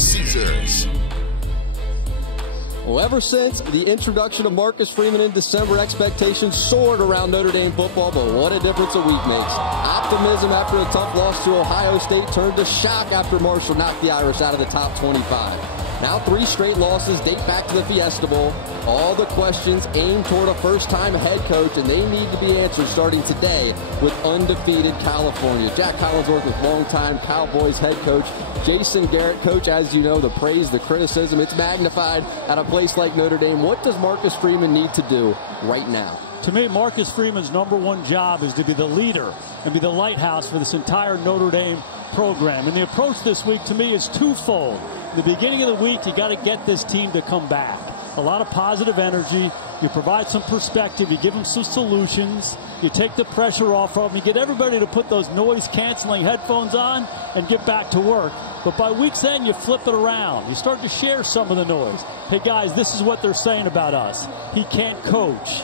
Caesars. Well, ever since the introduction of Marcus Freeman in December, expectations soared around Notre Dame football, but what a difference a week makes. Optimism after a tough loss to Ohio State turned to shock after Marshall knocked the Irish out of the top 25. Now 3 straight losses date back to the Fiesta Bowl. All the questions aimed toward a first-time head coach, and they need to be answered starting today with undefeated California. Jack Collinsworth with longtime Cowboys head coach Jason Garrett. Coach, as you know, the praise, the criticism, it's magnified at a place like Notre Dame. What does Marcus Freeman need to do right now? To me, Marcus Freeman's #1 job is to be the leader and be the lighthouse for this entire Notre Dame program. And the approach this week, to me, is twofold. In the beginning of the week, you got to get this team to come back. A lot of positive energy. You provide some perspective. You give them some solutions. You take the pressure off of them. You get everybody to put those noise-canceling headphones on and get back to work. But by week's end, you flip it around. You start to share some of the noise. Hey, guys, this is what they're saying about us. He can't coach.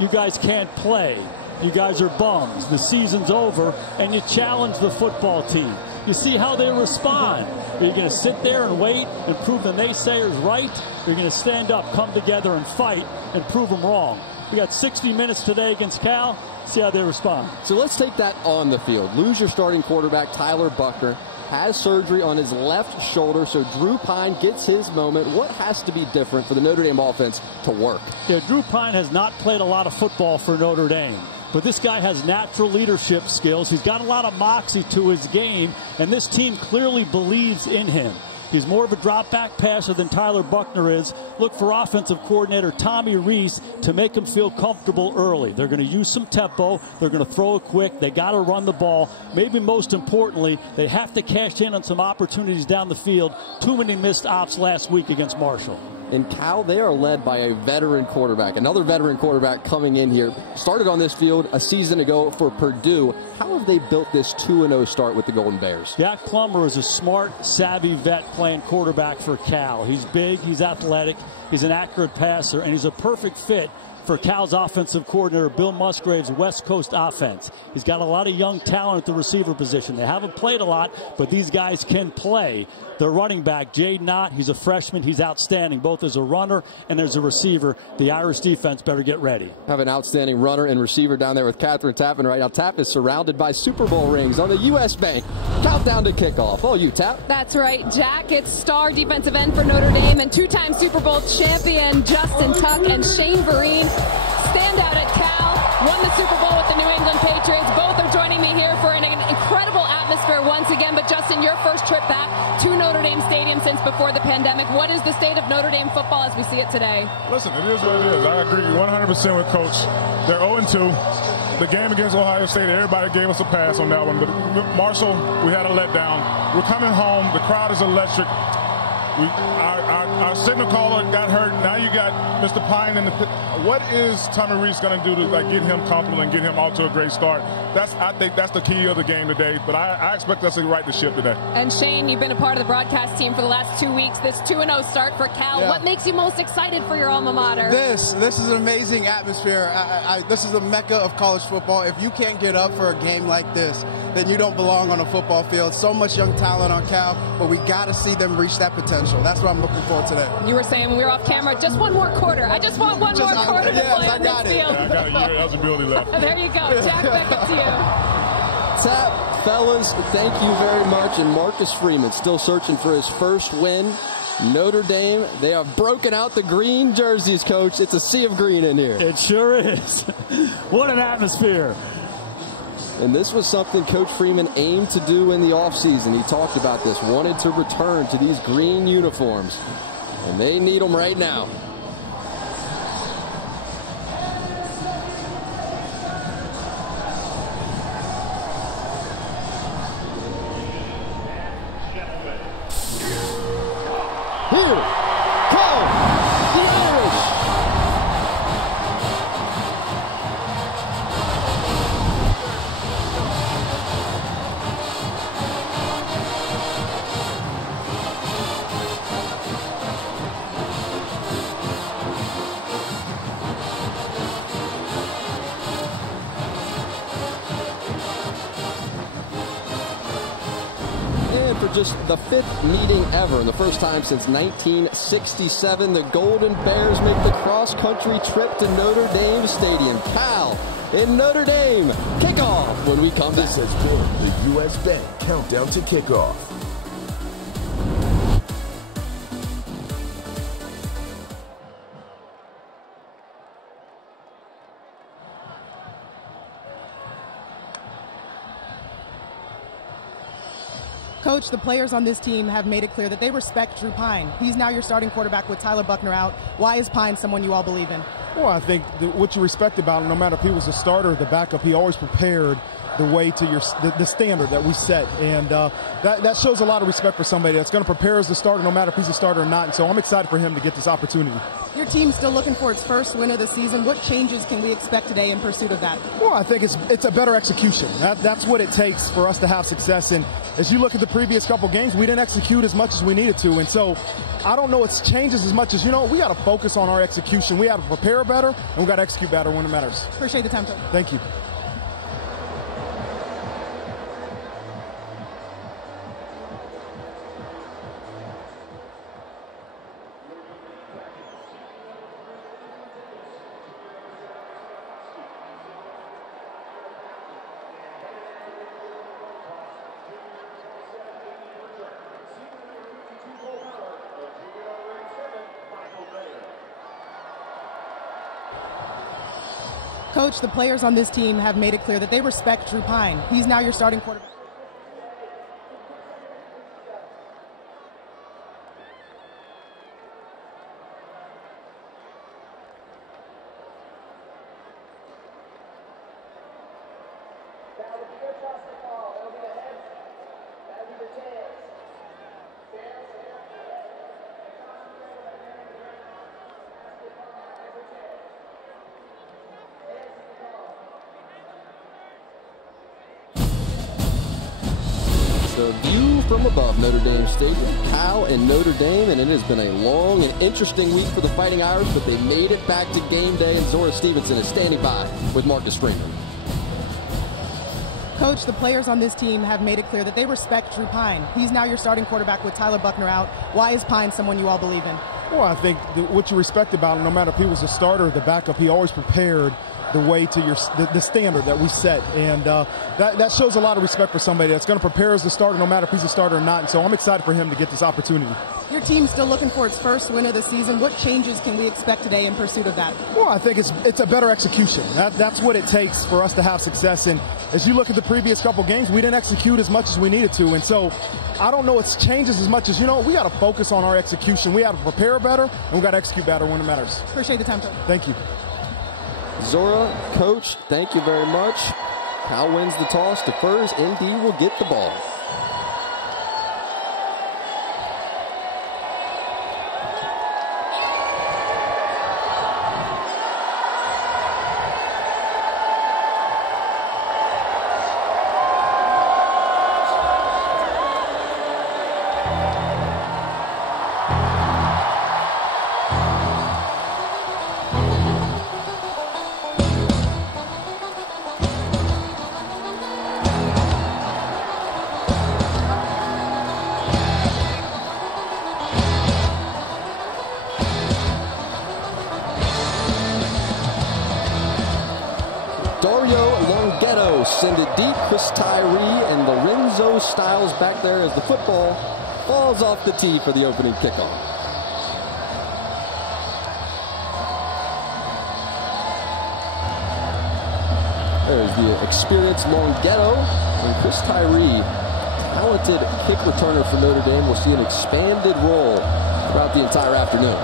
You guys can't play. You guys are bums. The season's over. And you challenge the football team. You see how they respond. Are you going to sit there and wait and prove the naysayers right? Or are you going to stand up, come together, and fight and prove them wrong? We got 60 minutes today against Cal. See how they respond. So let's take that on the field. Lose your starting quarterback, Tyler Buckner, has surgery on his left shoulder, so Drew Pine gets his moment. What has to be different for the Notre Dame offense to work? Yeah, Drew Pine has not played a lot of football for Notre Dame. But this guy has natural leadership skills. He's got a lot of moxie to his game, and this team clearly believes in him. He's more of a drop-back passer than Tyler Buckner is. Look for offensive coordinator Tommy Rees to make him feel comfortable early. They're going to use some tempo. They're going to throw it quick. They got to run the ball. Maybe most importantly, they have to cash in on some opportunities down the field. Too many missed ops last week against Marshall. In Cal, they are led by a veteran quarterback. Another veteran quarterback coming in here. Started on this field a season ago for Purdue. How have they built this 2-0 start with the Golden Bears? Jack Plummer is a smart, savvy vet playing quarterback for Cal. He's big, he's athletic, he's an accurate passer, and he's a perfect fit for Cal's offensive coordinator Bill Musgrave's West Coast offense. He's got a lot of young talent at the receiver position. They haven't played a lot, but these guys can play. Their running back, Jade Knott, he's a freshman. He's outstanding, both as a runner and as a receiver. The Irish defense better get ready. Have an outstanding runner and receiver down there with Catherine Tappan right now. Tapp is surrounded by Super Bowl rings on the U.S. Bank. Countdown to kickoff. Oh, you, Tapp. That's right. Jack, it's star defensive end for Notre Dame and 2-time Super Bowl champion Justin Tuck and Shane Vereen. Standout at Cal, won the Super Bowl with the New England Patriots. Both are joining me here for an incredible atmosphere once again. But Justin, your first trip back to Notre Dame Stadium since before the pandemic. What is the state of Notre Dame football as we see it today? Listen, it is what it is. I agree 100% with Coach. They're 0-2. The game against Ohio State, everybody gave us a pass on that one. But Marshall, we had a letdown. We're coming home. The crowd is electric. Our signal caller got hurt. Now you got Mr. Pine in the pit. What is Tommy Rees going to do to get him comfortable and get him off to a great start? I think that's the key of the game today. But I expect us to right the ship today. And Shane, you've been a part of the broadcast team for the last 2 weeks. This 2-0 start for Cal. Yeah. What makes you most excited for your alma mater? This is an amazing atmosphere. This is the mecca of college football. If you can't get up for a game like this, then you don't belong on a football field. So much young talent on Cal, but we got to see them reach that potential. That's what I'm looking for today. You were saying when we were off camera, just one more quarter. I just want one more quarter to play on this field. I got a year eligibility left. There you go. Jack, back up to you. Tapp, fellas, thank you very much. And Marcus Freeman still searching for his first win. Notre Dame, they have broken out the green jerseys, Coach. It's a sea of green in here. It sure is. What an atmosphere. And this was something Coach Freeman aimed to do in the offseason. He talked about this, wanted to return to these green uniforms. And they need them right now. Here come the Irish. just the 5th meeting ever and the first time since 1967. The Golden Bears make the cross-country trip to Notre Dame Stadium. Cal in Notre Dame. Kickoff when we come back. This has been the U.S. Bank Countdown to Kickoff. Coach, the players on this team have made it clear that they respect Drew Pine. He's now your starting quarterback with Tyler Buckner out. Why is Pine someone you all believe in? Well, I think what you respect about him, no matter if he was a starter or the backup, he always prepared the way to the standard that we set. And that shows a lot of respect for somebody that's going to prepare as a starter, no matter if he's a starter or not. And so I'm excited for him to get this opportunity. Your team's still looking for its first win of the season. What changes can we expect today in pursuit of that? Well, I think it's a better execution. That's what it takes for us to have success. And as you look at the previous couple games, we didn't execute as much as we needed to. And so I don't know it's changes as much as, we got to focus on our execution. We got to prepare better, and we got to execute better when it matters. Appreciate the time, Coach. Thank you. Coach, the players on this team have made it clear that they respect Drew Pine. He's now your starting quarterback. The view from above Notre Dame Stadium, Cal and Notre Dame, and it has been a long and interesting week for the Fighting Irish, but they made it back to game day, and Zora Stevenson is standing by with Marcus Freeman. Coach, the players on this team have made it clear that they respect Drew Pine. He's now your starting quarterback with Tyler Buckner out. Why is Pine someone you all believe in? Well, I think what you respect about him, no matter if he was a starter or the backup, he always prepared the way to the standard that we set. And that shows a lot of respect for somebody that's going to prepare as a starter, no matter if he's a starter or not. And so I'm excited for him to get this opportunity. Your team's still looking for its first win of the season. What changes can we expect today in pursuit of that? Well, I think it's a better execution. That's what it takes for us to have success. And as you look at the previous couple games, we didn't execute as much as we needed to. And so I don't know it's changes as much as, we got to focus on our execution. We got to prepare better, and we got to execute better when it matters. Appreciate the time, Coach. Thank you. Zora, Coach, thank you very much. Cal wins the toss. Defers. ND will get the ball. Send it deep. Chris Tyree and Lorenzo Styles back there as the football falls off the tee for the opening kickoff. There's the experienced Longhetto, and Chris Tyree, talented kick returner for Notre Dame, will see an expanded role throughout the entire afternoon.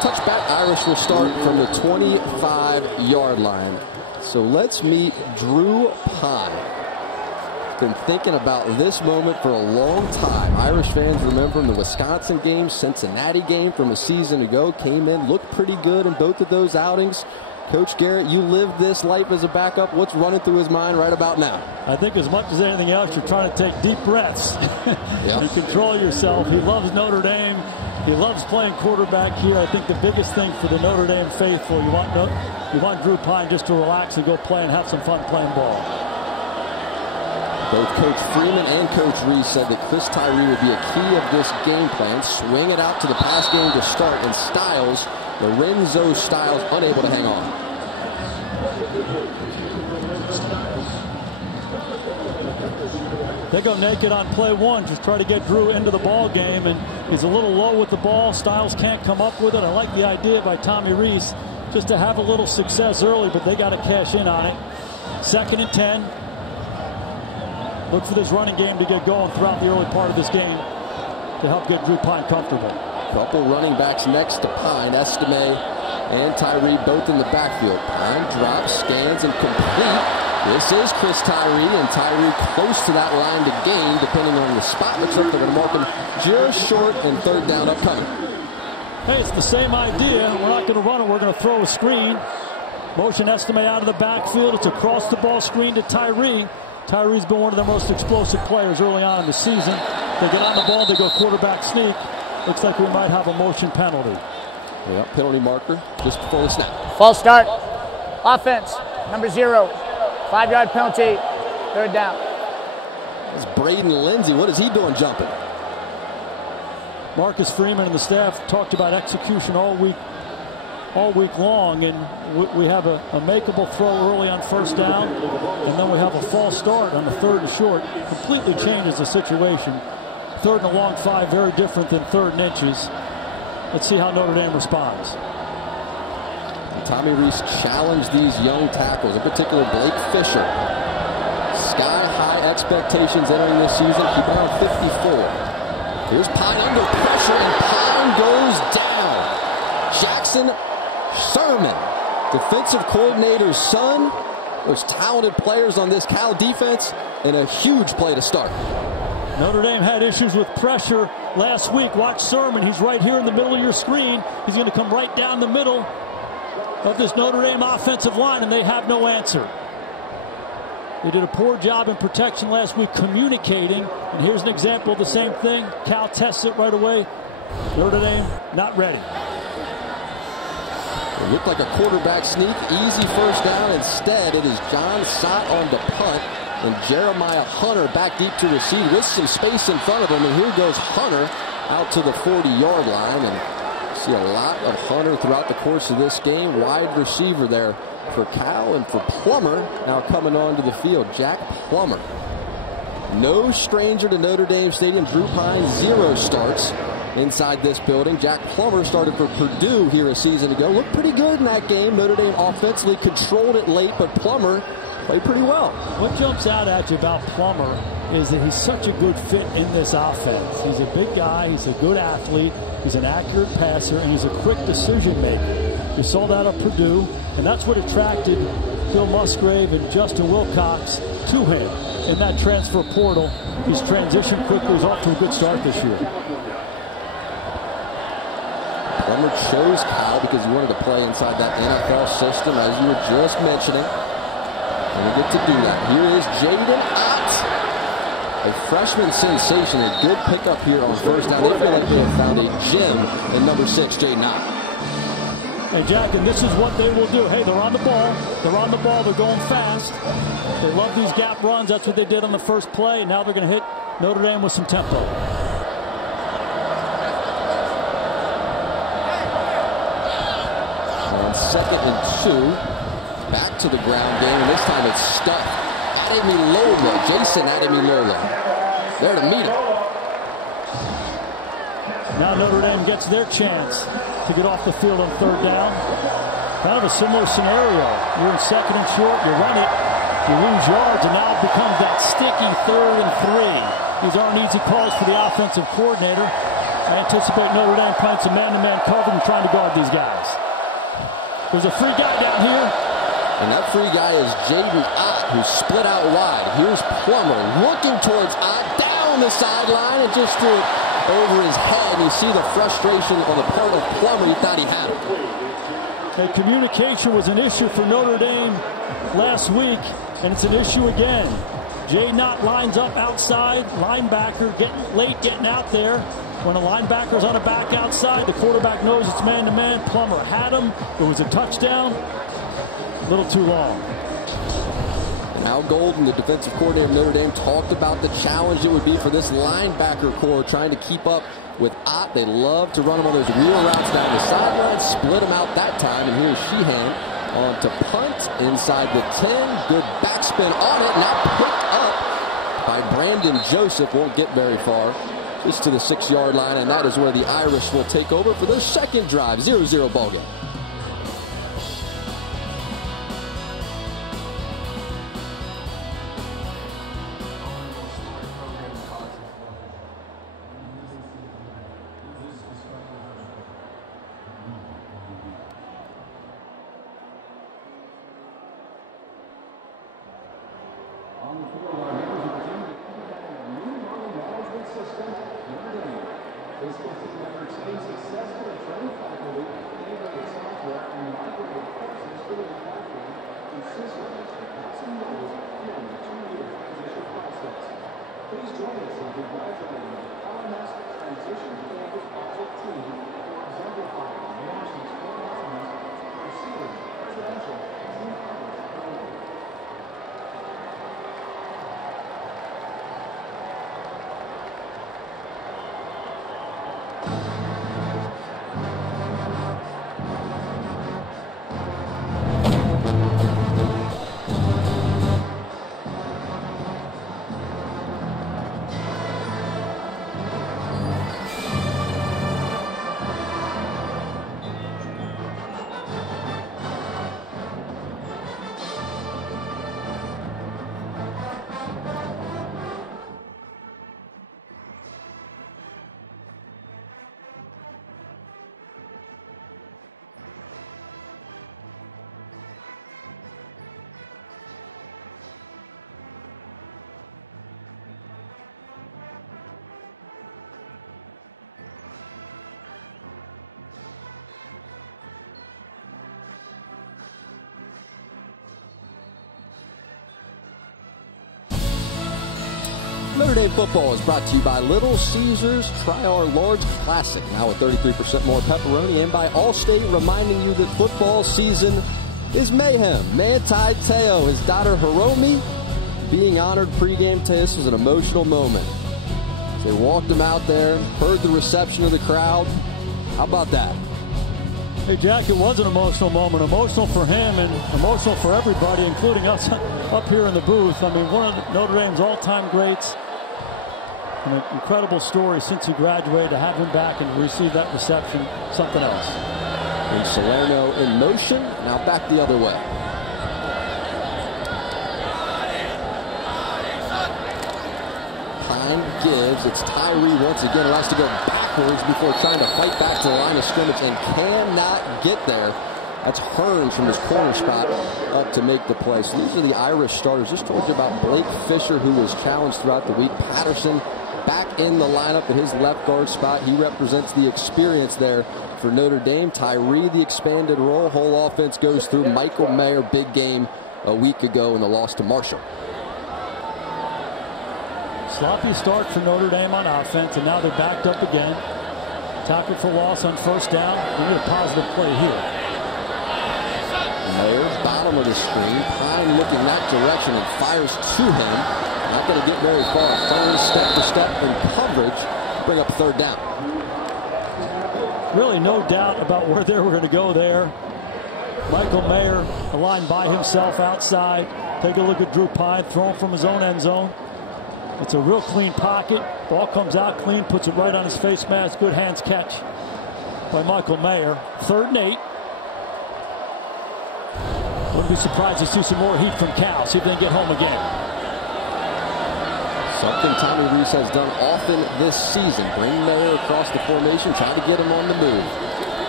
Touchback, Irish will start from the 25-yard line. So let's meet Drew Pine. Been thinking about this moment for a long time. Irish fans remember him, the Wisconsin game, Cincinnati game from a season ago. Came in, looked pretty good in both of those outings. Coach Garrett, you lived this life as a backup. What's running through his mind right about now? I think as much as anything else, you're trying to take deep breaths and control yourself. He loves Notre Dame. He loves playing quarterback here. I think the biggest thing for the Notre Dame faithful, you want Drew Pine just to relax and go play and have some fun playing ball. Both Coach Freeman and Coach Reese said that Chris Tyree would be a key of this game plan. Swing it out to the pass game to start, and Lorenzo Styles, unable to hang on. They go naked on play one, just try to get Drew into the ball game, and he's a little low with the ball. Styles can't come up with it. I like the idea by Tommy Reese just to have a little success early, but they got to cash in on it. 2nd and 10. Look for this running game to get going throughout the early part of this game to help get Drew Pine comfortable. Couple running backs next to Pine, Estime and Tyree both in the backfield. Pine drops, scans, and complete. This is Chris Tyree, and Tyree close to that line to gain, depending on the spot. Looks like they're going to mark him just short, and 3rd down upcoming. Hey, it's the same idea. We're not going to run it. We're going to throw a screen. Motion Estime out of the backfield. It's a cross-the-ball screen to Tyree. Tyree's been one of the most explosive players early on in the season. They get on the ball, they go quarterback sneak. Looks like we might have a motion penalty. Yeah, penalty marker just before the snap. False start. Offense, number 0. 5-yard penalty. 3rd down. That's Braden Lindsey. What is he doing jumping? Marcus Freeman and the staff talked about execution all week long, and we have a makeable throw early on 1st down, and then we have a false start on the 3rd and short. Completely changes the situation. 3rd and a long 5, very different than 3rd and inches. Let's see how Notre Dame responds. Tommy Reese challenged these young tackles, in particular Blake Fisher. Sky-high expectations entering this season. Keep it on 54. Here's Pine under pressure, and Pine goes down. Jackson Sherman, defensive coordinator's son. There's talented players on this Cal defense, and a huge play to start. Notre Dame had issues with pressure last week. Watch Sherman. He's right here in the middle of your screen. He's going to come right down the middle of this Notre Dame offensive line, and they have no answer. They did a poor job in protection last week communicating, and here's an example of the same thing. Cal tests it right away. Notre Dame not ready. It looked like a quarterback sneak, easy 1st down. Instead, it is John Sott on the punt, and Jeremiah Hunter back deep to receive with some space in front of him, and here goes Hunter out to the 40-yard line, and see a lot of Hunter throughout the course of this game. Wide receiver there for Cal, and for Plummer now coming onto the field. Jack Plummer, no stranger to Notre Dame Stadium. Drew Pine 0 starts inside this building. Jack Plummer started for Purdue here a season ago. Looked pretty good in that game. Notre Dame offensively controlled it late, but Plummer played pretty well. What jumps out at you about Plummer is that he's such a good fit in this offense. He's a big guy, he's a good athlete, he's an accurate passer, and he's a quick decision maker. We saw that at Purdue, and that's what attracted Bill Musgrave and Justin Wilcox to him in that transfer portal. He's transitioned quickly, he's off to a good start this year. Plummer chose Cal because he wanted to play inside that NFL system, as you were just mentioning. And we get to do that. Here is Jaden Ott, a freshman sensation. A good pickup here on 1st down. They feel like they have found a gem in number 6, Jaden Ott. Hey, Jack, and this is what they will do. Hey, they're on the ball. They're on the ball. They're going fast. They love these gap runs. That's what they did on the first play, and now they're going to hit Notre Dame with some tempo. On 2nd and 2, back to the ground game, and this time it's stuck. Ademilola, Jason Ademilola, there to meet him. Now Notre Dame gets their chance to get off the field on 3rd down. Kind of a similar scenario. You're in 2nd and short, you run it, you lose yards, and now it becomes that sticky 3rd and 3. These aren't easy calls for the offensive coordinator. I anticipate Notre Dame playing some man-to-man cover and trying to guard these guys. There's a free guy down here. And that free guy is Jaden Ott, who's split out wide. Here's Plummer looking towards Ott, down the sideline, and just threw it over his head. You see the frustration on the part of Plummer. He thought he had it. Hey, communication was an issue for Notre Dame last week, and it's an issue again. Jay Knott lines up outside. Linebacker getting out there. When a linebacker's on a back outside, the quarterback knows it's man-to-man. Plummer had him. It was a touchdown. A little too long. Al Golden, the defensive coordinator of Notre Dame, talked about the challenge it would be for this linebacker core trying to keep up with Ott. They love to run him on those wheel routes down the sideline, split him out that time, and here's Sheehan on to punt inside the 10. Good backspin on it, now picked up by Brandon Joseph. Won't get very far, just to the 6-yard line, and that is where the Irish will take over for their second drive. 0-0 ball game. Notre Dame football is brought to you by Little Caesars. Try our large classic, now with 33% more pepperoni, and by Allstate, reminding you that football season is mayhem. Manti Te'o, his daughter Hiromi, being honored pregame. This was an emotional moment. They walked him out there, heard the reception of the crowd. How about that? Hey, Jack, it was an emotional moment. Emotional for him and emotional for everybody, including us up here in the booth. I mean, one of Notre Dame's all-time greats. An incredible story since he graduated. To have him back and receive that reception, something else. And Salerno in motion, now back the other way. Pine gives. It's Tyree once again. He has to go backwards before trying to fight back to the line of scrimmage and cannot get there. That's Hearns from his corner spot up to make the play. So these are the Irish starters. Just told you about Blake Fisher, who was challenged throughout the week. Patterson back in the lineup at his left guard spot. He represents the experience there for Notre Dame. Tyree, the expanded role. Whole offense goes through. Michael Mayer, big game a week ago in the loss to Marshall. Sloppy start for Notre Dame on offense, and now they're backed up again. Tackle for loss on first down. We need a positive play here. Mayer, bottom of the screen. Pine looking that direction and fires to him. Not going to get very far. Third step to step in coverage. Bring up third down. Really no doubt about where they were going to go there. Michael Mayer, a line by himself outside. Take a look at Drew Pine throwing from his own end zone. It's a real clean pocket. Ball comes out clean, puts it right on his face mask. Good hands catch by Michael Mayer. 3rd and 8. Wouldn't be surprised to see some more heat from Cal. See if they can get home again. Something Tommy Rees has done often this season. Bring Mayer across the formation, try to get him on the move.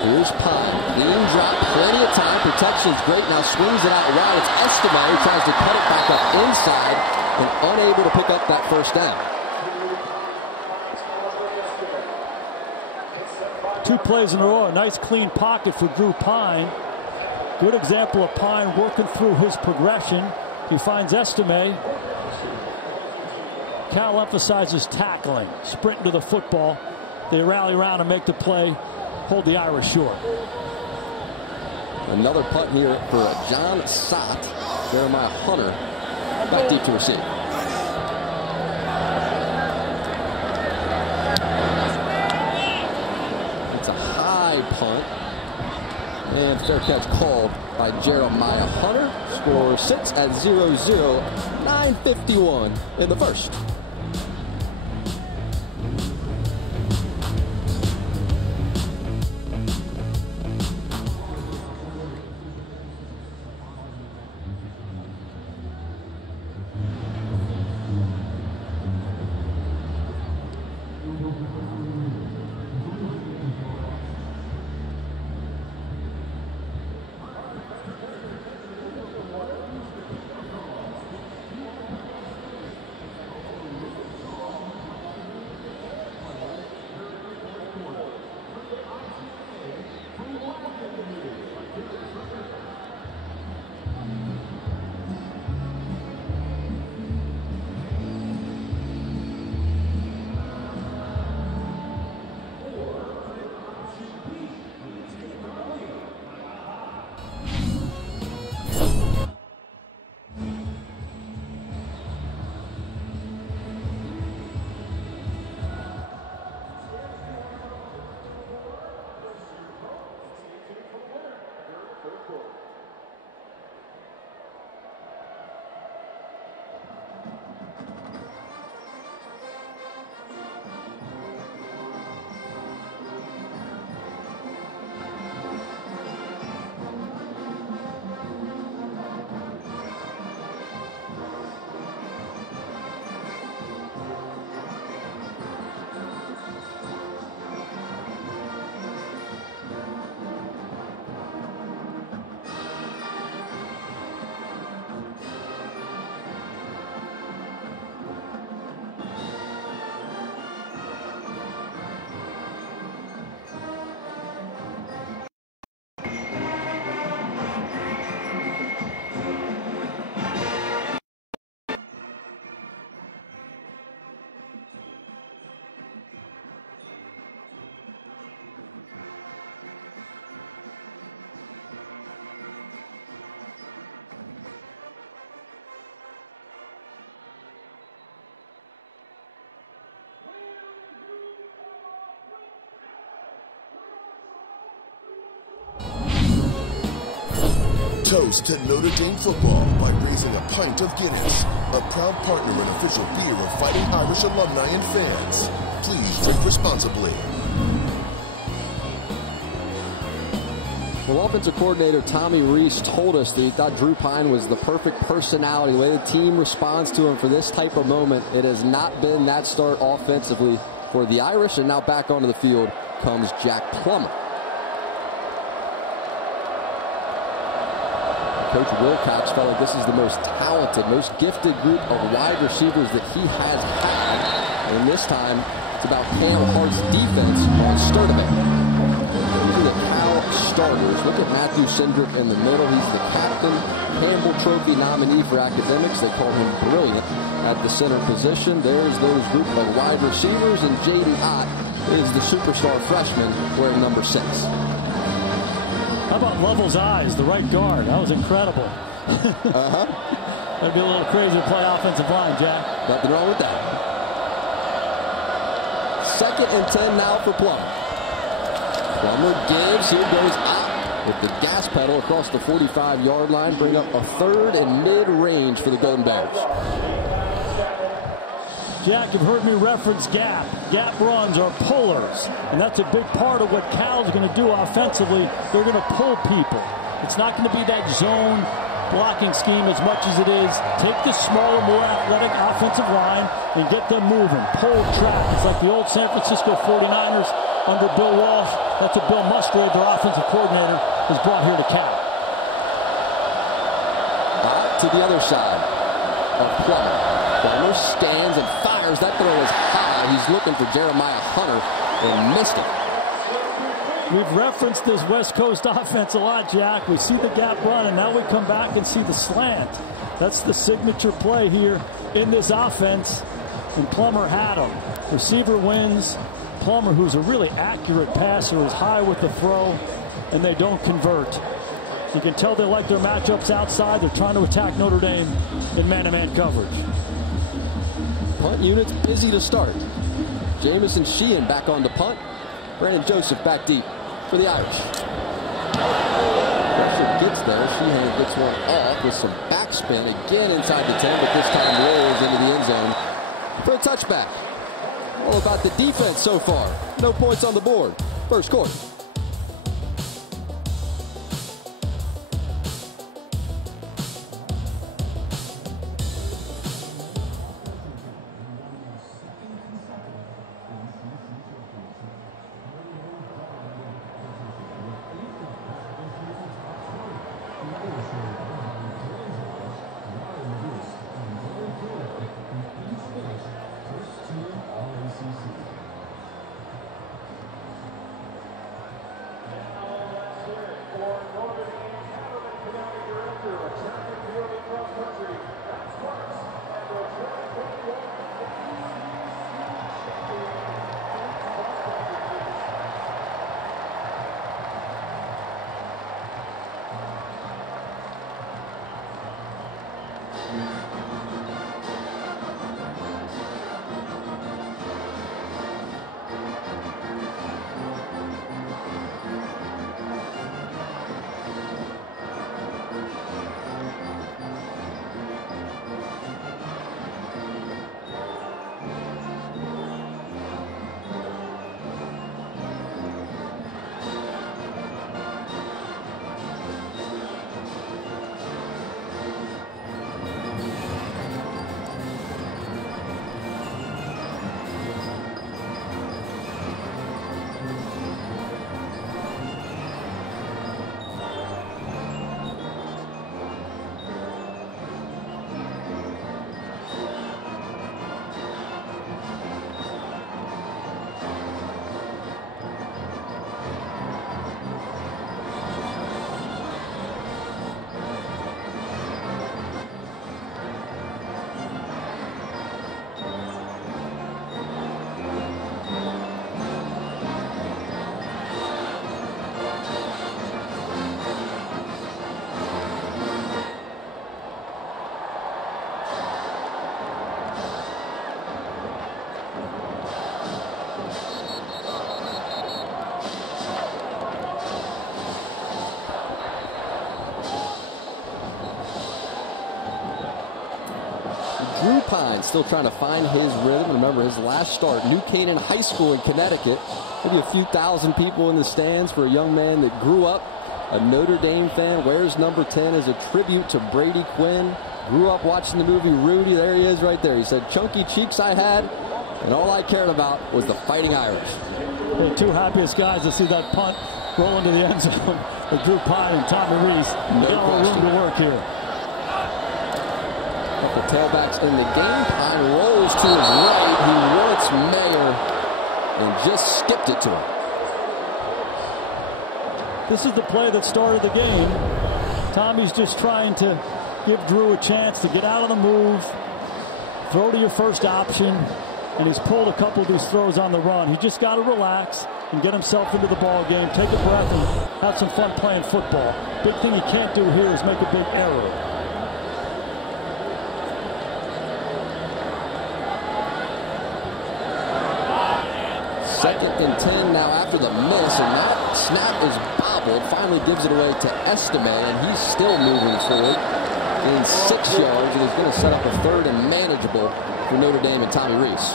Here's Pine. Clean drop, plenty of time. Protection's great. Now swings it out wide. It's Estime who tries to cut it back up inside and unable to pick up that first down. 2 plays in a row. A nice clean pocket for Drew Pine. Good example of Pine working through his progression. He finds Estime. Cal emphasizes tackling, sprinting to the football. They rally around and make the play, hold the Irish short. Another punt here for John Sott. Jeremiah Hunter back deep to receive. It's a high punt. And fair catch called by Jeremiah Hunter. Score sits at 0-0. 9:51 in the first. Toast to Notre Dame football by raising a pint of Guinness, a proud partner and official beer of Fighting Irish alumni and fans. Please drink responsibly. Well, offensive coordinator Tommy Rees told us that he thought Drew Pine was the perfect personality. The way the team responds to him for this type of moment, it has not been that start offensively for the Irish, and now back onto the field comes Jack Plummer. Coach Wilcox felt like this is the most talented, most gifted group of wide receivers that he has had. And this time, it's about Cam Hart's defense on Sturdivant. These are the Cal starters. Look at Matthew Cindric in the middle. He's the captain, Campbell Trophy nominee for academics. They call him brilliant at the center position. There's those group of wide receivers, and Jaden Ott is the superstar freshman wearing number 6. How about Lovell's eyes, the right guard? That was incredible. That'd be a little crazy to play offensive line, Jack. Nothing wrong with that. 2nd and 10 now for Plummer. Plummer gives. Here goes Ott with the gas pedal across the 45-yard line. Bring up a 3rd and mid-range for the Golden Bears. Jack, you've heard me reference gap. Gap runs are pullers, and that's a big part of what Cal's going to do offensively. They're going to pull people. It's not going to be that zone blocking scheme as much as it is. Take the smaller, more athletic offensive line and get them moving. Pull track. It's like the old San Francisco 49ers under Bill Walsh. That's what Bill Musgrave, their offensive coordinator, has brought here to Cal. To the other side of Plummer. Plummer stands and fires. That throw is high. He's looking for Jeremiah Hunter and missed it. We've referenced this West Coast offense a lot, Jack. We see the gap run, and now we come back and see the slant. That's the signature play here in this offense. and Plummer had him. Receiver wins. Plummer, who's a really accurate passer, is high with the throw, and they don't convert. You can tell they like their matchups outside. They're trying to attack Notre Dame in man-to-man coverage. Punt unit's busy to start. Jamison Sheehan back on the punt. Brandon Joseph back deep for the Irish. Pressure gets there. Sheehan gets one off with some backspin again inside the 10, but this time rolls into the end zone for a touchback. All about the defense so far. No points on the board. First quarter. Pine still trying to find his rhythm. Remember his last start, New Canaan High School in Connecticut. Maybe a few thousand people in the stands for a young man that grew up a Notre Dame fan, wears number 10 as a tribute to Brady Quinn. Grew up watching the movie Rudy. There he is right there. He said, chunky cheeks I had, and all I cared about was the Fighting Irish. The two happiest guys to see that punt roll into the end zone with Drew Pine and Tommy Reese. No question. Room to work here. The tailbacks in the game. Pine rolls to his right. He wants Mayer and just skipped it to him. This is the play that started the game. Tommy's just trying to give Drew a chance to get out of the move, throw to your first option, and he's pulled a couple of these throws on the run. He just got to relax and get himself into the ball game, take a breath, and have some fun playing football. Big thing he can't do here is make a big error. Second and 10 now after the miss, and that snap is bobbled. Finally gives it away to Estime, and he's still moving forward in 6 yards, and he's going to set up a third and manageable for Notre Dame and Tommy Reese.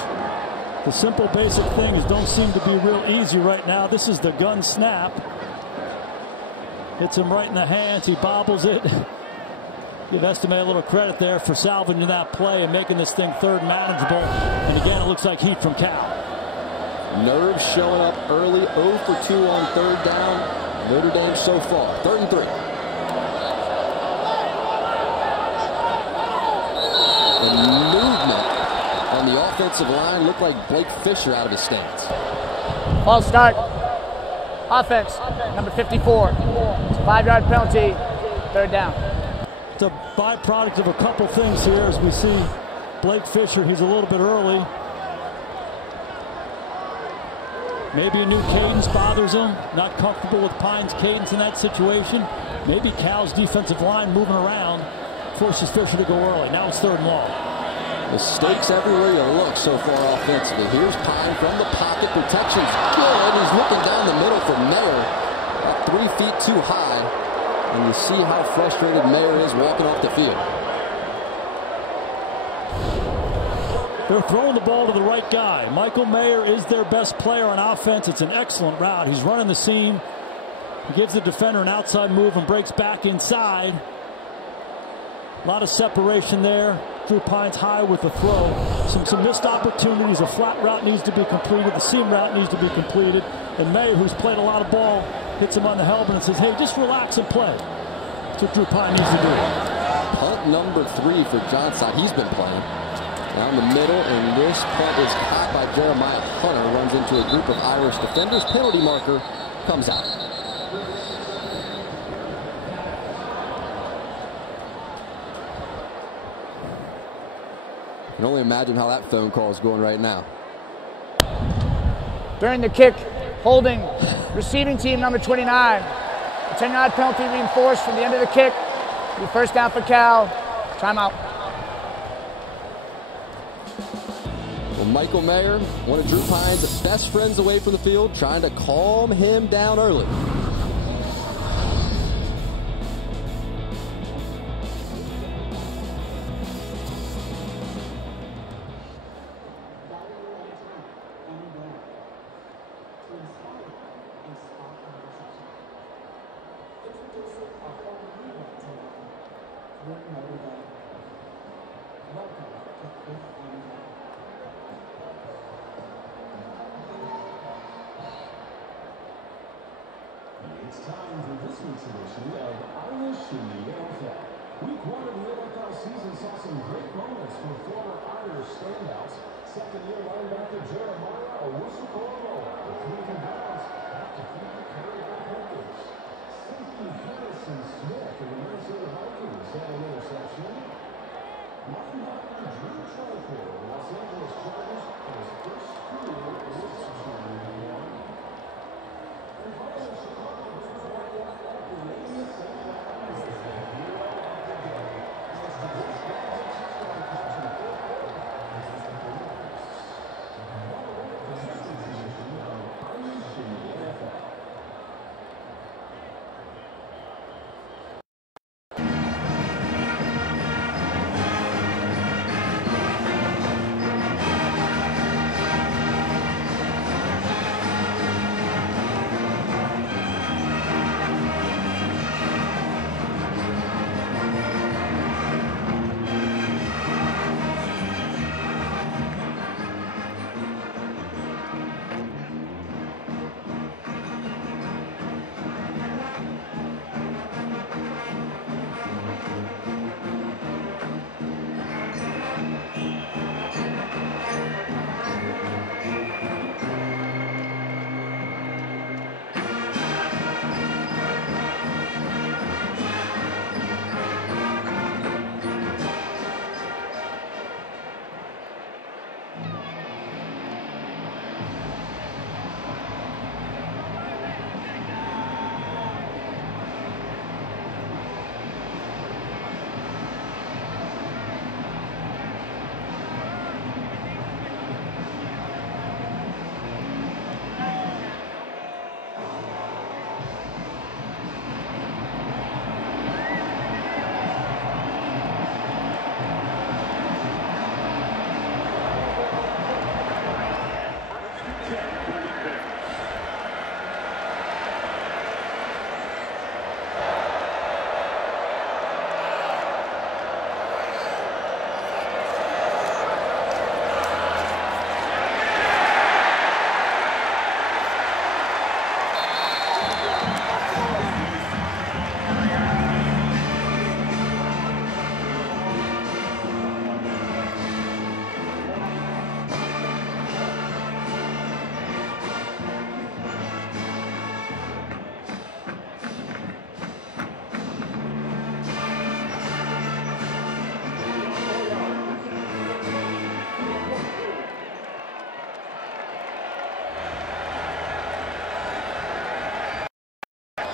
The simple basic things don't seem to be real easy right now. This is the gun snap. Hits him right in the hands. He bobbles it. Give Estime a little credit there for salvaging that play and making this thing third manageable. And again, it looks like heat from Cal. Nerves showing up early, 0 for 2 on third down. Notre Dame so far, 3rd and 3. The movement on the offensive line looked like Blake Fisher out of his stance. Ball start. Offense, number 54. It's a 5-yard penalty, 3rd down. It's a byproduct of a couple things here as we see Blake Fisher, he's a little bit early. Maybe a new cadence bothers him. Not comfortable with Pine's cadence in that situation. Maybe Cal's defensive line moving around forces Fisher to go early. Now it's 3rd and long. Mistakes everywhere you look so far offensively. Here's Pine from the pocket. Protection's good. He's looking down the middle for Mayer. About 3 feet too high. And you see how frustrated Mayer is walking off the field. They're throwing the ball to the right guy. Michael Mayer is their best player on offense. It's an excellent route. He's running the seam. He gives the defender an outside move and breaks back inside. A lot of separation there. Drew Pine's high with the throw. Some missed opportunities. A flat route needs to be completed. The seam route needs to be completed. And Mayer, who's played a lot of ball, hits him on the helmet and says, hey, just relax and play. That's what Drew Pine needs to do. Punt number 3 for Johnson. He's been playing. Down the middle, and this punt is caught by Jeremiah Hunter. Runs into a group of Irish defenders. Penalty marker comes out. I can only imagine how that phone call is going right now. During the kick, holding receiving team number 29. A 10-yard penalty reinforced from the end of the kick. Be 1st down for Cal. Timeout. Well, Michael Mayer, one of Drew Pine's best friends away from the field, trying to calm him down early. It's time for this week's edition of Irish in the NFL. Week 1 of the NFL season saw some great moments for former Irish standouts. Second-year linebacker Jeremiah Owusu-Koromo with 3 bounds after the quarterback Hawkins. Safety Harrison Smith of the Minnesota Vikings had an interception. Linebacker Drew Trotter of the Los Angeles Chargers had his first career reception in the one. And also Chicago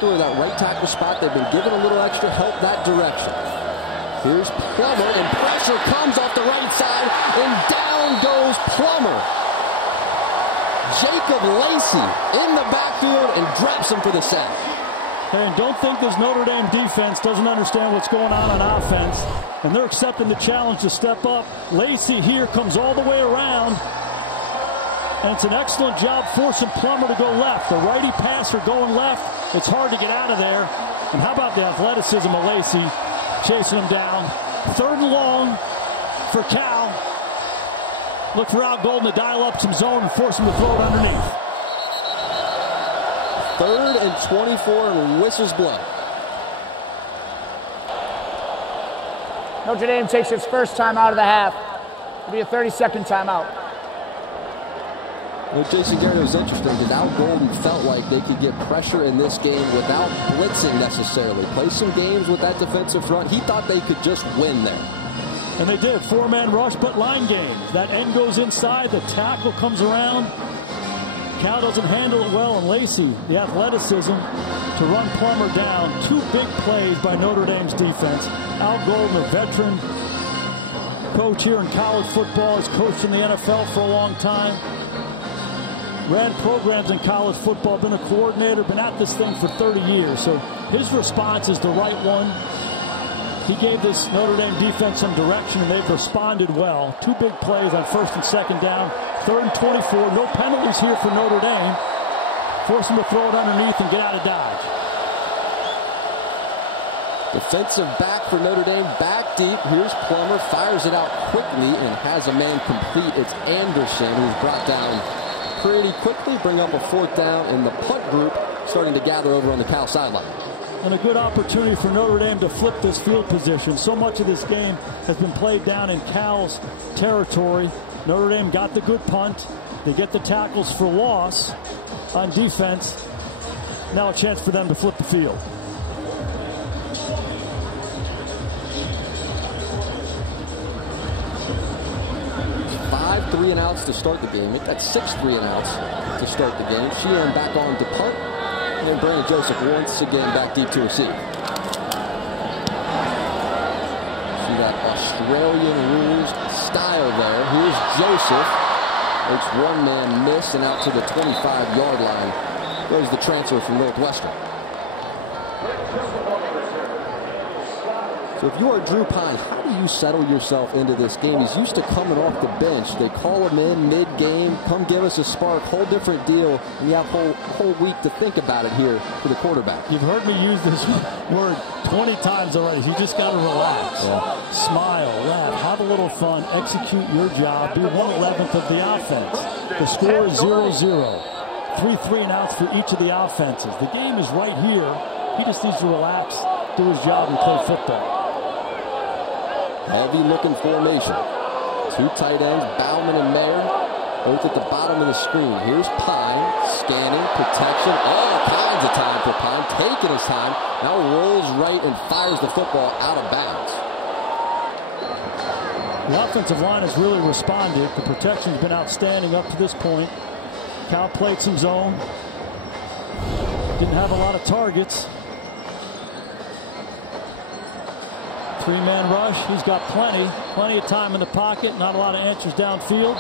backdoor, that right tackle spot. They've been given a little extra help that direction. Here's Plummer, and pressure comes off the right side, and down goes Plummer. Jacob Lacey in the backfield and drops him for the sack. And don't think this Notre Dame defense doesn't understand what's going on offense. And they're accepting the challenge to step up. Lacey here comes all the way around. And it's an excellent job forcing Plummer to go left. The righty passer going left. It's hard to get out of there. And how about the athleticism of Lacey chasing him down. 3rd and long for Cal. Look for Al Golden to dial up some zone and force him to throw it underneath. 3rd and 24 and whistles blow. Notre Dame takes its first time out of the half. It'll be a 30-second timeout. Well, Jason Garrett, it was interesting because Al Golden felt like they could get pressure in this game without blitzing necessarily. Play some games with that defensive front. He thought they could just win there. And they did. 4-man rush, but line game. That end goes inside. The tackle comes around. Cal doesn't handle it well, and Lacey, the athleticism to run Plummer down. 2 big plays by Notre Dame's defense. Al Golden, a veteran coach here in college football, has coached in the NFL for a long time. Ran programs in college football, been a coordinator, been at this thing for 30 years. So his response is the right one. He gave this Notre Dame defense some direction, and they've responded well. 2 big plays on 1st and 2nd down. 3rd and 24. No penalties here for Notre Dame. Force them to throw it underneath and get out of dodge. Defensive back for Notre Dame, back deep. Here's Plummer, fires it out quickly and has a man complete. It's Anderson, who's brought down pretty quickly. Bring up a 4th down, and the punt group starting to gather over on the Cal sideline. And a good opportunity for Notre Dame to flip this field position. So much of this game has been played down in Cal's territory. Notre Dame got the good punt. They get the tackles for loss on defense. Now a chance for them to flip the field. Five 3-and-outs to start the game. Make that 6 3-and-outs to start the game. Sheehan back on to punt. And then Brandon Joseph once again back deep to receive. See that Australian rules style there. Here's Joseph. It's 1-man miss, and out to the 25-yard line goes the transfer from Northwestern. So if you are Drew Pine, how do you settle yourself into this game? He's used to coming off the bench. They call him in mid-game, come give us a spark, whole different deal, and you have a whole week to think about it here for the quarterback. You've heard me use this word 20 times already. You just got to relax. Yeah. Smile, laugh, have a little fun, execute your job, be 1/11th of the offense. The score is 0-0. 3 3-and-outs for each of the offenses. The game is right here. He just needs to relax, do his job, and play football. Heavy looking formation. 2 tight ends, Bauman and Mayer, both at the bottom of the screen. Here's Pine, scanning, protection, all kinds of time for Pine, taking his time, now rolls right and fires the football out of bounds. The offensive line has really responded. The protection's been outstanding up to this point. Cal played some zone. Didn't have a lot of targets. 3-man rush. He's got plenty of time in the pocket. Not a lot of answers downfield.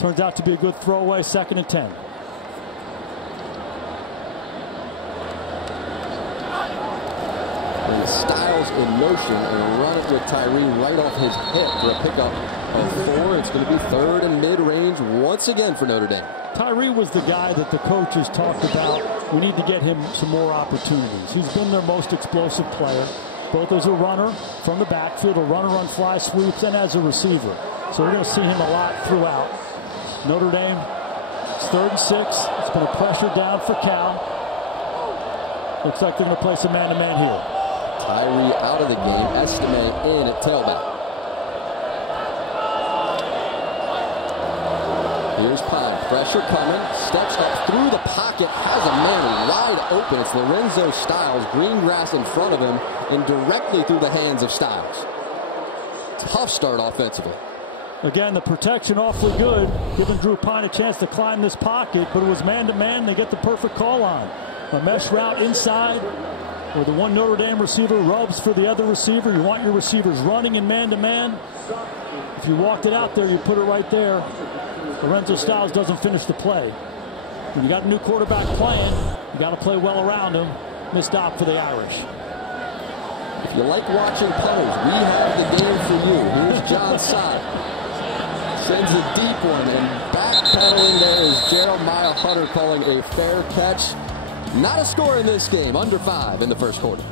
Turns out to be a good throwaway. 2nd and 10. And Styles in motion and run it with Tyree right off his hip for a pickup of 4. It's going to be 3rd and mid-range once again for Notre Dame. Tyree was the guy that the coaches talked about. We need to get him some more opportunities. He's been their most explosive player, both as a runner from the backfield, a runner on fly sweeps, and as a receiver. So we're going to see him a lot throughout. Notre Dame, it's 3rd and 6. It's been a pressure down for Cal. Looks like they're going to play some man-to-man here. Tyree out of the game. Estime in at tailback. Here's Pine. Pressure coming. Steps up through the pocket. Has a man wide open. It's Lorenzo Styles. Green grass in front of him and directly through the hands of Styles. Tough start offensively. Again, the protection awfully good, giving Drew Pine a chance to climb this pocket, but it was man-to-man. They get the perfect call on. A mesh route inside, where the one Notre Dame receiver rubs for the other receiver. You want your receivers running in man-to-man. If you walked it out there, you put it right there. Lorenzo Styles doesn't finish the play. When you got a new quarterback playing, you got to play well around him. Missed out for the Irish. If you like watching punters, we have the game for you. Here's John Sott. Sends a deep one, and backpedaling there is Jeremiah Hunter calling a fair catch. Not a score in this game, under 5 in the first quarter.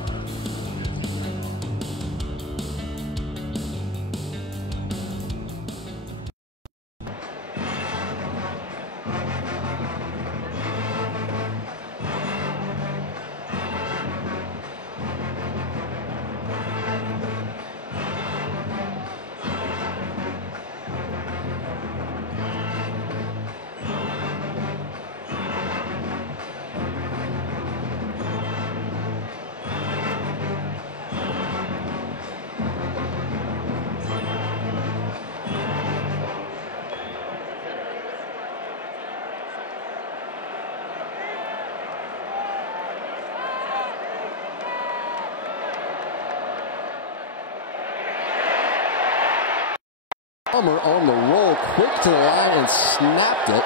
Plummer on the roll, quick to the line and snapped it.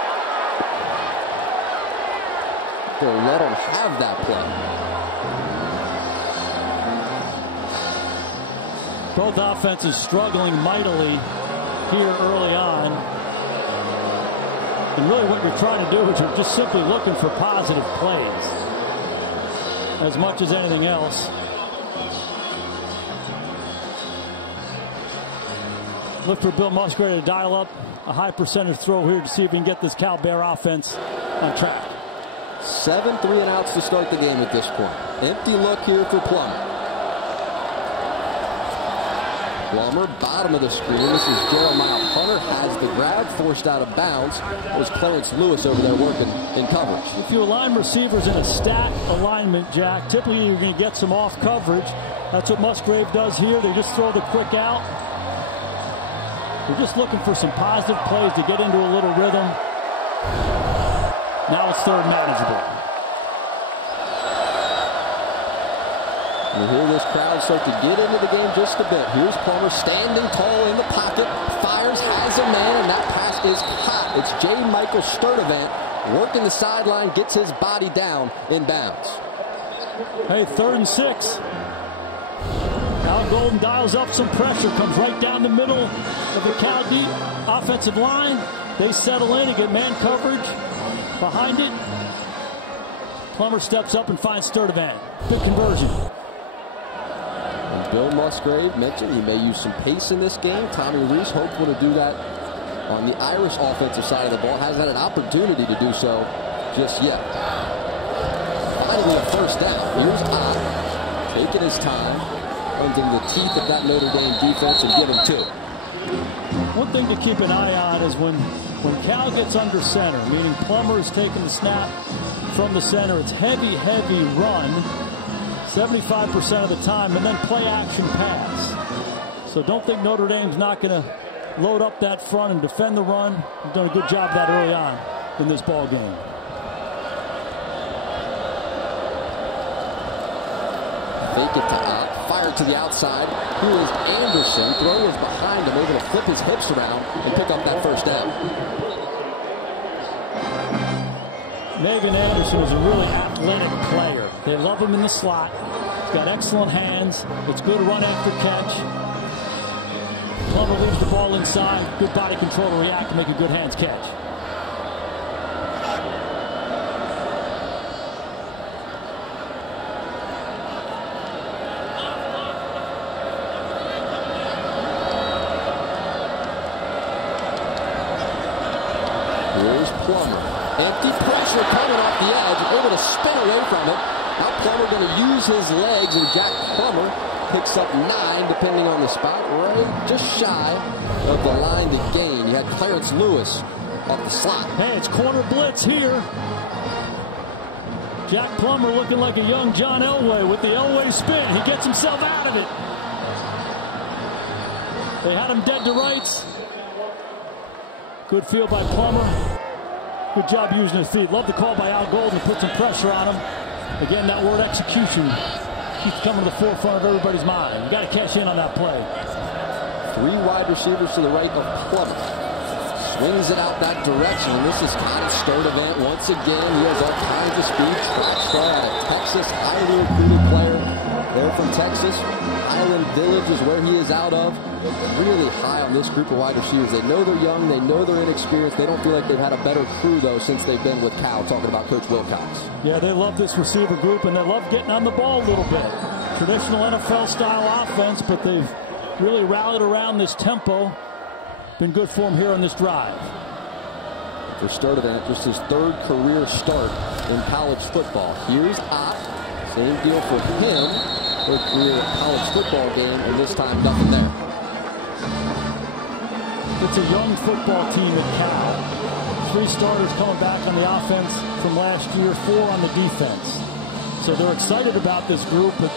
They'll let him have that play. Both offenses struggling mightily here early on. And really what you're trying to do is you're just simply looking for positive plays as much as anything else. Look for Bill Musgrave to dial up a high percentage throw here to see if he can get this Cal Bear offense on track. 7 3-and-outs to start the game at this point. Empty look here for Plummer. Plummer, bottom of the screen. This is Jeremiah Hunter, has the grab, forced out of bounds. There's Clarence Lewis over there working in coverage. If you align receivers in a stack alignment, Jack, typically you're going to get some off coverage. That's what Musgrave does here. They just throw the quick out. We're just looking for some positive plays to get into a little rhythm. Now it's third manageable. You hear this crowd start to get into the game just a bit. Here's Plummer standing tall in the pocket, fires, has a man, and that pass is hot. It's J. Michael Sturdivant working the sideline, gets his body down in bounds. Hey, 3rd and 6. Al Golden dials up some pressure, comes right down the middle of the Cal deep offensive line. They settle in and get man coverage behind it. Plummer steps up and finds Sturdivant. Good conversion. And Bill Musgrave mentioned he may use some pace in this game. Tommy Rees hopeful to do that on the Irish offensive side of the ball. Hasn't had an opportunity to do so just yet. Finally a first down. Here's Ott, taking his time, under the teeth of that Notre Dame defense, and give him 2. One thing to keep an eye on is when Cal gets under center, meaning Plummer is taking the snap from the center. It's heavy run 75% of the time, and then play action pass. So don't think Notre Dame's not going to load up that front and defend the run. They've done a good job of that early on in this ball game. Fake it to Ott. Fire to the outside. Here is Anderson. Throw is behind him, able to flip his hips around and pick up that first down. Megan Anderson is a really athletic player. They love him in the slot. He's got excellent hands. It's good run after catch. Plummer leaves the ball inside. Good body control to react to make a good hands catch. Here's Plummer. Empty pressure coming off the edge, able to spin away from it. Now Plummer going to use his legs, and Jack Plummer picks up 9, depending on the spot, right just shy of the line to gain. You had Clarence Lewis off the slot. Hey, it's corner blitz here. Jack Plummer looking like a young John Elway with the Elway spin. He gets himself out of it. They had him dead to rights. Good field by Plummer. Good job using his feet. Love the call by Al Golden to put some pressure on him. Again, that word execution keeps coming to the forefront of everybody's mind. You got to cash in on that play. 3 wide receivers to the right of Plummer. Swings it out that direction, and this is kind of Sturdivant once again. He has all kinds of speed. Track star out of Texas, highly recruited player there from Texas. Highland Village is where he is out of. Really high on this group of wide receivers. They know they're young. They know they're inexperienced. They don't feel like they've had a better crew, though, since they've been with Cal, talking about Coach Wilcox. Yeah, they love this receiver group, and they love getting on the ball a little bit. Traditional NFL-style offense, but they've really rallied around this tempo. Been good for him here on this drive. For Sturdivant, just his 3rd career start in college football. Here's Ott. Same deal for him. 3rd career college football game, and this time nothing there. It's a young football team at Cal. 3 starters coming back on the offense from last year, 4 on the defense. So they're excited about this group, but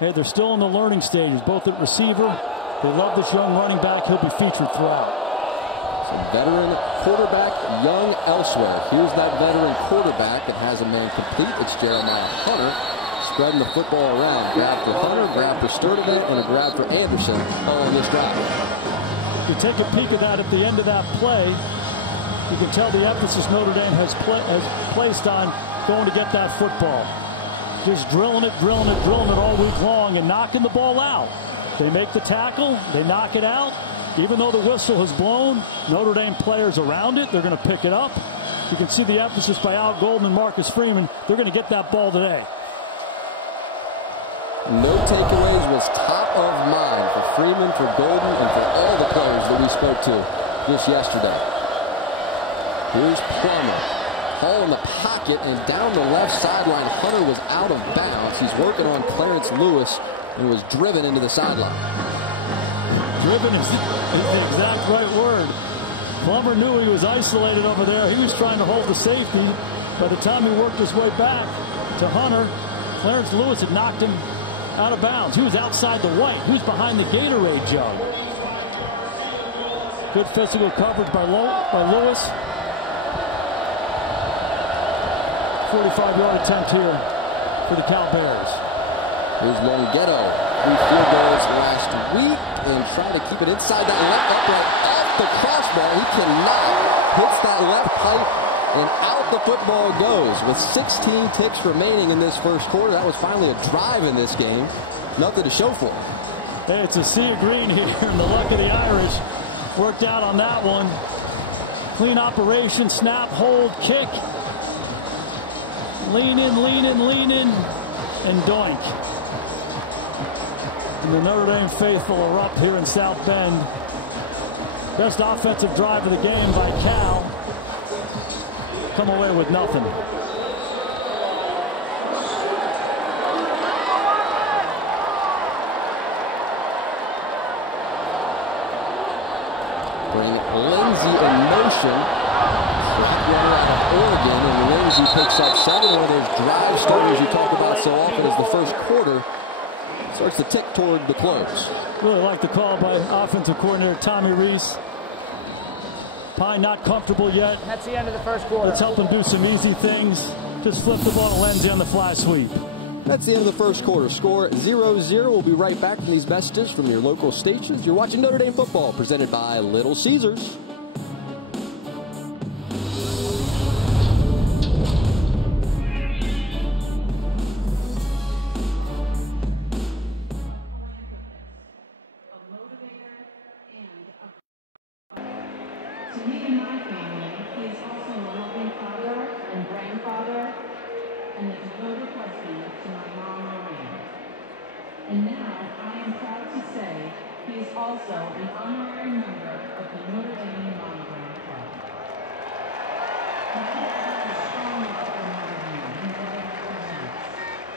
hey, they're still in the learning stages, both at receiver. They love this young running back. He'll be featured throughout. So veteran quarterback, young elsewhere. Here's that veteran quarterback that has a man complete. It's Jeremiah Hunter. Spreading the football around. Grab for Hunter, grab for Sturdivant, and a grab for Anderson all on this drive. You take a peek at that at the end of that play. You can tell the emphasis Notre Dame has placed on going to get that football. Just drilling it all week long and knocking the ball out. They make the tackle, they knock it out. Even though the whistle has blown, Notre Dame players around it, they're going to pick it up. You can see the emphasis by Al Golden and Marcus Freeman. They're going to get that ball today. No takeaways was top of mind for Freeman, for Golden, and for all the players that we spoke to just yesterday. Here's Plummer. Ball in the pocket and down the left sideline. Hunter was out of bounds. He's working on Clarence Lewis and was driven into the sideline. Driven is the exact right word. Plummer knew he was isolated over there. He was trying to hold the safety. By the time he worked his way back to Hunter, Clarence Lewis had knocked him out of bounds. He was outside the white. He was behind the Gatorade jug. Good physical coverage by Lewis. 45-yard attempt here for the Cal Bears. Here's Longhetto. 3 field goals last week and try to keep it inside that left upright off the crossbar. He cannot. Hits that left pipe and out the football goes with 16 ticks remaining in this first quarter. That was finally a drive in this game. Nothing to show for it. Hey, it's a sea of green here, and the luck of the Irish worked out on that one. Clean operation, snap, hold, kick. Lean in, and doink. And the Notre Dame faithful are up here in South Bend. Best offensive drive of the game by Cal. Come away with nothing. Bring Lindsey in motion. Runner out of Oregon, and Lindsey picks up 7. One of those drive starters you talk about so often as the first quarter starts to tick toward the close. Really like the call by offensive coordinator Tommy Rees. Pine not comfortable yet. That's the end of the first quarter. Let's help him do some easy things. Just flip the ball to Lindsey on the fly sweep. That's the end of the first quarter. Score 0-0. We'll be right back from these messages from your local stations. You're watching Notre Dame football presented by Little Caesars. And now I am proud to say he is also an honorary member of the Notre Dame Monogram Club. He has a strong love for Notre Dame and what it represents.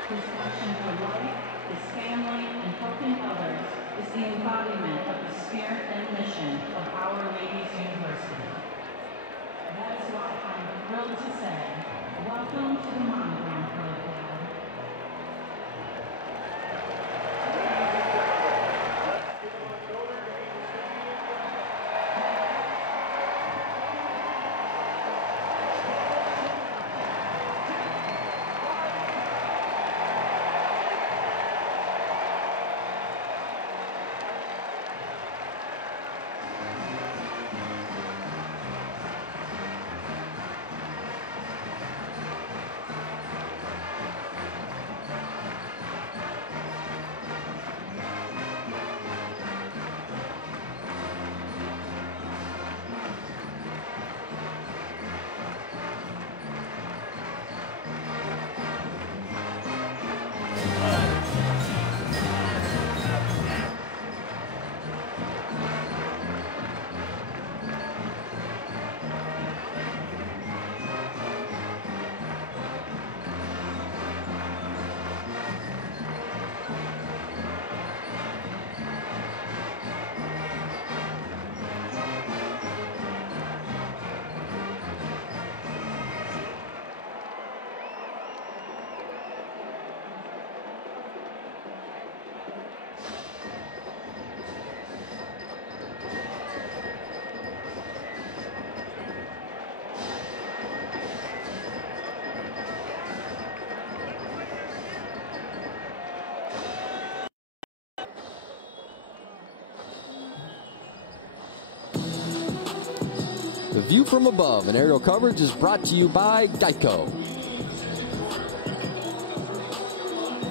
His passion for life, his family, and helping others is the embodiment of the spirit and mission of Our Lady's University. That is why I'm thrilled to say, welcome to the Monogram Club, Dad. View from above and aerial coverage is brought to you by Geico.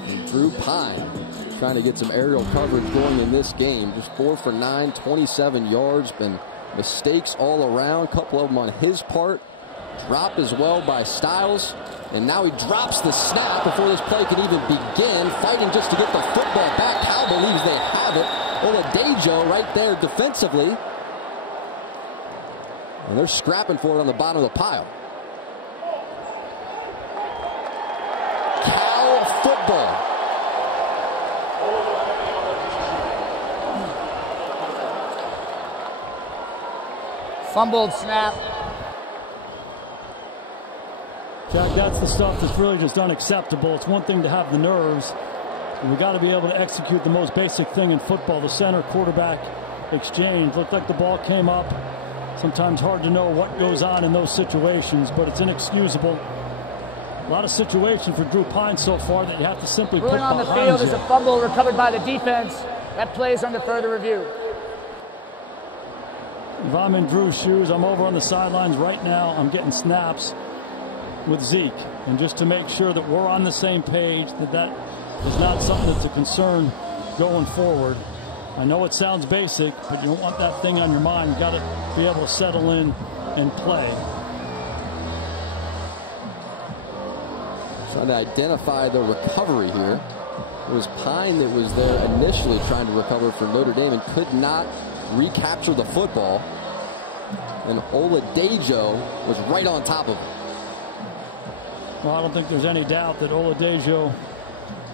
And Drew Pine trying to get some aerial coverage going in this game. Just 4 for 9, 27 yards. Been mistakes all around. A couple of them on his part. Dropped as well by Styles. And now he drops the snap before this play can even begin. Fighting just to get the football back. Cal believes they have it. Oladejo right there defensively. And they're scrapping for it on the bottom of the pile. Cal football. Fumbled snap. Jack, that's the stuff that's really just unacceptable. It's one thing to have the nerves. We've got to be able to execute the most basic thing in football, the center-quarterback exchange. Looked like the ball came up. Sometimes hard to know what goes on in those situations, but it's inexcusable. A lot of situations for Drew Pine so far that you have to simply put on the behind field you. is a fumble recovered by the defense. That plays under further review. If I'm in Drew's shoes, I'm over on the sidelines right now. I'm getting snaps with Zeke. And just to make sure that we're on the same page, that is not something that's a concern going forward. I know it sounds basic, but you don't want that thing on your mind. You've got to be able to settle in and play. Trying to identify the recovery here. It was Pine that was there initially trying to recover for Notre Dame and could not recapture the football. And Oladejo was right on top of him. Well, I don't think there's any doubt that Oladejo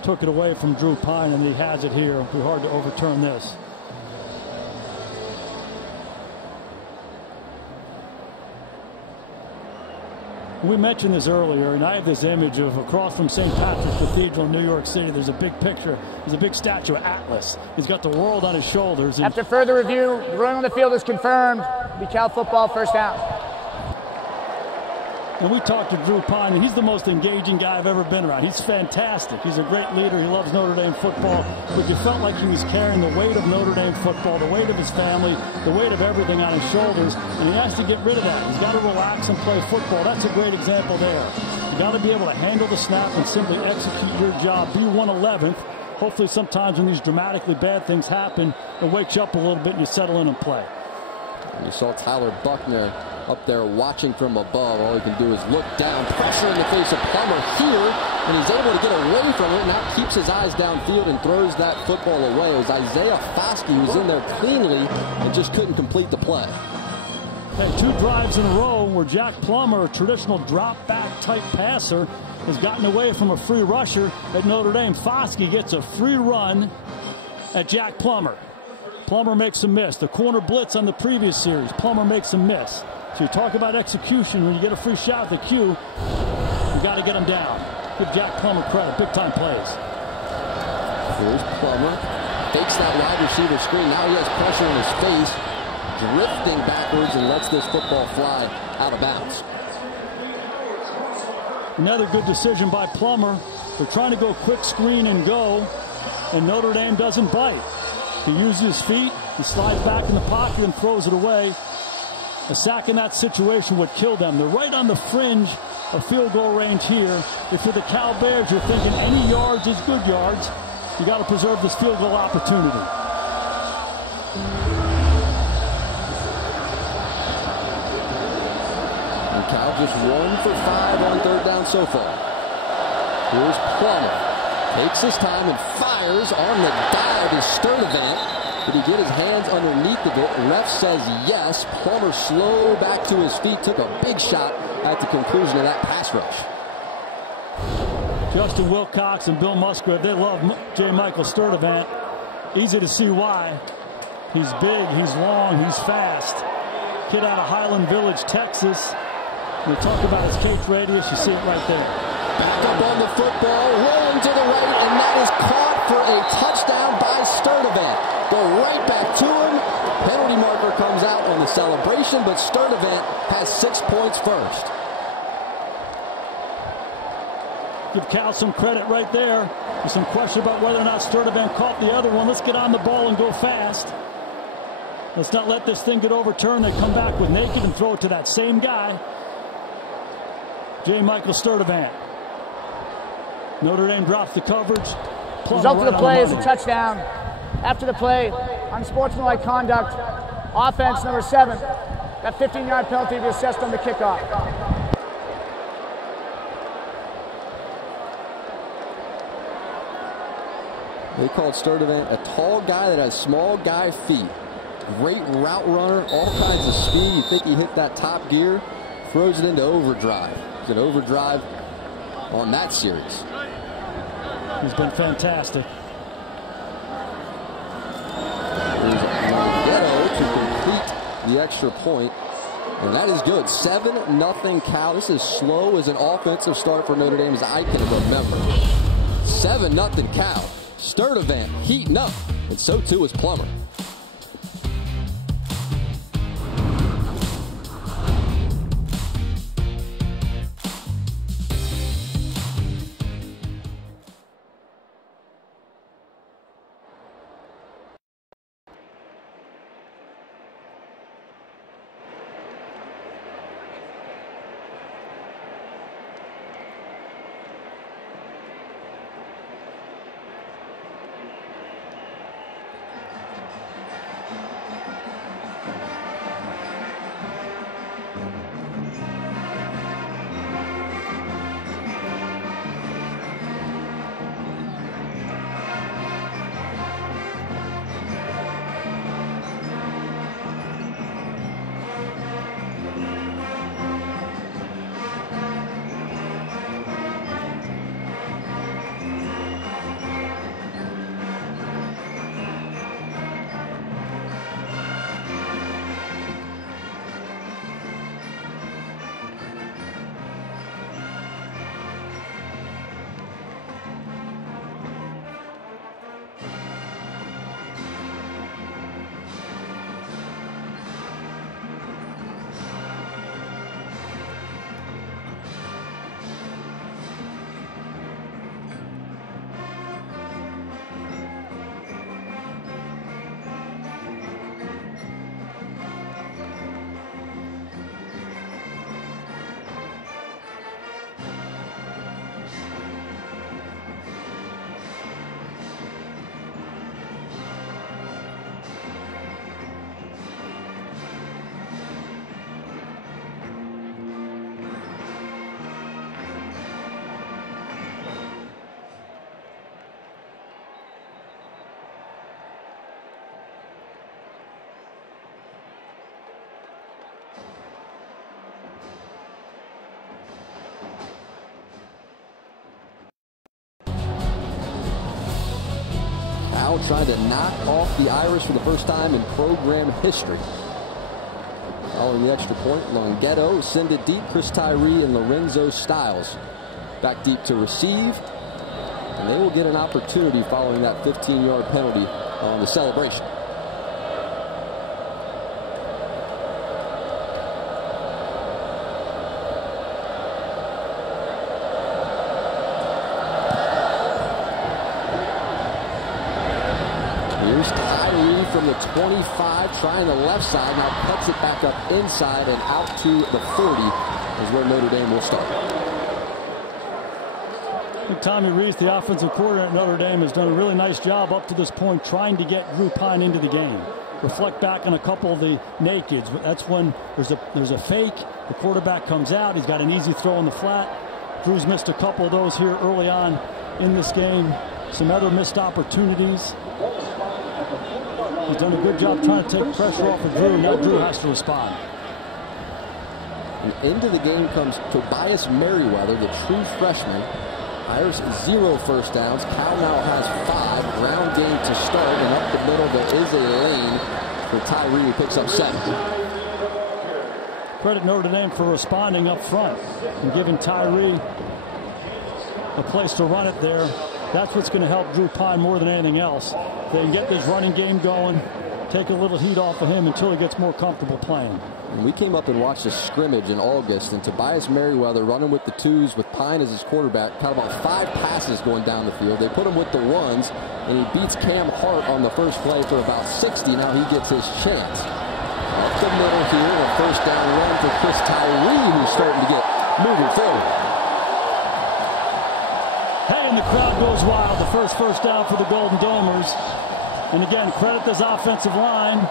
took it away from Drew Pine, and he has it here. It'll be hard to overturn this. We mentioned this earlier, and I have this image of across from St. Patrick's Cathedral in New York City. There's a big picture. There's a big statue of Atlas. He's got the world on his shoulders. And after further review, the ruling on the field is confirmed. Be Cal football, first down. And we talked to Drew Pine, and he's the most engaging guy I've ever been around. He's fantastic. He's a great leader. He loves Notre Dame football. But you felt like he was carrying the weight of Notre Dame football, the weight of his family, the weight of everything on his shoulders. And he has to get rid of that. He's got to relax and play football. That's a great example there. You got to be able to handle the snap and simply execute your job. Be 111th. Hopefully sometimes when these dramatically bad things happen, it wakes you up a little bit and you settle in and play. And you saw Tyler Buckner up there watching from above. All he can do is look down, pressure in the face of Plummer here, and he's able to get away from it. Now keeps his eyes downfield and throws that football away. It was Isaiah Foskey who was in there cleanly and just couldn't complete the play. Had 2 drives in a row where Jack Plummer, a traditional drop-back type passer, has gotten away from a free rusher at Notre Dame. Foskey gets a free run at Jack Plummer. Plummer makes a miss. The corner blitz on the previous series, Plummer makes a miss. So you talk about execution. When you get a free shot at the Q, you got to get him down. Give Jack Plummer credit. Big-time plays. Here's Plummer. Fakes that wide receiver screen. Now he has pressure in his face. Drifting backwards and lets this football fly out of bounds. Another good decision by Plummer. They're trying to go quick screen and go, and Notre Dame doesn't bite. He uses his feet. He slides back in the pocket and throws it away. A sack in that situation would kill them. They're right on the fringe of field goal range here. If you're the Cal Bears, you're thinking any yards is good yards. You got to preserve this field goal opportunity. And Cal just 1 for 5 on 3rd down so far. Here's Plummer. Takes his time and fires on the dive. His Sturdivant. Did he get his hands underneath the ref says yes. Plummer slow back to his feet. Took a big shot at the conclusion of that pass rush. Justin Wilcox and Bill Musgrave, they love J. Michael Sturdivant. Easy to see why. He's big, he's long, he's fast. Kid out of Highland Village, Texas. We'll talk about his catch radius. You see it right there. Back up on the football, rolling to the right, and that is caught for a touchdown by Sturdivant. Go right back to him. Penalty marker comes out on the celebration, but Sturdivant has 6 points first. Give Cal some credit right there. There's some question about whether or not Sturdivant caught the other one. Let's get on the ball and go fast. Let's not let this thing get overturned. They come back with naked and throw it to that same guy, J. Michael Sturdivant. Notre Dame drops the coverage. Result of the play is a touchdown. After the play, unsportsmanlike conduct, offense number 7. That 15-yard penalty to be assessed on the kickoff. They called Sturdivant a tall guy that has small guy feet. Great route runner, all kinds of speed. You think he hit that top gear, throws it into overdrive. It's an overdrive on that series. He's been fantastic. To complete the extra point, and that is good. 7-0 Cal. This is slow as an offensive start for Notre Dame as I can remember. 7-0 Cal. Sturdivant heating up, and so too is Plummer. Trying to knock off the Irish for the first time in program history. Following the extra point, Longhetto send it deep. Chris Tyree and Lorenzo Stiles back deep to receive. And they will get an opportunity following that 15-yard penalty on the celebration. From the 25, trying the left side, now cuts it back up inside and out to the 40 is where Notre Dame will start. I think Tommy Rees, the offensive coordinator at Notre Dame, has done a really nice job up to this point trying to get Drew Pine into the game. Reflect back on a couple of the nakeds. That's when there's a fake, the quarterback comes out, he's got an easy throw in the flat. Drew's missed a couple of those here early on in this game. Some other missed opportunities. He's done a good job trying to take pressure off of Drew. Now Drew has to respond. And into the game comes Tobias Merriweather, the true freshman. Irish 0 first downs. Cal now has 5. Ground game to start. And up the middle there is a lane for Tyree, who picks up 7. Credit Notre Dame for responding up front and giving Tyree a place to run it there. That's what's going to help Drew Pine more than anything else. They can get this running game going, take a little heat off of him until he gets more comfortable playing. And we came up and watched a scrimmage in August, and Tobias Merriweather running with the twos with Pine as his quarterback, caught about 5 passes going down the field. They put him with the ones, and he beats Cam Hart on the first play for about 60. Now he gets his chance. Up the middle here, a first down run for Chris Tyree, who's starting to get moving forward. Hey, and the crowd goes wild. The first down for the Golden Domers. And again, credit this offensive line.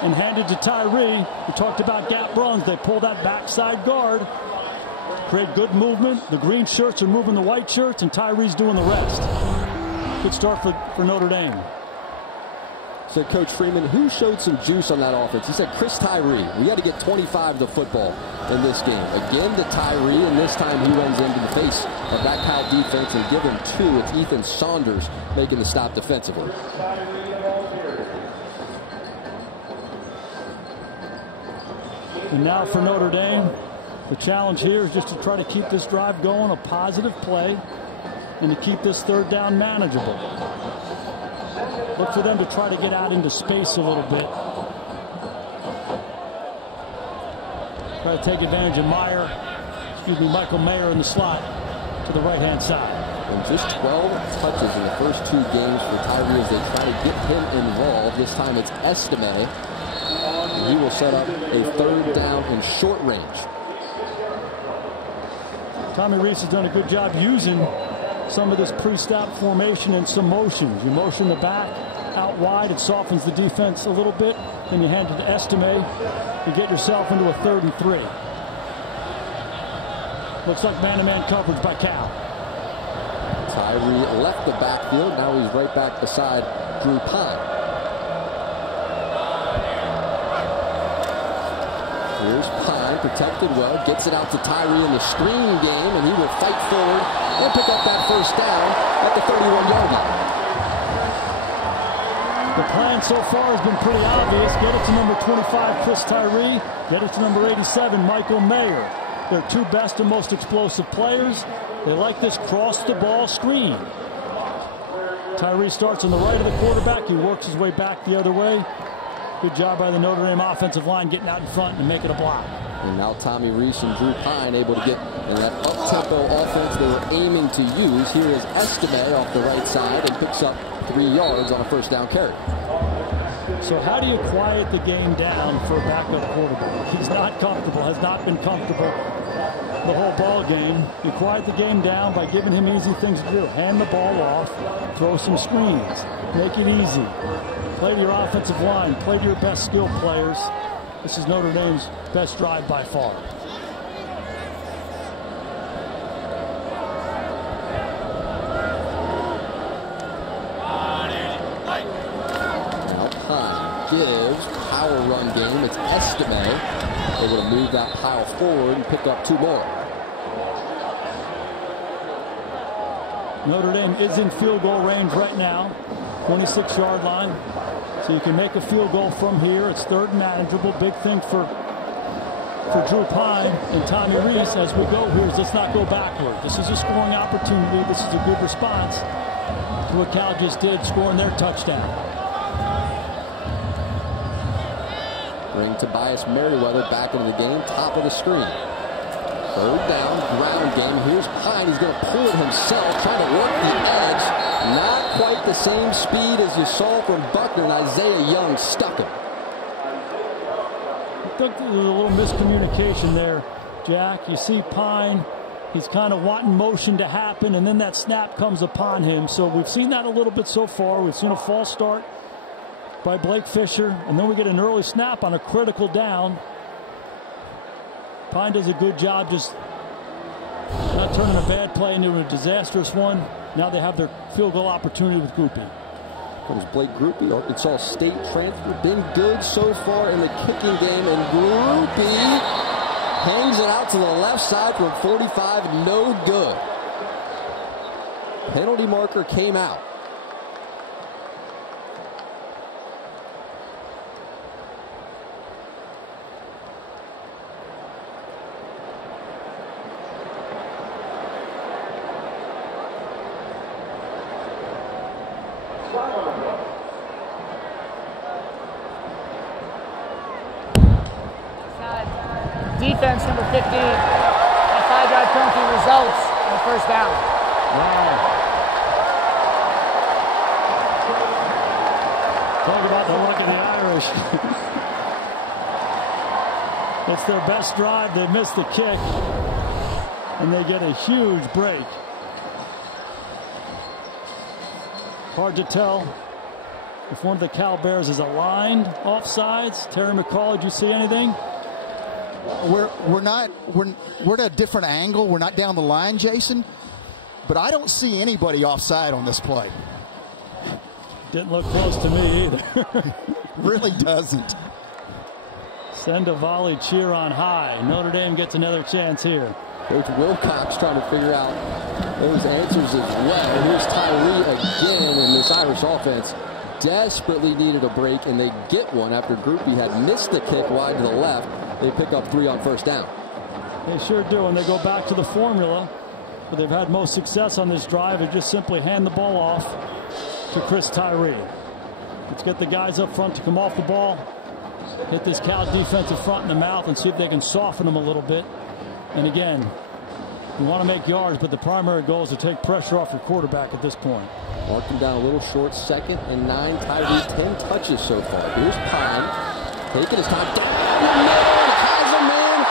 And handed to Tyree. We talked about gap runs. They pull that backside guard, create good movement. The green shirts are moving the white shirts, and Tyree's doing the rest. Good start for Notre Dame. So, Coach Freeman, who showed some juice on that offense? He said Chris Tyree. We got to get 25 to football in this game. Again to Tyree, and this time he runs into the face of that Cal defense and give him 2. It's Ethan Saunders making the stop defensively. And now for Notre Dame, the challenge here is just to try to keep this drive going, a positive play, and to keep this third down manageable. Look for them to try to get out into space a little bit. Try to take advantage of Michael Mayer in the slot to the right-hand side. And just 12 touches in the first 2 games for Tyree as they try to get him involved. This time it's Estime. He will set up a third down in short range. Tommy Rees has done a good job using some of this pre-snap formation and some motions. You motion the back out wide, it softens the defense a little bit. Then you hand it to Estime. You get yourself into a 3rd and 3. Looks like man-to-man coverage by Cal. Tyree left the backfield. Now he's right back beside Drew Pine. Here's Pine, protected well, gets it out to Tyree in the screen game, and he will fight forward and pick up that first down at the 31-yard line. The plan so far has been pretty obvious. Get it to number 25, Chris Tyree. Get it to number 87, Michael Mayer. They're 2 best and most explosive players. They like this cross-the-ball screen. Tyree starts on the right of the quarterback. He works his way back the other way. Good job by the Notre Dame offensive line getting out in front and making a block. And now Tommy Rees and Drew Pine able to get in that up-tempo offense they were aiming to use. Here is Estime off the right side and picks up 3 yards on a first down carry. So how do you quiet the game down for a backup quarterback? He's not comfortable, has not been comfortable the whole ball game. You quiet the game down by giving him easy things to do. Hand the ball off, throw some screens, make it easy. Play to your offensive line, play to your best skilled players. This is Notre Dame's best drive by far. Now Pine gives power run game. It's Estime able to move that pile forward and pick up 2 more. Notre Dame is in field goal range right now, 26-yard line. So you can make a field goal from here. It's 3rd and manageable. Big thing for Drew Pine and Tommy Rees as we go here is let's not go backward. This is a scoring opportunity. This is a good response to what Cal just did, scoring their touchdown. Bring Tobias Merriweather back into the game, top of the screen. 3rd down, ground game. Here's Pine. He's going to pull it himself, trying to work the edge. Not quite the same speed as you saw from Buckner, and Isaiah Young stuck him. I think there's a little miscommunication there, Jack. You see Pine, he's kind of wanting motion to happen, and then that snap comes upon him. So we've seen that a little bit so far. We've seen a false start by Blake Fisher, and then we get an early snap on a critical down. Pine does a good job just not turning a bad play into a disastrous one. Now they have their field goal opportunity with Groupie. Comes Blake Groupie, Arkansas State transfer. Been good so far in the kicking game, and Groupie hangs it out to the left side from 45. No good. Penalty marker came out. defense, number 15. That 5-yard penalty results in a first down. Wow. Talk about the luck of the Irish. It's their best drive. They missed the kick, and they get a huge break. Hard to tell if one of the Cal Bears is aligned offsides. Terry McCall, did you see anything? We're at a different angle. We're not down the line, Jason. But I don't see anybody offside on this play. Didn't look close to me either. Really doesn't. Send a volley cheer on high. Notre Dame gets another chance here. Coach Wilcox trying to figure out those answers as well. Here's Tyree again, and this Irish offense desperately needed a break, and they get one after Groupie had missed the kick wide to the left. They pick up 3 on first down. They sure do, and they go back to the formula. But they've had most success on this drive and just simply hand the ball off to Chris Tyree. Let's get the guys up front to come off the ball, hit this Cal defensive front in the mouth, and see if they can soften them a little bit. And again, you want to make yards, but the primary goal is to take pressure off your quarterback at this point. Marking down a little short, 2nd and 9. Tyree 10 touches so far. Here's Pine taking his time down the middle. Has a man.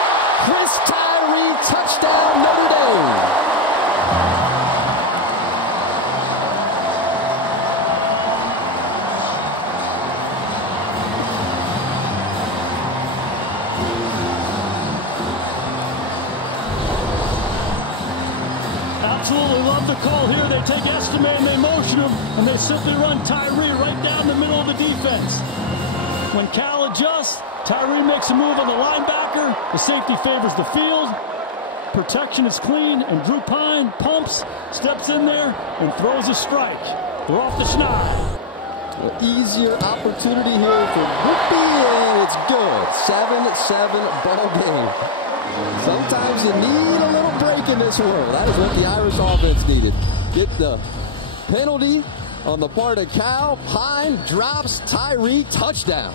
Chris Tyree, touchdown Notre Dame. Absolutely love the call here. They take Estime and they motion him, and they simply run Tyree right down the middle of the defense. When Cal adjusts, Tyree makes a move on the linebacker. The safety favors the field. Protection is clean, and Drew Pine pumps, steps in there, and throws a strike. They're off the schneid. An easier opportunity here for Whoopi, and it's good. 7-7 ball game. Sometimes you need a little break in this world. That is what the Irish offense needed. Get the penalty on the part of Cal. Pine drops Tyree, touchdown.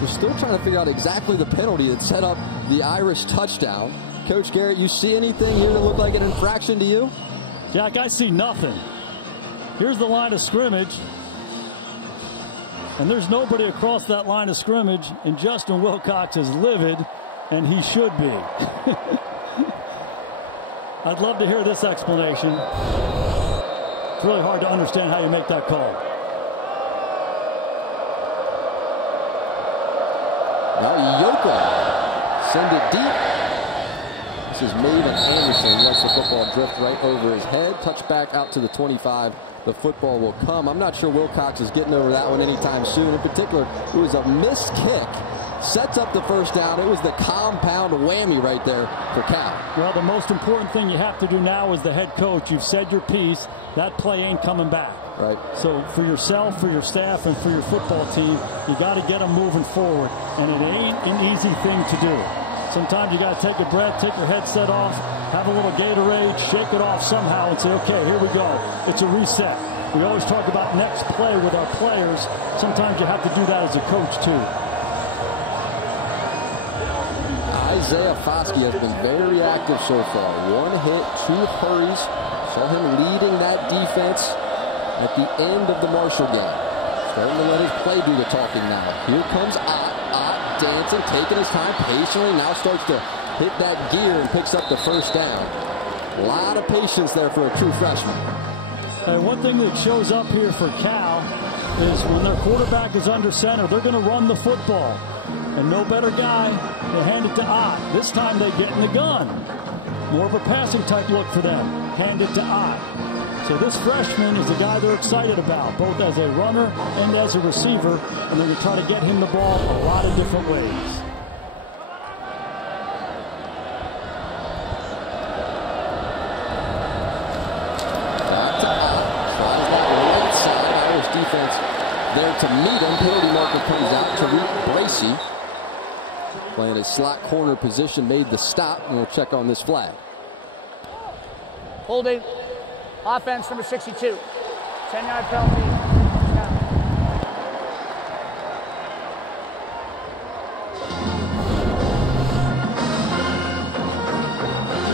We're still trying to figure out exactly the penalty that set up the Irish touchdown. Coach Garrett, you see anything here that looked like an infraction to you? Jack, I see nothing. Here's the line of scrimmage. And there's nobody across that line of scrimmage. And Justin Wilcox is livid, and he should be. I'd love to hear this explanation. It's really hard to understand how you make that call. Now Yoka send it deep. This is Maven Anderson. Lets the football drift right over his head. Touchback out to the 25. The football will come. I'm not sure Wilcox is getting over that one anytime soon. In particular, it was a missed kick. Sets up the first down. It was the compound whammy right there for Cal. Well, the most important thing you have to do now as the head coach, you've said your piece. That play ain't coming back. Right. So for yourself, for your staff, and for your football team, you got to get them moving forward. And it ain't an easy thing to do. Sometimes you got to take a breath, take your headset off, have a little Gatorade, shake it off somehow and say, okay, here we go. It's a reset. We always talk about next play with our players. Sometimes you have to do that as a coach too. Isaiah Foskey has been very active so far. 1 hit, 2 hurries. Saw him leading that defense at the end of the Marshall game. Starting to let his play do the talking now. Here comes Ott dancing, taking his time patiently. Now starts to hit that gear and picks up the first down. A lot of patience there for a true freshman. And one thing that shows up here for Cal is when their quarterback is under center, they're going to run the football. And no better guy, they hand it to Ott. This time they get in the gun. More of a passing type look for them. Hand it to Ott. So this freshman is the guy they're excited about, both as a runner and as a receiver. And they're going to try to get him the ball a lot of different ways. Back to Ott. Tries that right side. Irish defense there to meet him. Penalty marker comes out. Tariq Bracey, playing a slot corner position, made the stop, and we'll check on this flag. Holding. Offense number 62. 10-yard penalty.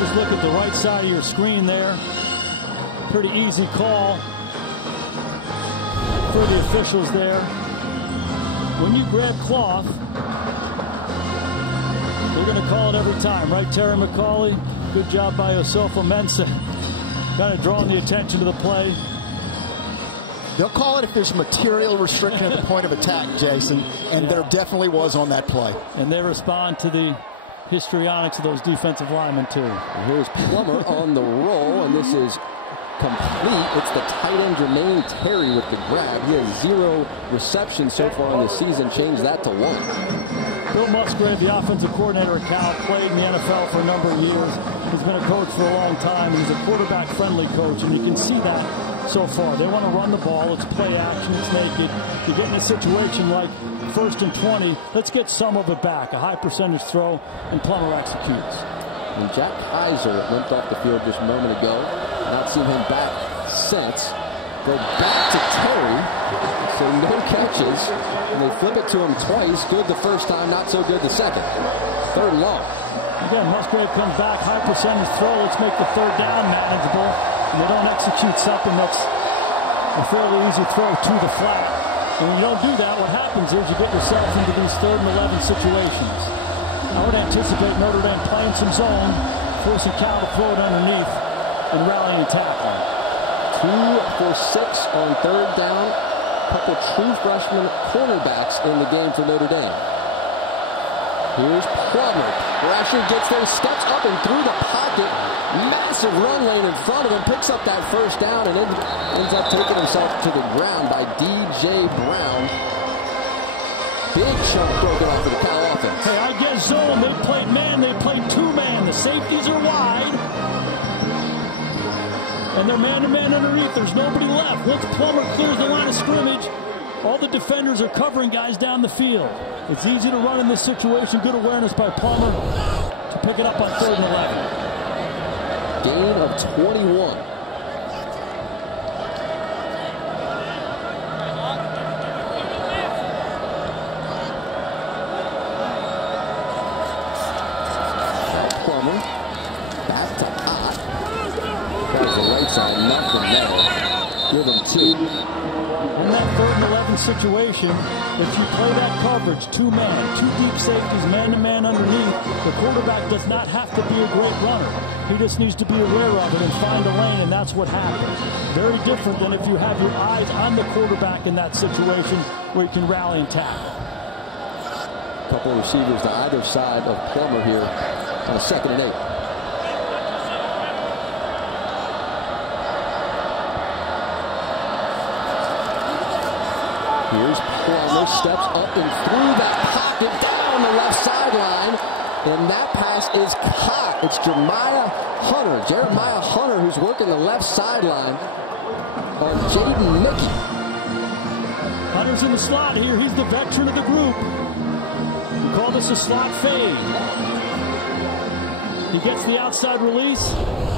Just look at the right side of your screen there. Pretty easy call for the officials there. When you grab cloth, they're going to call it every time, right, Terry McCauley? Good job by Osofa Mensah. Kind of drawing the attention to the play. They'll call it if there's material restriction at the point of attack, Jason, and there definitely was on that play. And they respond to the histrionics of those defensive linemen, too. And here's Plummer on the roll, and this is complete. It's the tight end Jermaine Terry with the grab. He has 0 receptions so far in the season. Change that to 1. Bill Musgrave, the offensive coordinator at Cal, played in the NFL for a number of years. He's been a coach for a long time. He's a quarterback-friendly coach, and you can see that so far. They want to run the ball. It's play action. It's naked. You get in a situation like 1st and 20. Let's get some of it back. A high percentage throw, and Plummer executes. And Jack Kaiser limped off the field just a moment ago. Not seen him back since. Go back to Terry. So no catches. And they flip it to him twice. Good the first time, not so good the second. 3rd and long. Again, Musgrave comes back, high percentage throw. Let's make the 3rd down manageable. And they don't execute something that's a fairly easy throw to the flat. And when you don't do that, what happens is you get yourself into these 3rd and 11 situations. I would anticipate Notre Dame playing some zone, forcing Cal to throw it underneath and rallying tackling. 2 for 6 on 3rd down. Couple true freshman cornerbacks in the game for Notre Dame. Here's Plummer. Pressure gets there, steps up and through the pocket. Massive run lane in front of him. Picks up that first down and ends up taking himself to the ground by DJ Brown. Big chunk broken off of the Cal offense. Hey, I get zone. They played man. They played 2-man. The safeties are wide. And they're man-to-man underneath. There's nobody left. Once Plummer clears the line of scrimmage, all the defenders are covering guys down the field. It's easy to run in this situation. Good awareness by Plummer to pick it up on 3rd and 11. Gain of 21. Plummer back to Ott. Tries the right side, nothing there. Give him 2. In that 3rd and 11 situation, if you play that coverage, 2-man, 2 deep safeties, man-to-man underneath, the quarterback does not have to be a great runner. He just needs to be aware of it and find a lane, and that's what happens. Very different than if you have your eyes on the quarterback in that situation where you can rally and tackle. A couple of receivers to either side of Plummer here on a 2nd and 8. Here's Plummer, steps up and through that pocket down the left sideline, and that pass is caught. It's Jeremiah Hunter, who's working the left sideline on Jaden Mickey. Hunter's in the slot here. He's the veteran of the group. We call this a slot fade. He gets the outside release,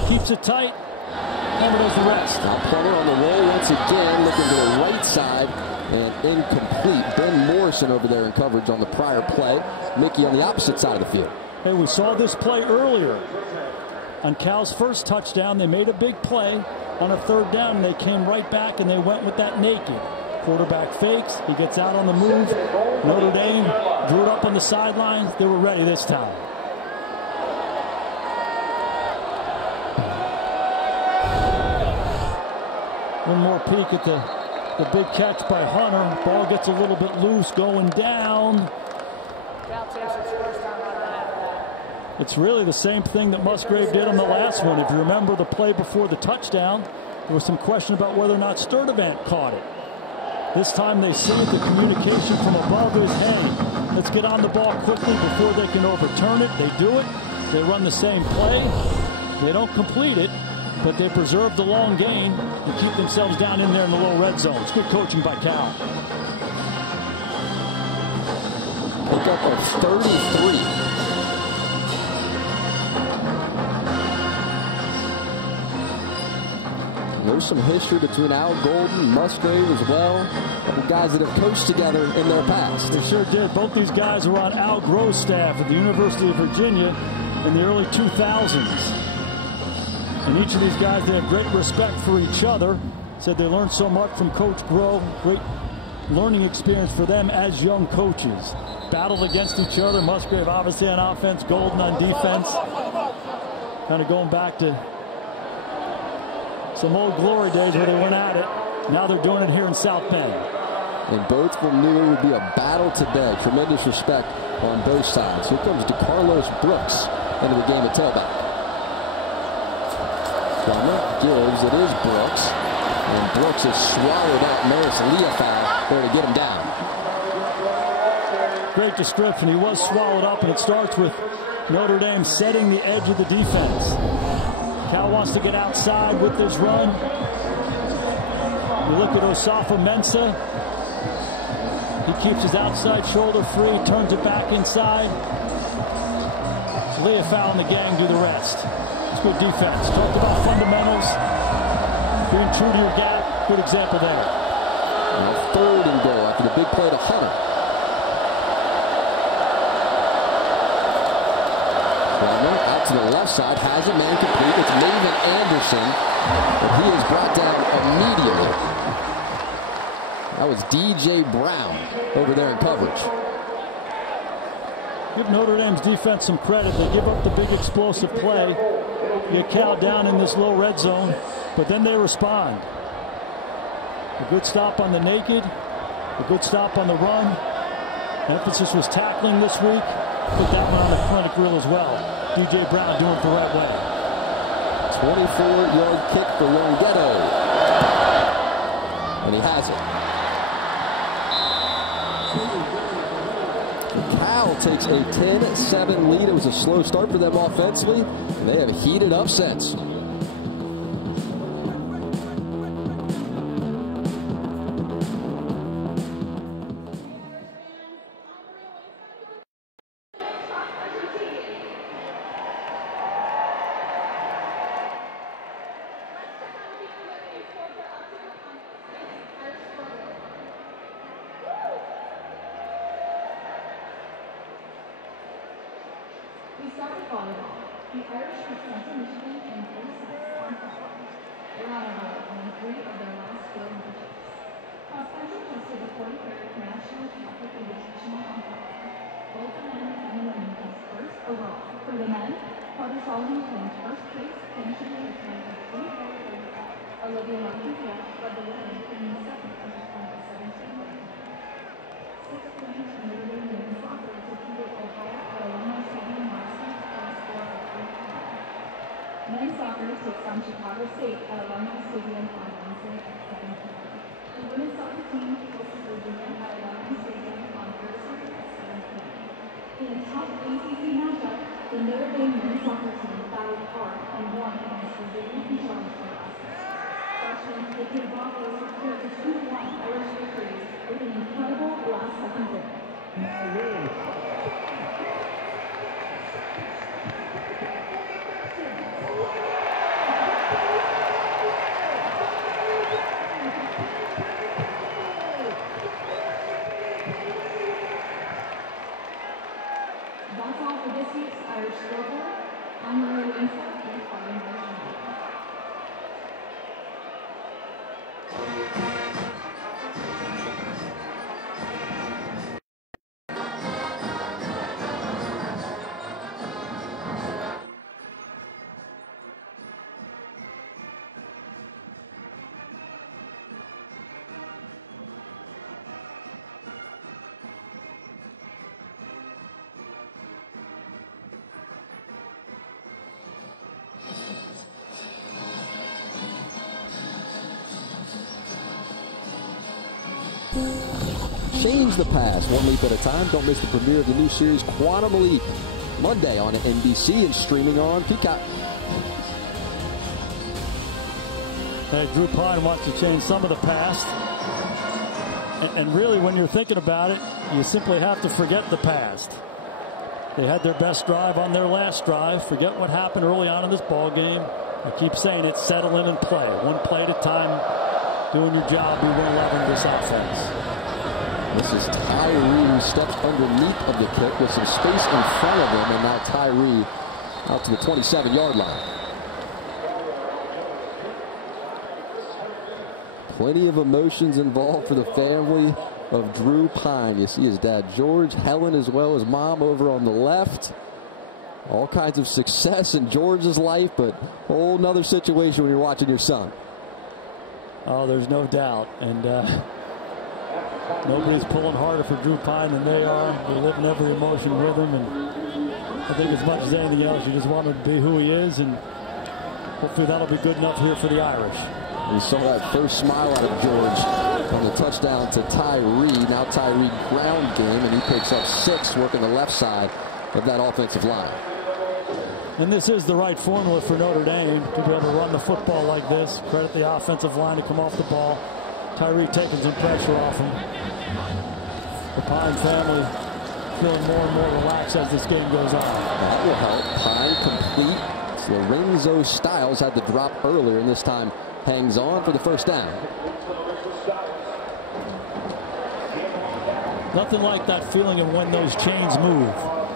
keeps it tight, and does the rest. Now Plummer on the roll once again, looking to the right side. And incomplete. Ben Morrison over there in coverage on the prior play. Mickey on the opposite side of the field. Hey, we saw this play earlier. On Cal's first touchdown, they made a big play on a 3rd down, and they came right back and they went with that naked. Quarterback fakes. He gets out on the move. Notre Dame drew it up on the sidelines. They were ready this time. One more peek at the big catch by Hunter. Ball gets a little bit loose going down. It's really the same thing that Musgrave did on the last one. If you remember the play before the touchdown, there was some question about whether or not Sturdivant caught it. This time they see it. The communication from above is, hey, let's get on the ball quickly before they can overturn it. They do it. They run the same play. They don't complete it, but they preserve the long gain and keep themselves down in there in the low red zone. It's good coaching by Cal. Pick up a 33. There's some history between Al Golden, Musgrave as well. The guys that have coached together in their past. They sure did. Both these guys were on Al Groh's staff at the University of Virginia in the early 2000s. And each of these guys, they have great respect for each other. Said they learned so much from Coach Groh. Great learning experience for them as young coaches. Battled against each other. Musgrave obviously on offense, Golden on defense. Kind of going back to some old glory days where they went at it. Now they're doing it here in South Bend. And both of them knew it would be a battle today. Tremendous respect on both sides. Here comes DeCarlos Brooks into the game at tailback. Plummer gives, it is Brooks. And Brooks has swallowed out Maris Leofau there to get him down. Great description. He was swallowed up, and it starts with Notre Dame setting the edge of the defense. Cal wants to get outside with this run. You look at Osafa Mensah. He keeps his outside shoulder free, turns it back inside. Leofau and the gang do the rest. It's good defense. Talked about fundamentals. Being true to your gap. Good example there. Now 3rd and goal after the big play to Hunter. Out to the left side, has a man complete. It's Maven Anderson, but he is brought down immediately. That was DJ Brown over there in coverage. Give Notre Dame's defense some credit. They give up the big explosive play. Get Cal down in this low red zone, but then they respond. A good stop on the naked, a good stop on the run. Emphasis was tackling this week. Put that one on the clinic reel as well. DJ Brown doing it the right way. 24-yard kick for Longetto. And he has it. Cal takes a 10-7 lead. It was a slow start for them offensively, and they have heated up since. We started volleyball. The Irish Wisconsin, Michigan, and 36 on football. We're on a roll, winning 3 of their last 4 matches. Cross country hosted the 43rd National Catholic Invitational on Friday. Both the men and the women placed first overall. For the men, Carter Solomon claimed first place, finishing with a time of 3:4:35. Olivia Martinez led the women, claiming second with a time of 17:35. 6th ranked Notre Dame women's soccer defeated Ohio at Alumni Stadium last week by a score of 3-1. Men's soccer takes on Chicago State at Alumni Stadium on Wednesday at 7 p.m. The women's soccer team hosts Virginia at Alumni Stadium on Thursday at 7 p.m. In a tough ACC matchup, the Notre Dame men's soccer team battled hard and won against Virginia and Charlottesville last week. Freshman Vicky Broncos secured a 2-1 Irish victory with an incredible last-second goal. That's all for this week's Irish Scoreboard. I'm Maria Lisa, and Fighting Irish United. Change the past, one leap at a time. Don't miss the premiere of the new series Quantum Leap, Monday on NBC and streaming on Peacock. Hey, Drew Pine wants to change some of the past. And really, when you're thinking about it, you simply have to forget the past. They had their best drive on their last drive. Forget what happened early on in this ball game. I keep saying it, settle in and play. One play at a time, doing your job. We win 11 this offense. This is Tyree who steps underneath of the kick with some space in front of him, and now Tyree out to the 27-yard line. Plenty of emotions involved for the family of Drew Pine. You see his dad George, Helen as well as mom over on the left. All kinds of success in George's life, but a whole nother situation when you're watching your son. Oh, there's no doubt. And nobody's pulling harder for Drew Pine than they are. They're living every emotion with him. And I think as much as anything else, you just want him to be who he is. And hopefully that'll be good enough here for the Irish. We saw that first smile out of George on the touchdown to Tyree. Now Tyree ground game, and he picks up 6 working the left side of that offensive line. And this is the right formula for Notre Dame to be able to run the football like this. Credit the offensive line to come off the ball. Tyree taking some pressure off him. The Pine family feeling more and more relaxed as this game goes on. That will help. Pine complete. Lorenzo Styles had the drop earlier, and this time hangs on for the first down. Nothing like that feeling of when those chains move,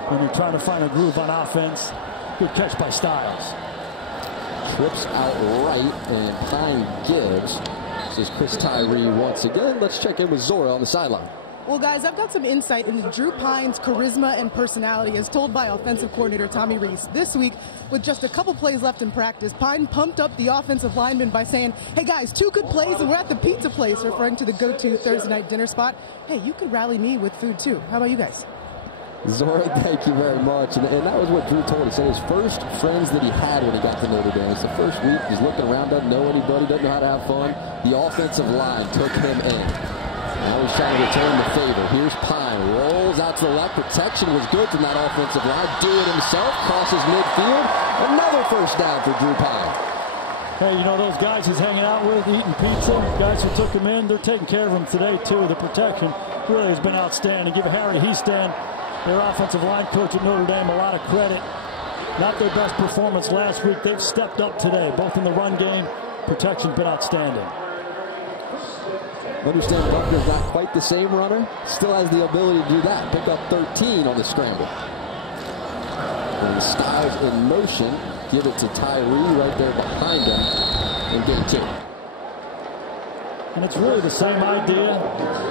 when you're trying to find a groove on offense. Good catch by Styles. Trips out right, and Pine gives. This is Chris Tyree once again. Let's check in with Zora on the sideline. Well, guys, I've got some insight into Drew Pine's charisma and personality, as told by offensive coordinator Tommy Rees. This week, with just a couple plays left in practice, Pine pumped up the offensive linemen by saying, "Hey, guys, 2 good plays, and we're at the pizza place," referring to the go-to Thursday night dinner spot. Hey, you could rally me with food, too. How about you guys? Zora, thank you very much. And that was what Drew told us. His first friends that he had when he got to Notre Dame. It's the first week. He's looking around, doesn't know anybody, doesn't know how to have fun. The offensive line took him in. Now he's trying to return the favor. Here's Pine. Rolls out to the left. Protection was good from that offensive line. Do it himself. Crosses midfield. Another first down for Drew Pine. Hey, you know those guys he's hanging out with, eating pizza, guys who took him in, they're taking care of him today, too. The protection really has been outstanding. Give Harry Heastan, their offensive line coach at Notre Dame, a lot of credit. Not their best performance last week. They've stepped up today, both in the run game. Protection's been outstanding. Understand Buckner's not quite the same runner. Still has the ability to do that. Pick up 13 on the scramble. And Styles in motion. Give it to Tyree right there behind him. And get 2. And it's really the same idea.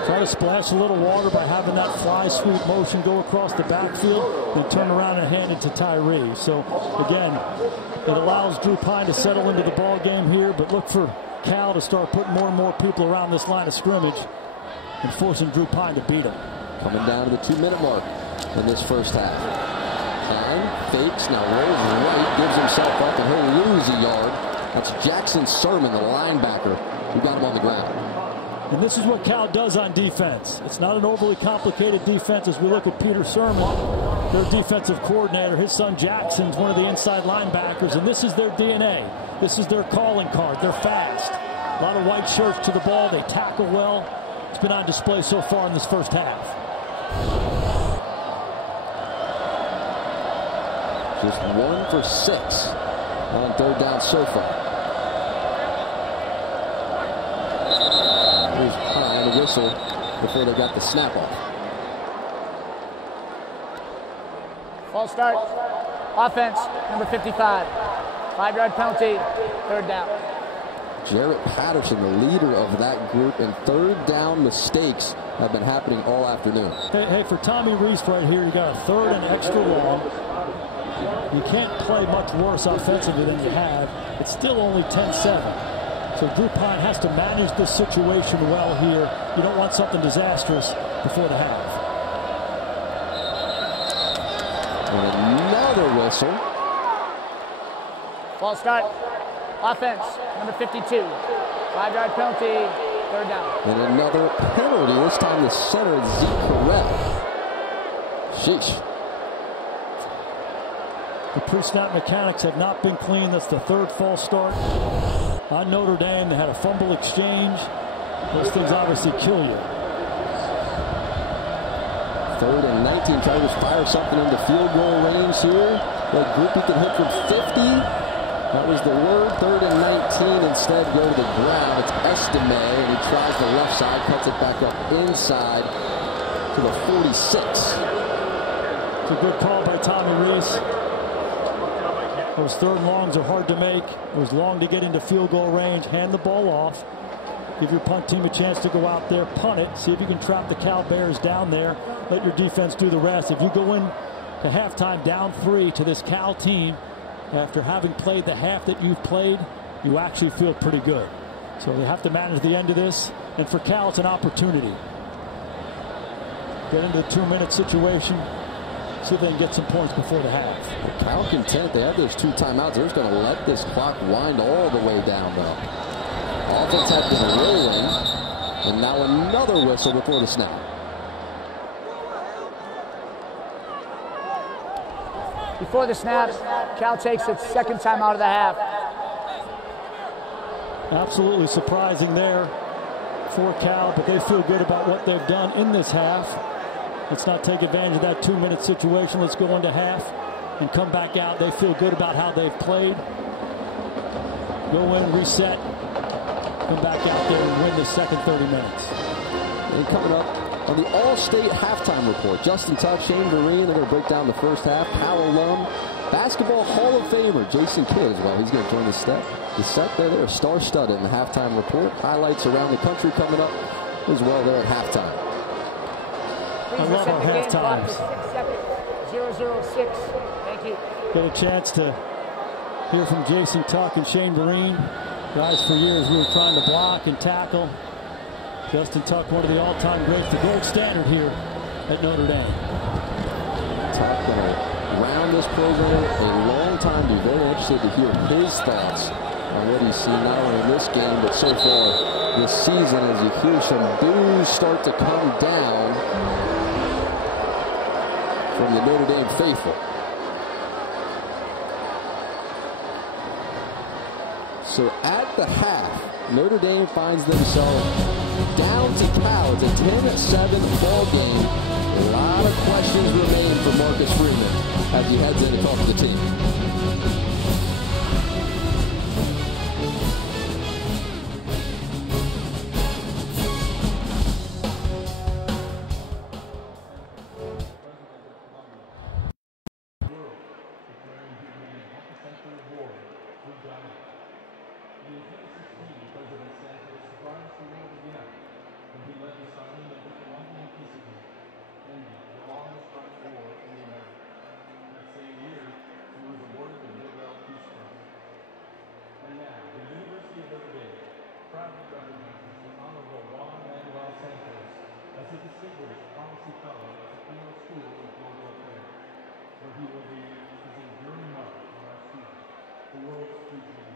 Try to splash a little water by having that fly sweep motion go across the backfield, then turn around and hand it to Tyree. So, again, it allows Drew Pine to settle into the ball game here, but look for Cal to start putting more and more people around this line of scrimmage and forcing Drew Pine to beat him. Coming down to the 2-minute mark in this first half. Pine fakes, now rolls right, gives himself up, and he'll lose a yard. That's Jackson Sermon, the linebacker, who got him on the ground. And this is what Cal does on defense. It's not an overly complicated defense as we look at Peter Sermon, their defensive coordinator. His son Jackson's one of the inside linebackers, and this is their DNA. This is their calling card. They're fast. A lot of white shirts to the ball. They tackle well. It's been on display so far in this first half. Just 1 for 6 on third down so far. Here's Pine, the whistle before they got the snap off. False start. Offense, number 55. 5-yard penalty, third down. Jarrett Patterson, the leader of that group, and third down mistakes have been happening all afternoon. Hey, for Tommy Reese right here, you got a third and extra long. You can't play much worse offensively than you have. It's still only 10-7. So Drew Pine has to manage this situation well here. You don't want something disastrous before the half. And another whistle. False start. Offense, number 52. 5-yard penalty, third down. And another penalty, this time the center, Zeke Correct. Sheesh. The pre-snap mechanics have not been clean. That's the third false start on Notre Dame. They had a fumble exchange. Those things obviously kill you. 3rd and 19. Tigers fire something into field goal range here. That group he can hit from 50. That was the word. 3rd and 19. Instead, go to the ground. It's Estime, and he tries the left side, cuts it back up inside to the 46. It's a good call by Tommy Reese. Those third and longs are hard to make. It was long to get into field goal range. Hand the ball off. Give your punt team a chance to go out there, punt it, see if you can trap the Cal Bears down there. Let your defense do the rest. If you go in to halftime down 3 to this Cal team, after having played the half that you've played, you actually feel pretty good. So they have to manage the end of this. And for Cal, it's an opportunity. Get into the 2-minute situation. See if they can get some points before the half. Cal content. They have those 2 timeouts. They're just going to let this clock wind all the way down, though. Offense had been rolling. And now another whistle before the snap. Before the snap, Cal takes its second time out of the half. Absolutely surprising there for Cal, but they feel good about what they've done in this half. Let's not take advantage of that 2-minute situation. Let's go into half and come back out. They feel good about how they've played. Go in, reset, come back out there and win the second 30 minutes. And coming up on the All-State Halftime Report, Justin Tuck, Shane Vereen, they're going to break down the first half. Cal alum, Basketball Hall of Famer Jason Kidd as well. He's going to join the set there. They're star-studded in the Halftime Report. Highlights around the country coming up as well there at halftime. I love our half times. 0-0-6. Thank you. Get a chance to hear from Jason Tuck and Shane Vereen. Guys, for years we were trying to block and tackle. Justin Tuck, one of the all-time greats, the gold standard here at Notre Dame. Tuck going to round this program a long time. Be very interested to hear his thoughts on what he's seen not only in this game but so far this season as you hear some boos start to come down from the Notre Dame faithful. So at the half, Notre Dame finds themselves down to Cal. It's a 10-7 ball game. A lot of questions remain for Marcus Freeman as he heads in to talk to the team. President Santos, distinguished policy fellow at the Kino School of Global Affairs, where he will be using very much on our students, the world's future.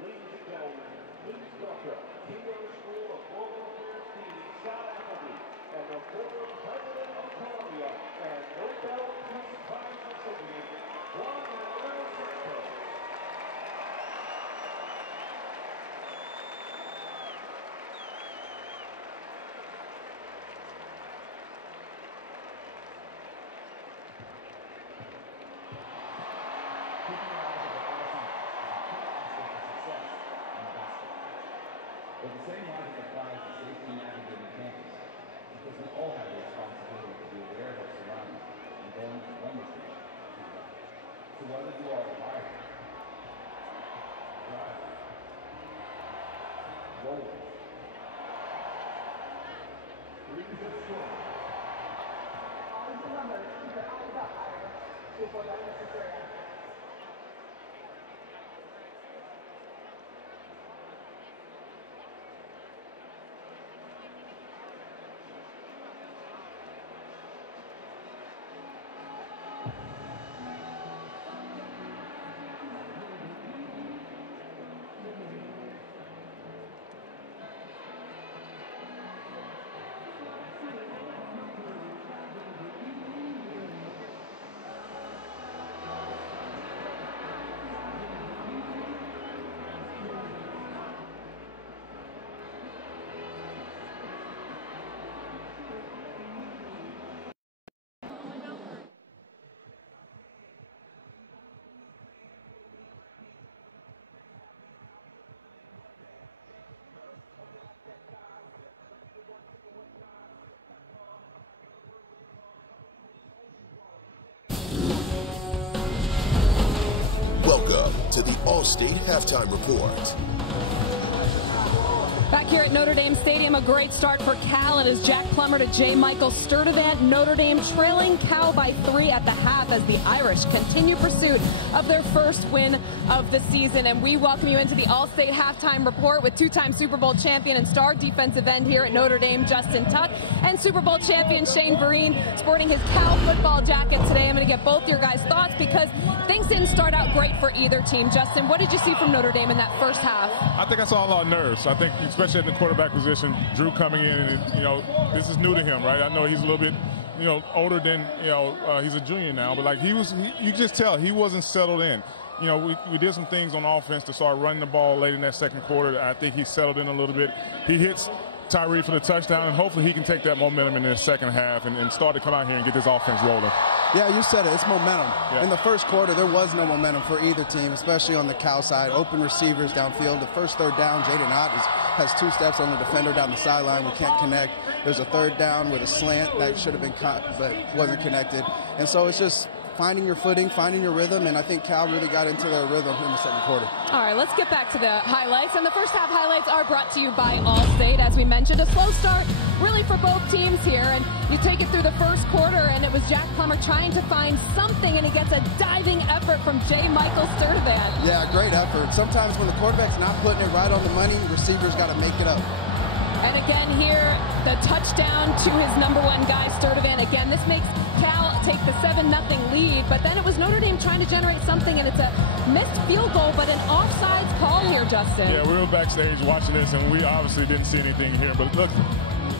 Ladies and gentlemen, please welcome Kino School of Global Affairs Dean Scott Appleby and the former President of Columbia and Nobel Peace Prize recipient, Juan Manuel Santos. But the same logic applies to safety navigating campus, because we all have the responsibility to be aware of our surroundings and going from one location to another. So whether you are a rider, driver, roller, breathe this strong. Always remember to keep your eyes up, Irish, before that necessary action. Welcome to the All-State Halftime Report. Back here at Notre Dame Stadium, a great start for Cal. It is Jack Plummer to J. Michael Sturdivant. Notre Dame trailing Cal by 3 at the half as the Irish continue pursuit of their first win of the season. And we welcome you into the All-State Halftime Report with two-time Super Bowl champion and star defensive end here at Notre Dame, Justin Tuck, and Super Bowl champion Shane Vereen sporting his Cal football jacket today. I'm going to get both your guys' thoughts because things didn't start out great for either team. Justin, what did you see from Notre Dame in that first half? I think I saw a lot of nerves. I think especially in the quarterback position, Drew coming in, and, you know, this is new to him, right? I know he's a little bit, you know, older than, you know, he's a junior now, but like you just tell he wasn't settled in. You know, we did some things on offense to start running the ball late in that second quarter. I think he settled in a little bit. He hits Tyree for the touchdown, and hopefully he can take that momentum in the second half and start to come out here and get this offense rolling. Yeah, you said it. It's momentum. Yeah. In the first quarter, there was no momentum for either team, especially on the Cal side. Open receivers downfield. The first third down, Jaden Ott has 2 steps on the defender down the sideline. We can't connect. There's a third down with a slant that should have been caught but wasn't connected. And so it's just finding your footing, finding your rhythm, and I think Cal really got into their rhythm in the second quarter. All right, let's get back to the highlights. And the first half highlights are brought to you by Allstate. As we mentioned, a slow start really for both teams here. And you take it through the first quarter, and it was Jack Plummer trying to find something, and he gets a diving effort from J. Michael Sturdivant. Yeah, great effort. Sometimes when the quarterback's not putting it right on the money, receivers got to make it up. And again here, the touchdown to his number 1 guy, Sturdivant. Again, this makes Cal take the 7-0 lead, but then it was Notre Dame trying to generate something, and it's a missed field goal, but an offsides call here, Justin. Yeah, we were backstage watching this, and we obviously didn't see anything here. But look,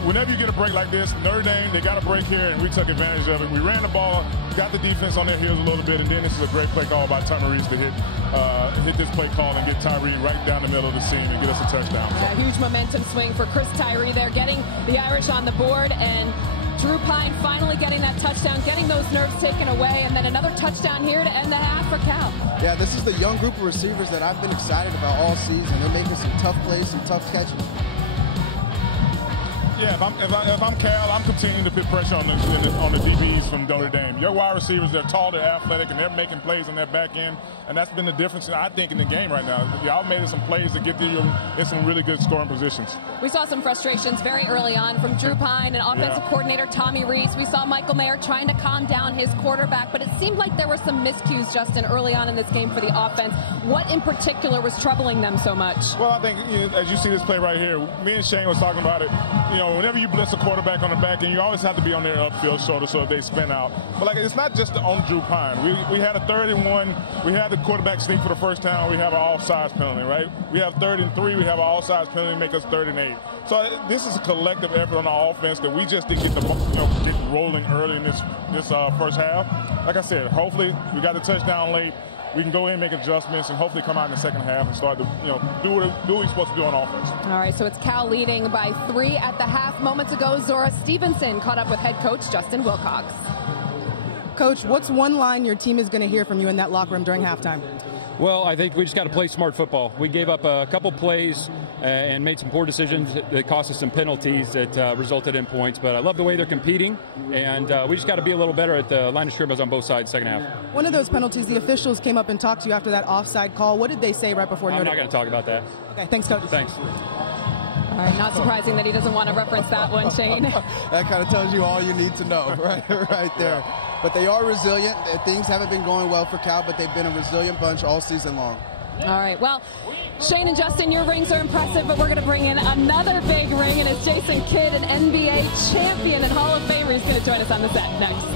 whenever you get a break like this, Notre Dame, they got a break here, and we took advantage of it. We ran the ball, got the defense on their heels a little bit, and then this is a great play call by Tommy Reese to hit this play call and get Tyree right down the middle of the seam and get us a touchdown. Yeah, huge momentum swing for Chris Tyree there, getting the Irish on the board, and Drew Pine finally getting that touchdown, getting those nerves taken away, and then another touchdown here to end the half for Cal. Yeah, this is the young group of receivers that I've been excited about all season. They're making some tough plays, some tough catches. Yeah, if I'm Cal, I'm continuing to put pressure on the DBs from Notre Dame. Your wide receivers, they're tall, they're athletic, and they're making plays on their back end, and that's been the difference, I think, in the game right now. Y'all made some plays to get you in some really good scoring positions. We saw some frustrations very early on from Drew Pine and offensive coordinator Tommy Reese. We saw Michael Mayer trying to calm down his quarterback, but it seemed like there were some miscues, Justin, early on in this game for the offense. What in particular was troubling them so much? Well, I think, as you see this play right here, me and Shane was talking about it. whenever you blitz a quarterback on the back end, you always have to be on their upfield shoulder so if they spin out. But like, it's not just on Drew Pine. We had a 3rd and 1. We had the quarterback sneak for the first time. We have an offsides penalty, right? We have 3rd and 3. We have an offsides penalty, make us 3rd and 8. So this is a collective effort on our offense that we just didn't get the get rolling early in this first half. Like I said, hopefully we got the touchdown late. We can go in and make adjustments and hopefully come out in the second half and start to do what we're supposed to do on offense. All right, so it's Cal leading by 3 at the half. Moments ago, Zora Stevenson caught up with head coach Justin Wilcox. Coach, what's one line your team is going to hear from you in that locker room during halftime? Well, I think we just got to play smart football. We gave up a couple plays and made some poor decisions that cost us some penalties that resulted in points. But I love the way they're competing, and we just got to be a little better at the line of scrimmage on both sides second half. One of those penalties, the officials came up and talked to you after that offside call. What did they say right before? I'm not going to talk about that. Okay, thanks, Coach. Thanks. All right, not surprising that he doesn't want to reference that one, Shane. That kind of tells you all you need to know right there. But they are resilient. Things haven't been going well for Cal, but they've been a resilient bunch all season long. All right, well, Shane and Justin, your rings are impressive, but we're going to bring in another big ring, and it's Jason Kidd, an NBA champion and Hall of Famer. He's going to join us on the set next.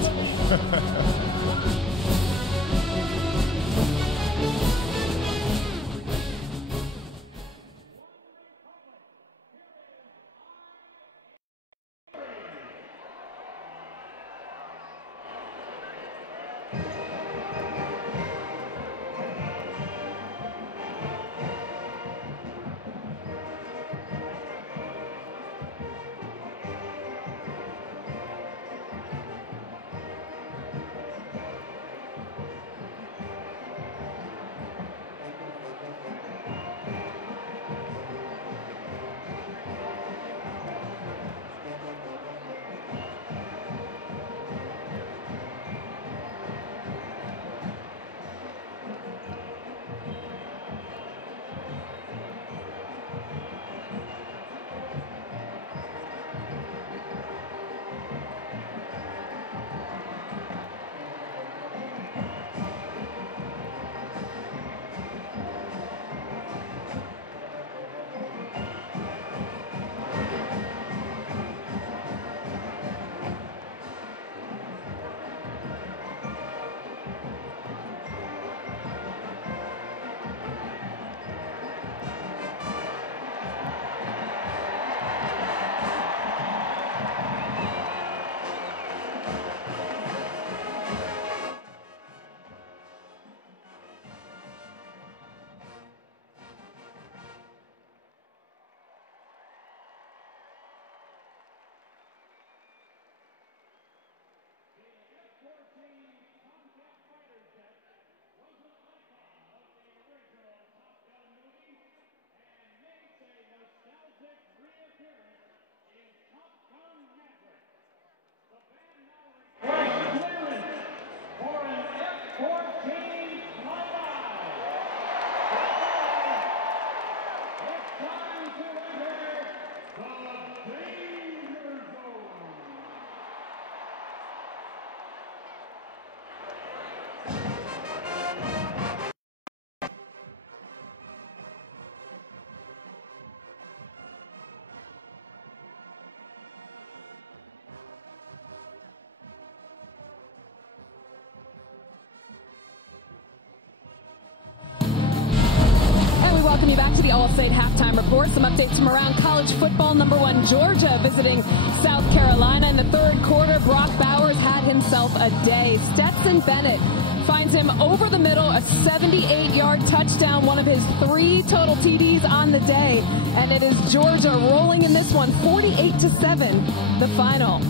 Welcome you back to the All-State Halftime Report. Some updates from around college football. Number 1, Georgia visiting South Carolina. In the third quarter, Brock Bowers had himself a day. Stetson Bennett finds him over the middle, a 78-yard touchdown, one of his 3 total TDs on the day. And it is Georgia rolling in this one, 48-7, the final.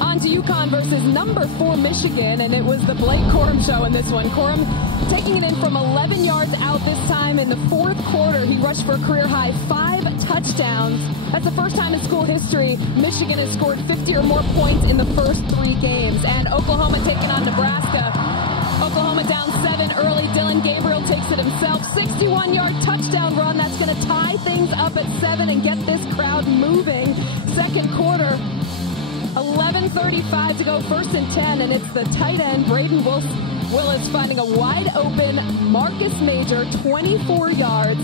On to UConn versus number 4 Michigan, and it was the Blake Corum show in this one. Corum taking it in from 11 yards out this time in the fourth quarter. He rushed for a career-high 5 touchdowns. That's the first time in school history Michigan has scored 50 or more points in the first 3 games. And Oklahoma taking on Nebraska. Oklahoma down 7 early. Dylan Gabriel takes it himself. 61-yard touchdown run. That's going to tie things up at 7 and get this crowd moving. Second quarter, 11:35 to go, 1st and 10, and it's the tight end, Braden Willis, finding a wide open Marcus Major, 24 yards.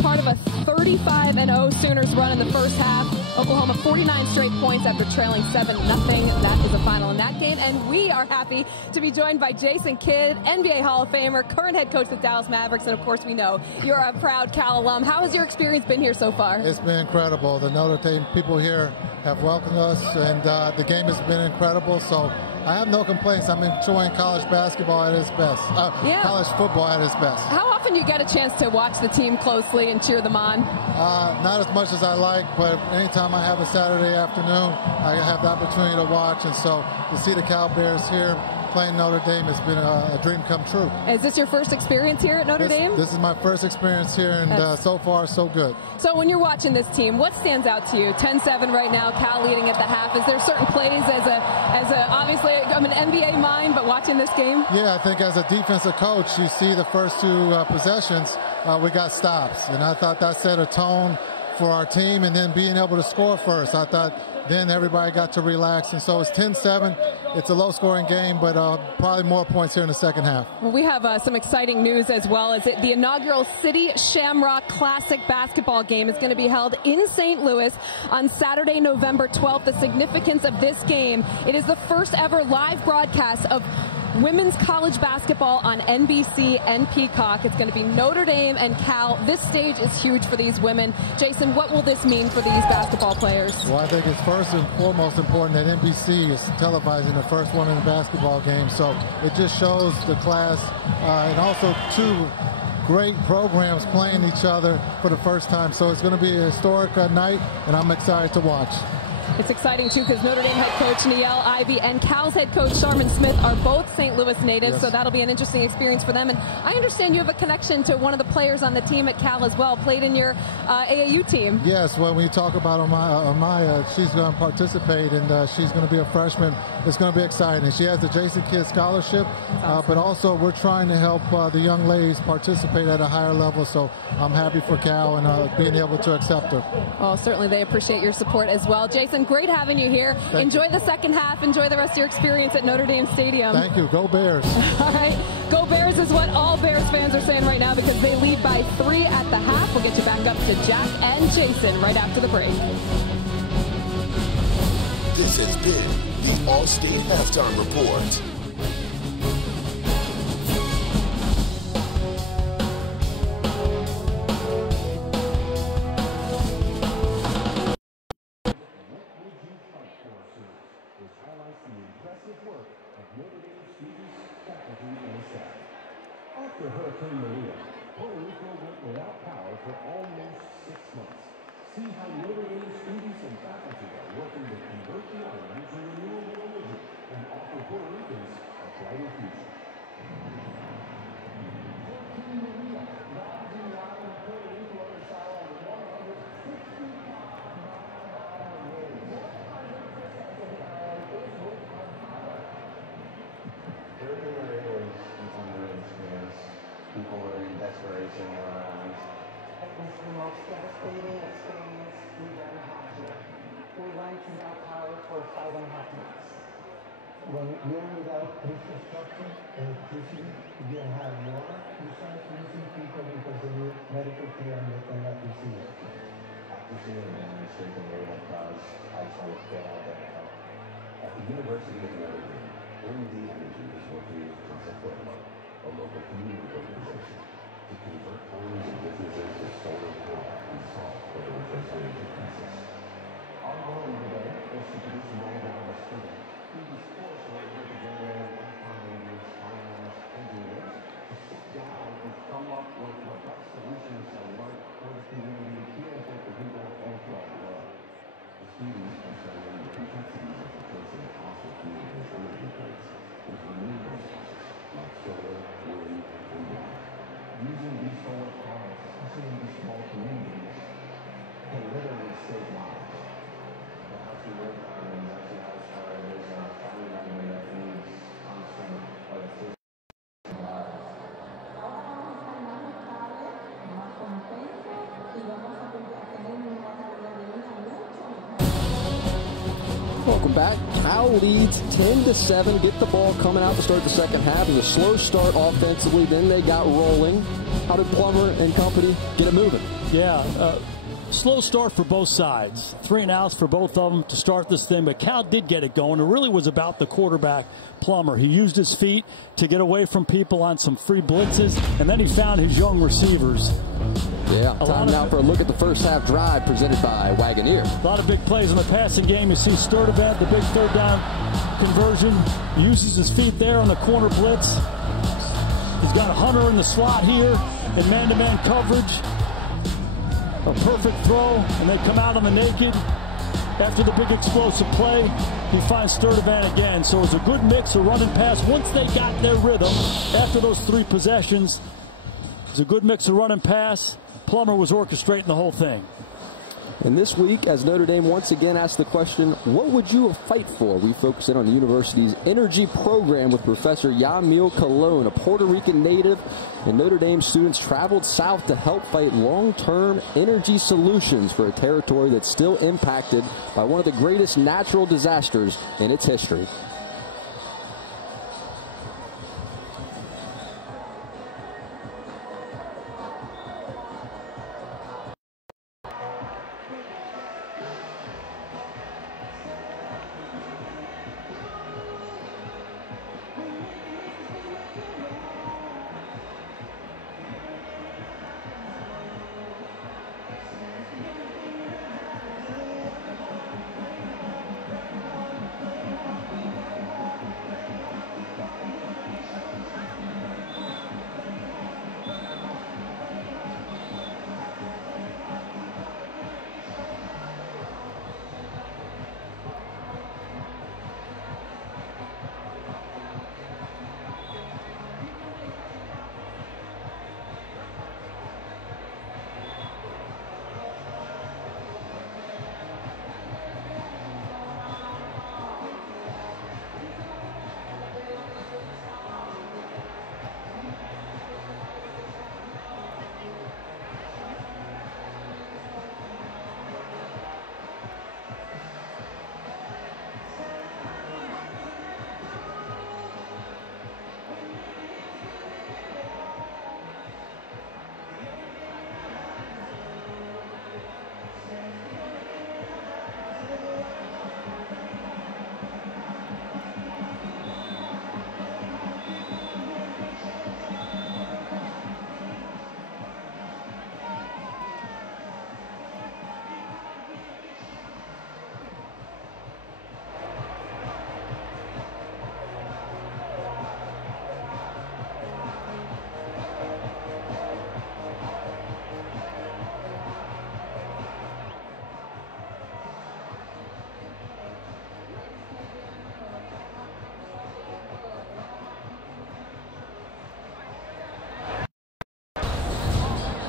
part of a 35-0 Sooners run in the first half. Oklahoma 49 straight points after trailing 7-0. That is the final in that game. And we are happy to be joined by Jason Kidd, NBA Hall of Famer, current head coach of the Dallas Mavericks, and of course we know you're a proud Cal alum. How has your experience been here so far? It's been incredible. The Notre Dame people here have welcomed us, and the game has been incredible. So I have no complaints. I'm enjoying college basketball at its best. College football at its best. How often do you get a chance to watch the team closely and cheer them on? Not as much as I like, but anytime I have a Saturday afternoon, I have the opportunity to watch. And so to see the Cal Bears here playing Notre Dame has been a dream come true. Is this your first experience here at Notre Dame? This is my first experience here, and so far, so good. So when you're watching this team, what stands out to you? 10-7 right now, Cal leading at the half. Is there certain plays as a obviously I'm an NBA mind, but watching this game? Yeah, I think as a defensive coach, you see the first two possessions, we got stops, and I thought that set a tone for our team, and then being able to score first. I thought then everybody got to relax, and so it's 10-7. It's a low-scoring game, but probably more points here in the second half. Well, we have some exciting news as well. As the inaugural City Shamrock Classic basketball game is going to be held in St. Louis on Saturday, November 12th. The significance of this game, it is the first ever live broadcast of women's college basketball on NBC and Peacock. It's going to be Notre Dame and Cal. This stage is huge for these women. Jason, what will this mean for these basketball players? Well, I think it's first and foremost important that NBC is televising the first one in the basketball game. So it just shows the class, and also two great programs playing each other for the first time. So it's going to be a historic night, and I'm excited to watch. It's exciting, too, because Notre Dame head coach Niele Ivey and Cal's head coach Sharman Smith are both St. Louis natives, so that'll be an interesting experience for them. And I understand you have a connection to one of the players on the team at Cal as well, played in your AAU team. Yes, when we talk about Amaya, she's going to participate, and she's going to be a freshman. It's going to be exciting. She has the Jason Kidd Scholarship, but also we're trying to help the young ladies participate at a higher level, so I'm happy for Cal and being able to accept her. Well, certainly they appreciate your support as well. Jason, great having you here. Enjoy the second half. Enjoy the rest of your experience at Notre Dame Stadium. Thank you. Go Bears. All right. Go Bears is what all Bears fans are saying right now because they lead by 3 at the half. We'll get you back up to Jack and Jason right after the break. This has been the All-State Halftime Report. After Hurricane Maria, Puerto Rico went without power for almost 6 months. See how Notre Dame students and faculty are working to convert the island to renewable energy and offer Puerto Ricans a brighter future. Hurricane Maria, ravaging the island of Puerto Rico under shower on 165-mile-an-hour winds. Hurricane Maria was an unreal experience. People were in desperation around. It was the most devastating experience we've ever had here. We went without power for 5.5 months. When you're without infrastructure, electricity, you don't have water, you start losing people because they need medical care and they cannot receive it. After seeing the administration of the Red Cross, I decided to get out there and help. At the University of Notre Dame, ND Energy is working in support of a local community organization to convert homes and businesses to solar power and solve the reverse energy crisis. Our goal today is to produce a $9 student who is forced to work with the generator, operators, finance, engineers to sit down and come up with the best solutions that work for the community here in Puerto Rico and throughout the world. The students are studying the complexities of replacing fossil fuel and energy grids with renewable sources like solar, wind, and water. Using these solar panels, especially in these small communities, can literally save lives. The house we live on is actually a house where there's a family member that needs constant electricity. Welcome back. Cal leads 10-7, get the ball coming out to start the second half. It was a slow start offensively, then they got rolling. How did Plummer and company get it moving? Yeah, slow start for both sides. 3 and outs for both of them to start this thing, but Cal did get it going. It really was about the quarterback, Plummer. He used his feet to get away from people on some free blitzes, and then he found his young receivers. Yeah, time now for a look at the first half drive presented by Wagoneer. A lot of big plays in the passing game. You see Sturdivant, the big third down conversion, uses his feet there on the corner blitz. He's got Hunter in the slot here in man-to-man coverage. A perfect throw, and they come out on the naked. After the big explosive play, he finds Sturdivant again. So it's a good mix of run and pass. Once they got their rhythm, after those 3 possessions, it's a good mix of run and pass. Plummer was orchestrating the whole thing. And this week, as Notre Dame once again asked the question, what would you fight for? We focus in on the university's energy program with Professor Yamil Colon, a Puerto Rican native, and Notre Dame students traveled south to help fight long-term energy solutions for a territory that's still impacted by one of the greatest natural disasters in its history.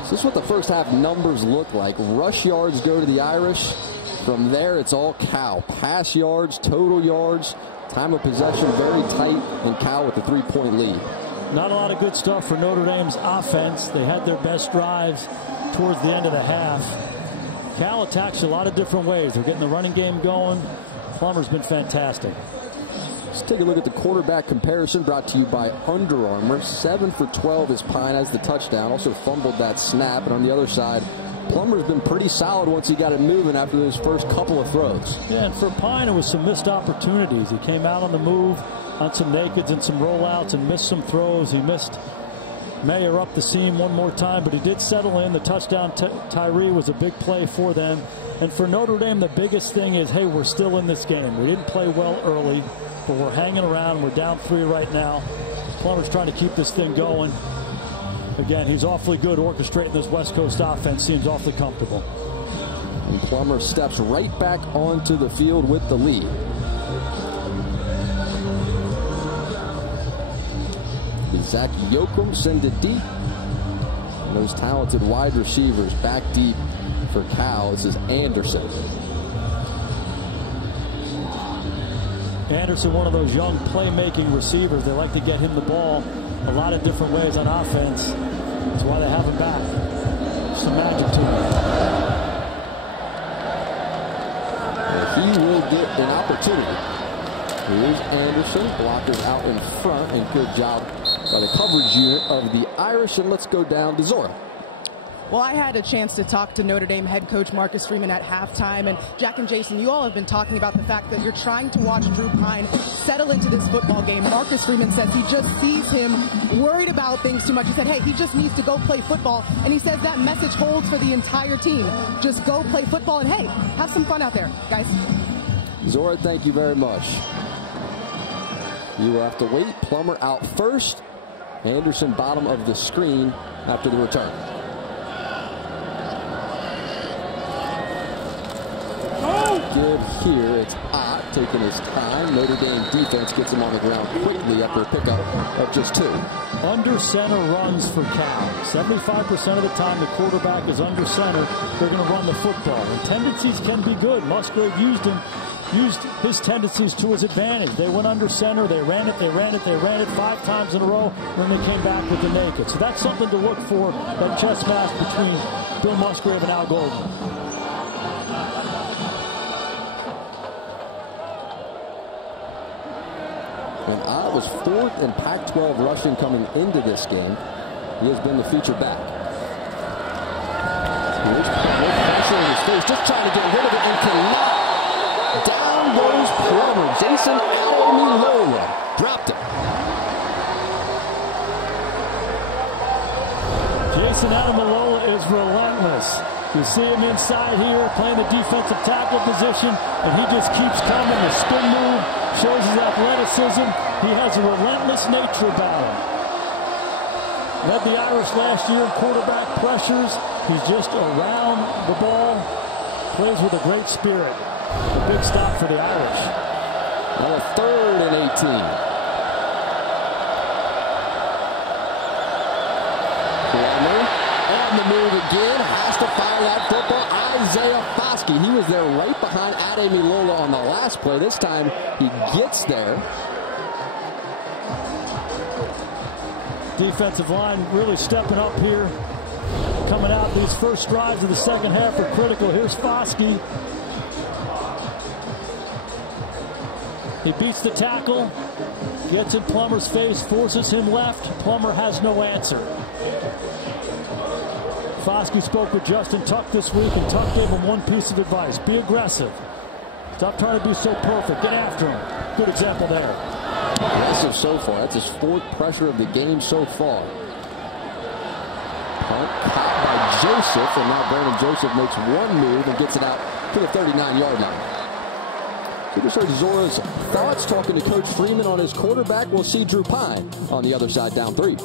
This is what the first half numbers look like. Rush yards go to the Irish. From there, it's all Cal. Pass yards, total yards, time of possession very tight, and Cal with a 3-point lead. Not a lot of good stuff for Notre Dame's offense. They had their best drives towards the end of the half. Cal attacks a lot of different ways. They're getting the running game going. Plummer's been fantastic. Let's take a look at the quarterback comparison brought to you by Under Armour. 7 for 12 is Pine as the touchdown. Also fumbled that snap. And on the other side, Plummer's been pretty solid once he got it moving after those first couple of throws. Yeah, and for Pine, it was some missed opportunities. He came out on the move on some nakeds and some rollouts and missed some throws. He missed Mayer up the seam one more time, but he did settle in. The touchdown Tyree was a big play for them. And for Notre Dame, the biggest thing is, hey, we're still in this game. We didn't play well early, but we're hanging around. We're down 3 right now. Plummer's trying to keep this thing going. Again, he's awfully good orchestrating this West Coast offense. Seems awfully comfortable. And Plummer steps right back onto the field with the lead. Zach Yoakum send it deep. And those talented wide receivers back deep for Cal. This is Anderson. Anderson, one of those young playmaking receivers. They like to get him the ball a lot of different ways on offense. That's why they have him back. Some magic to him. And he will get an opportunity. Here's Anderson. Blockers out in front, and good job by the coverage unit of the Irish. And let's go down to Zora. Well, I had a chance to talk to Notre Dame head coach Marcus Freeman at halftime, and Jack and Jason, you all have been talking about the fact that you're trying to watch Drew Pine settle into this football game. Marcus Freeman says he just sees him worried about things too much. He said, hey, he just needs to go play football, and he says that message holds for the entire team. Just go play football, and hey, have some fun out there, guys. Zora, thank you very much. You will have to wait. Plummer out first. Anderson bottom of the screen after the return. Good here. It's Ott taking his time. Notre Dame defense gets him on the ground quickly after a pickup of just 2. Under center runs for Cal. 75% of the time the quarterback is under center, they're going to run the football. And tendencies can be good. Musgrave used his tendencies to his advantage. They went under center, they ran it 5 times in a row, when they came back with the naked. So that's something to look for, that chess match between Bill Musgrave and Al Golden. And Ott was 4th in Pac-12 rushing coming into this game. He has been the feature back. Here's pressure in his face, just trying to get rid of it and cannot. Down goes Plummer. Jason Alamilola dropped it. Jason Alamilola is relentless. You see him inside here playing the defensive tackle position, and he just keeps coming. The spin move shows his athleticism. He has a relentless nature about him. Led the Irish last year in quarterback pressures. He's just around the ball. Plays with a great spirit. A big stop for the Irish. Now a 3rd and 18. On the move again, has to fire that football. Isaiah Foskey, he was there right behind Ademilola on the last play. This time he gets there. Defensive line really stepping up here. Coming out, these first drives of the second half are critical. Here's Foskey. He beats the tackle, gets in Plummer's face, forces him left. Plummer has no answer. Foskey spoke with Justin Tuck this week, and Tuck gave him one piece of advice. Be aggressive. Stop trying to be so perfect. Get after him. Good example there. Aggressive so far. That's his 4th pressure of the game so far. Punt caught by Joseph, and now Brandon Joseph makes one move and gets it out to the 39-yard line. So just heard Zora's thoughts talking to Coach Freeman on his quarterback. We'll see Drew Pine on the other side, down 3.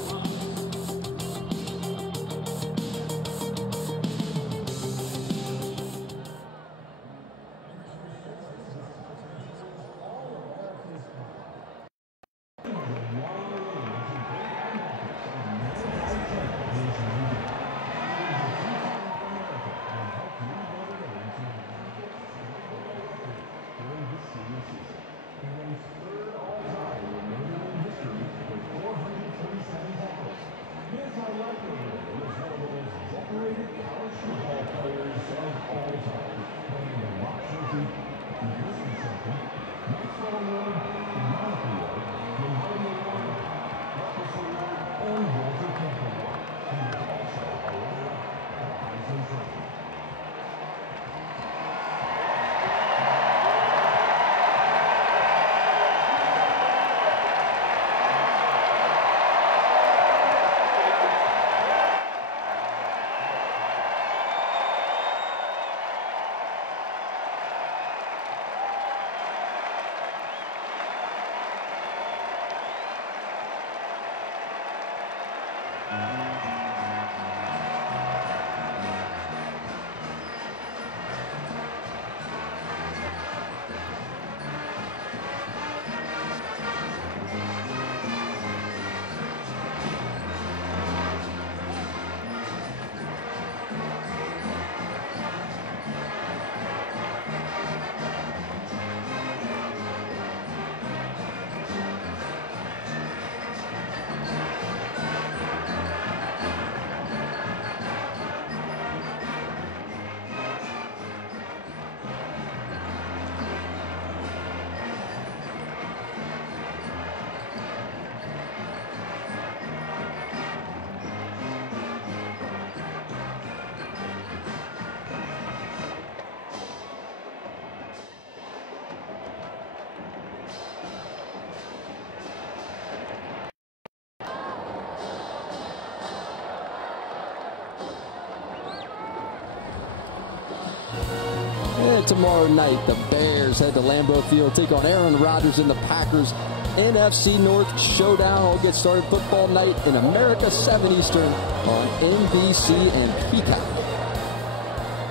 tomorrow night, the Bears head to Lambeau Field, take on Aaron Rodgers and the Packers. NFC North showdown. All get started football night in America, 7 Eastern on NBC and Peacock.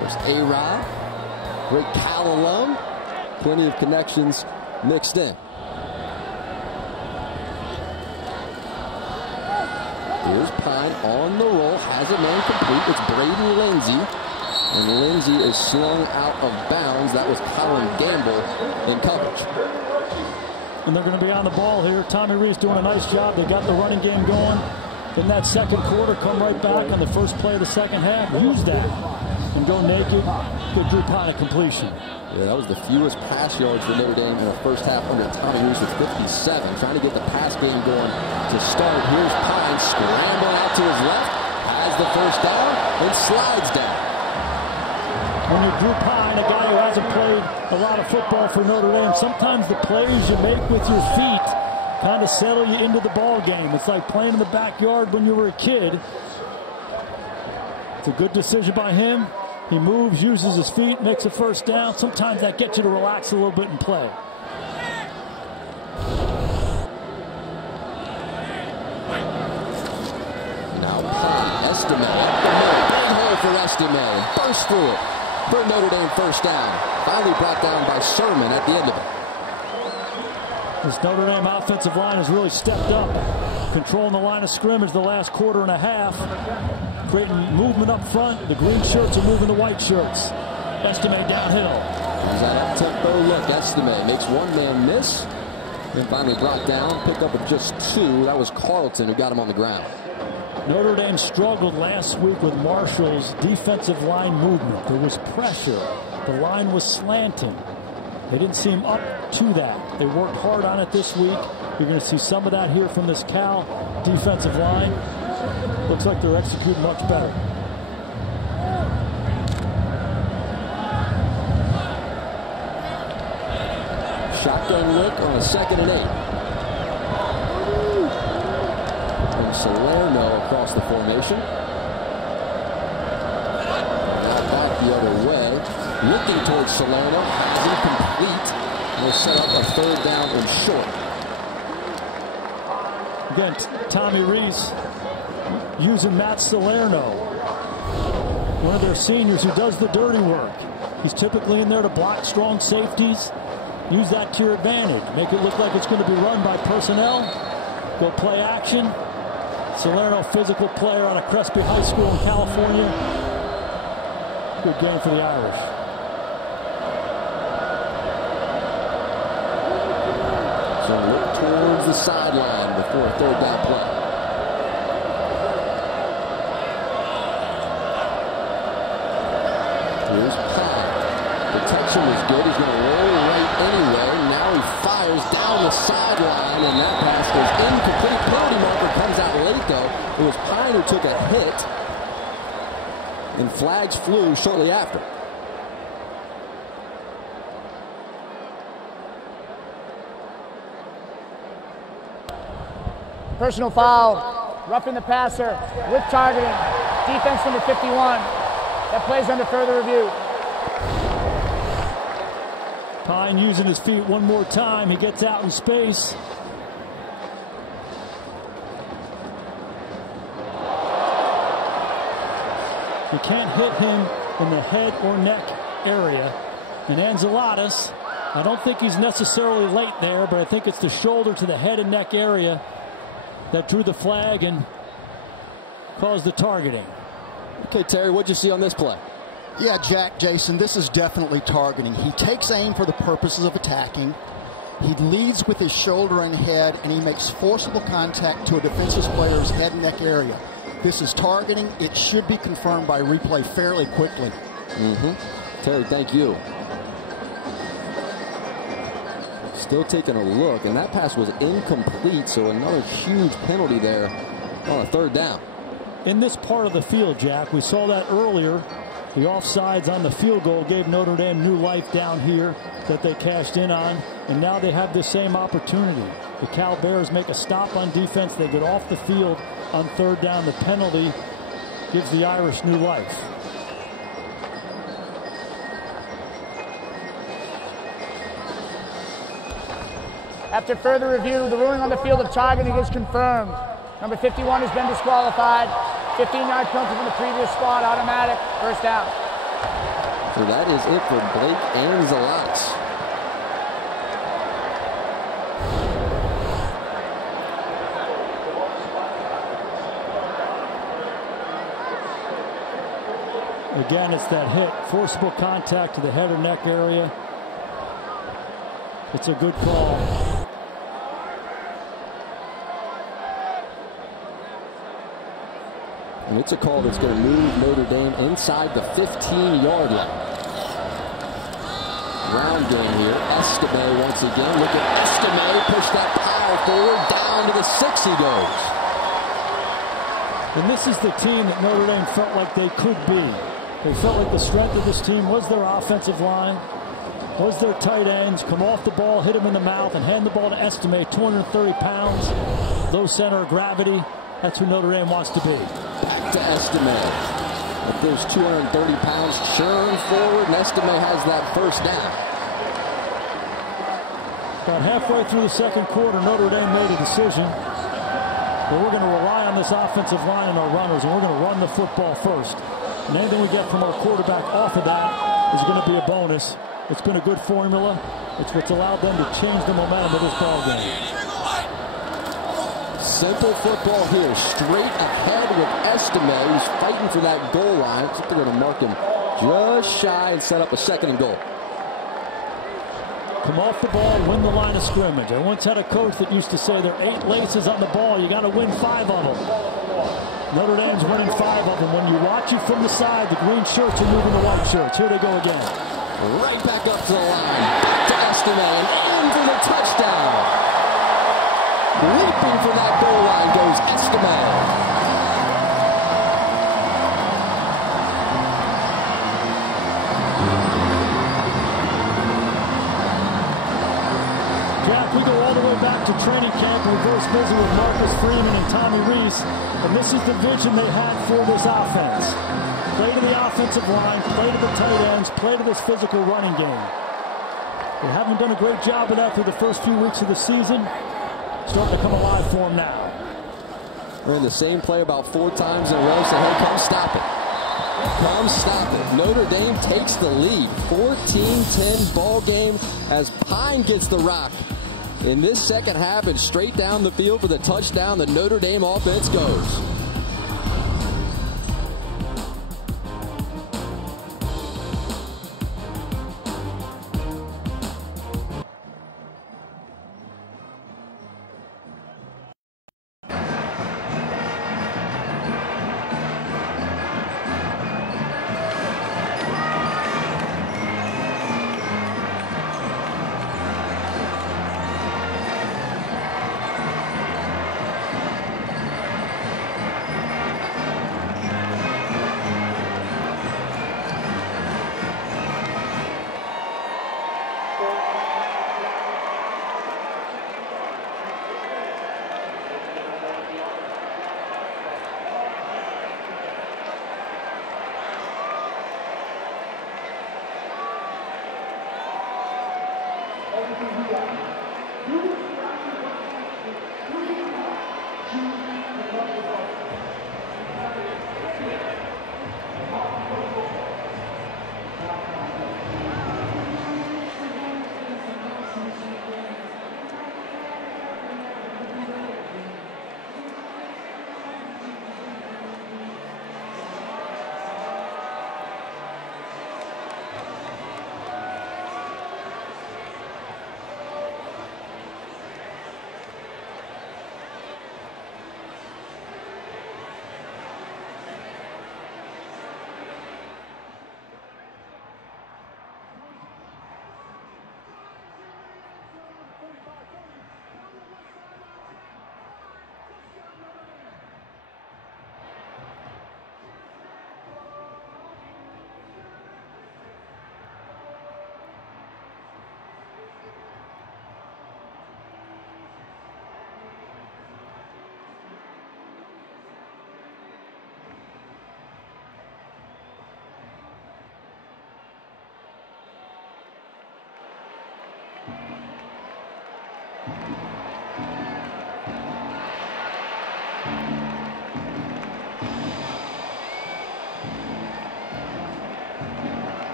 There's A-Rod, great Cal alum, plenty of connections mixed in. Here's Pine on the roll, has a man complete. It's Braden Lindsey, and Lindsey is slung out of bounds. That was Colin Gamble in coverage. And they're going to be on the ball here. Tommy Rees doing a nice job. They got the running game going. In that second quarter, come right back on the first play of the second half. Use that and go naked. Get Drew Pine a completion. Yeah, that was the fewest pass yards for Notre Dame in the first half under Tommy Rees with 57. Trying to get the pass game going to start. Here's Pine scrambling out to his left. Has the first down and slides down. When you're Drew Pine, a guy who hasn't played a lot of football for Notre Dame, sometimes the plays you make with your feet kind of settle you into the ball game. It's like playing in the backyard when you were a kid. It's a good decision by him. He moves, uses his feet, makes a first down. Sometimes that gets you to relax a little bit and play. Now Pine, Estime up the middle. Big hole for Estime. Burst through it for Notre Dame first down. Finally brought down by Sherman at the end of it. This Notre Dame offensive line has really stepped up, controlling the line of scrimmage the last quarter and a half, creating movement up front. The green shirts are moving the white shirts. Estime downhill. He's on a tempo look. Estime makes one man miss, and finally brought down. Picked up with just 2. That was Carlton who got him on the ground. Notre Dame struggled last week with Marshall's defensive line movement. There was pressure. The line was slanting. They didn't seem up to that. They worked hard on it this week. You're going to see some of that here from this Cal defensive line. Looks like they're executing much better. Shotgun look on a 2nd and 8. Salerno across the formation. Now back the other way. Looking towards Salerno. Has incomplete. Will set up a 3rd down and short. Again, Tommy Rees using Matt Salerno, one of their seniors who does the dirty work. He's typically in there to block strong safeties. Use that to your advantage. Make it look like it's going to be run by personnel. Go play action. Salerno, physical player out of Crespi High School in California. Good game for the Irish. So look towards the sideline before a 3rd down play. Here's Pine. Protection was good. He's going to roll right anyway. Now he fires down the sideline, and that pass goes incomplete. Penalty marker comes out late, though. It was Pine who took a hit, and flags flew shortly after. Personal foul, roughing the passer with targeting. Defense number 51. That plays under further review. Pine using his feet one more time. He gets out in space. You can't hit him in the head or neck area. And Anzalatis, I don't think he's necessarily late there, but I think it's the shoulder to the head and neck area that drew the flag and caused the targeting. Okay, Terry, what'd you see on this play? Yeah, Jason, this is definitely targeting. He takes aim for the purposes of attacking. He leads with his shoulder and head, and he makes forcible contact to a defensive player's head and neck area. This is targeting. It should be confirmed by replay fairly quickly. Terry, thank you. Still taking a look, and that pass was incomplete, so another huge penalty there on a 3rd down. In this part of the field, Jack, we saw that earlier. The offsides on the field goal gave Notre Dame new life down here that they cashed in on, and now they have the same opportunity. The Cal Bears make a stop on defense. They get off the field on 3rd down. The penalty gives the Irish new life. After further review, the ruling on the field of targeting is confirmed. Number 51 has been disqualified. 15-yard penalty from the previous spot, automatic, first down. So that is it for Blake and Zalats. Again, it's that hit, forcible contact to the head or neck area. It's a good call. And it's a call that's going to move Notre Dame inside the 15-yard line. Ground game here. Estime once again. Look at Estime push that power forward. Down to the 6 he goes. And this is the team that Notre Dame felt like they could be. They felt like the strength of this team was their offensive line, was their tight ends. Come off the ball, hit him in the mouth, and hand the ball to Estime, 230 pounds. Low center of gravity. That's who Notre Dame wants to be. Back to Estime. With those 230 pounds churn forward, and Estime has that first down. About halfway through the second quarter, Notre Dame made a decision. But we're going to rely on this offensive line and our runners, and we're going to run the football first. And anything we get from our quarterback off of that is going to be a bonus. It's been a good formula. It's what's allowed them to change the momentum of this ball game. Simple football here. Straight ahead with Estime, who's fighting for that goal line. So they're going to mark him just shy and set up a 2nd and goal. Come off the ball, win the line of scrimmage. I once had a coach that used to say there are 8 laces on the ball. You got to win 5 of them. Notre Dame's winning 5 of them. When you watch it from the side, the green shirts are moving the white shirts. Here they go again. Right back up to the line. Back to Estime and in for the touchdown. Leaping for that goal line goes Estime. We go all the way back to training camp. We first visit with Marcus Freeman and Tommy Rees, and this is the vision they had for this offense. Play to the offensive line, play to the tight ends, play to this physical running game. They haven't done a great job of that through the first few weeks of the season. Starting to come alive for them now. Ran the same play about 4 times in a row, so hey, come stop it. Come stop it. Notre Dame takes the lead. 14-10 ball game as Pine gets the rock. In this second half, and straight down the field for the touchdown, the Notre Dame offense goes.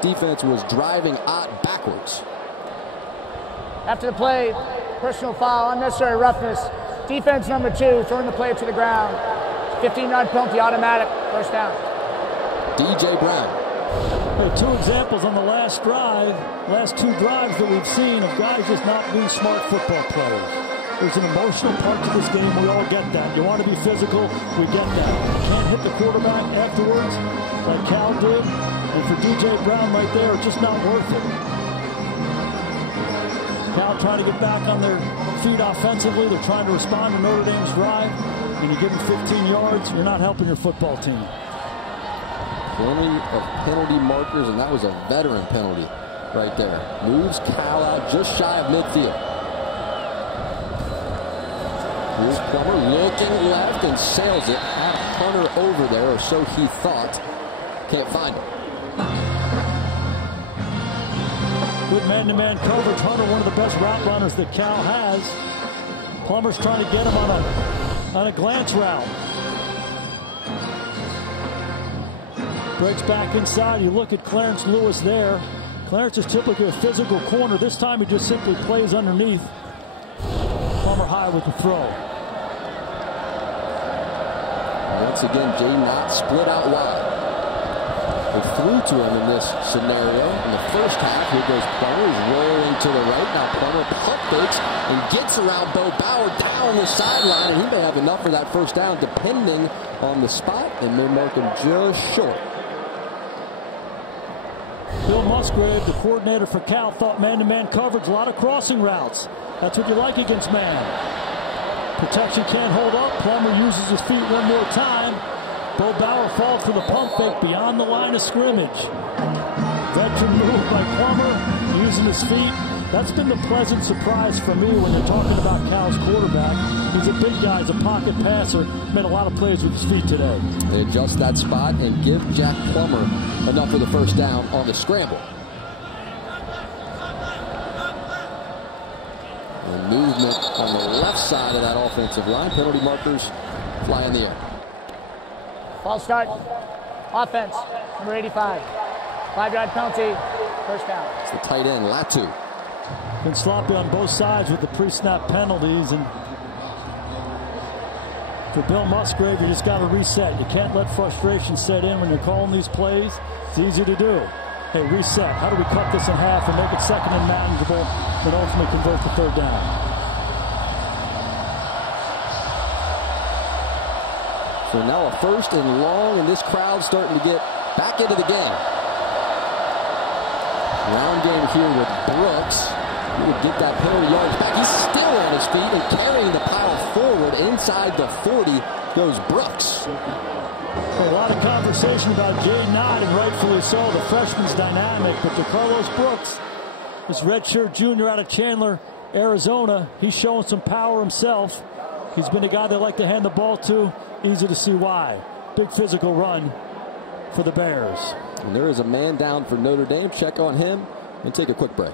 Defense was driving Ott backwards. After the play, personal foul, unnecessary roughness. Defense number 2, throwing the player to the ground. 15-yard penalty, automatic, first down. DJ Brown. There are 2 examples on the last two drives that we've seen of guys just not being smart football players. There's an emotional part to this game. We all get that. You want to be physical, we get that. You can't hit the quarterback afterwards like Cal did. And for DJ Brown right there, it's just not worth it. Cal trying to get back on their feet offensively. They're trying to respond to Notre Dame's drive. And you give them 15 yards, you're not helping your football team. Plenty of penalty markers, and that was a veteran penalty right there. Moves Cal out just shy of midfield. Here's Plummer looking left and sails it. Had Hunter over there, or so he thought. Can't find him. Good man-to-man coverage. Hunter, one of the best route runners that Cal has. Plummer's trying to get him on a glance route. Breaks back inside. You look at Clarence Lewis there. Clarence is typically a physical corner. This time he just simply plays underneath. Plummer high with the throw. Once again, Jay Knott split out wide. They threw to him in this scenario in the first half. Here goes Plummer. He's rolling to the right. Now Plummer pump fakes and gets around Bo Bauer down the sideline, and he may have enough for that first down, depending on the spot, and may mark him just short. Bill Musgrave, the coordinator for Cal, thought man-to-man coverage, a lot of crossing routes. That's what you like against man. Protection can't hold up. Plummer uses his feet one more time. Bo Bauer falls for the pump fake beyond the line of scrimmage. Veteran move by Plummer, using his feet. That's been the pleasant surprise for me when you're talking about Cal's quarterback. He's a big guy, he's a pocket passer. Made a lot of plays with his feet today. They adjust that spot and give Jack Plummer enough for the first down on the scramble. The movement on the left side of that offensive line. Penalty markers fly in the air. False start. Offense, number 85. 5-yard penalty, first down. It's the tight end, Latu. Been sloppy on both sides with the pre-snap penalties, and for Bill Musgrave, you just got to reset. You can't let frustration set in when you're calling these plays. It's easy to do. Hey, reset. How do we cut this in half and make it second and manageable, and ultimately convert the third down? So now a first and long, and this crowd's starting to get back into the game. Round game here with Brooks. He would get that penalty yards back. He's still on his feet and carrying the pile forward. Inside the 40 goes Brooks. A lot of conversation about Jay Knott, and rightfully so. The freshman's dynamic, but DeCarlos Brooks, this redshirt junior out of Chandler, Arizona, he's showing some power himself. He's been a guy they like to hand the ball to. Easy to see why. Big physical run for the Bears. And there is a man down for Notre Dame. Check on him and take a quick break.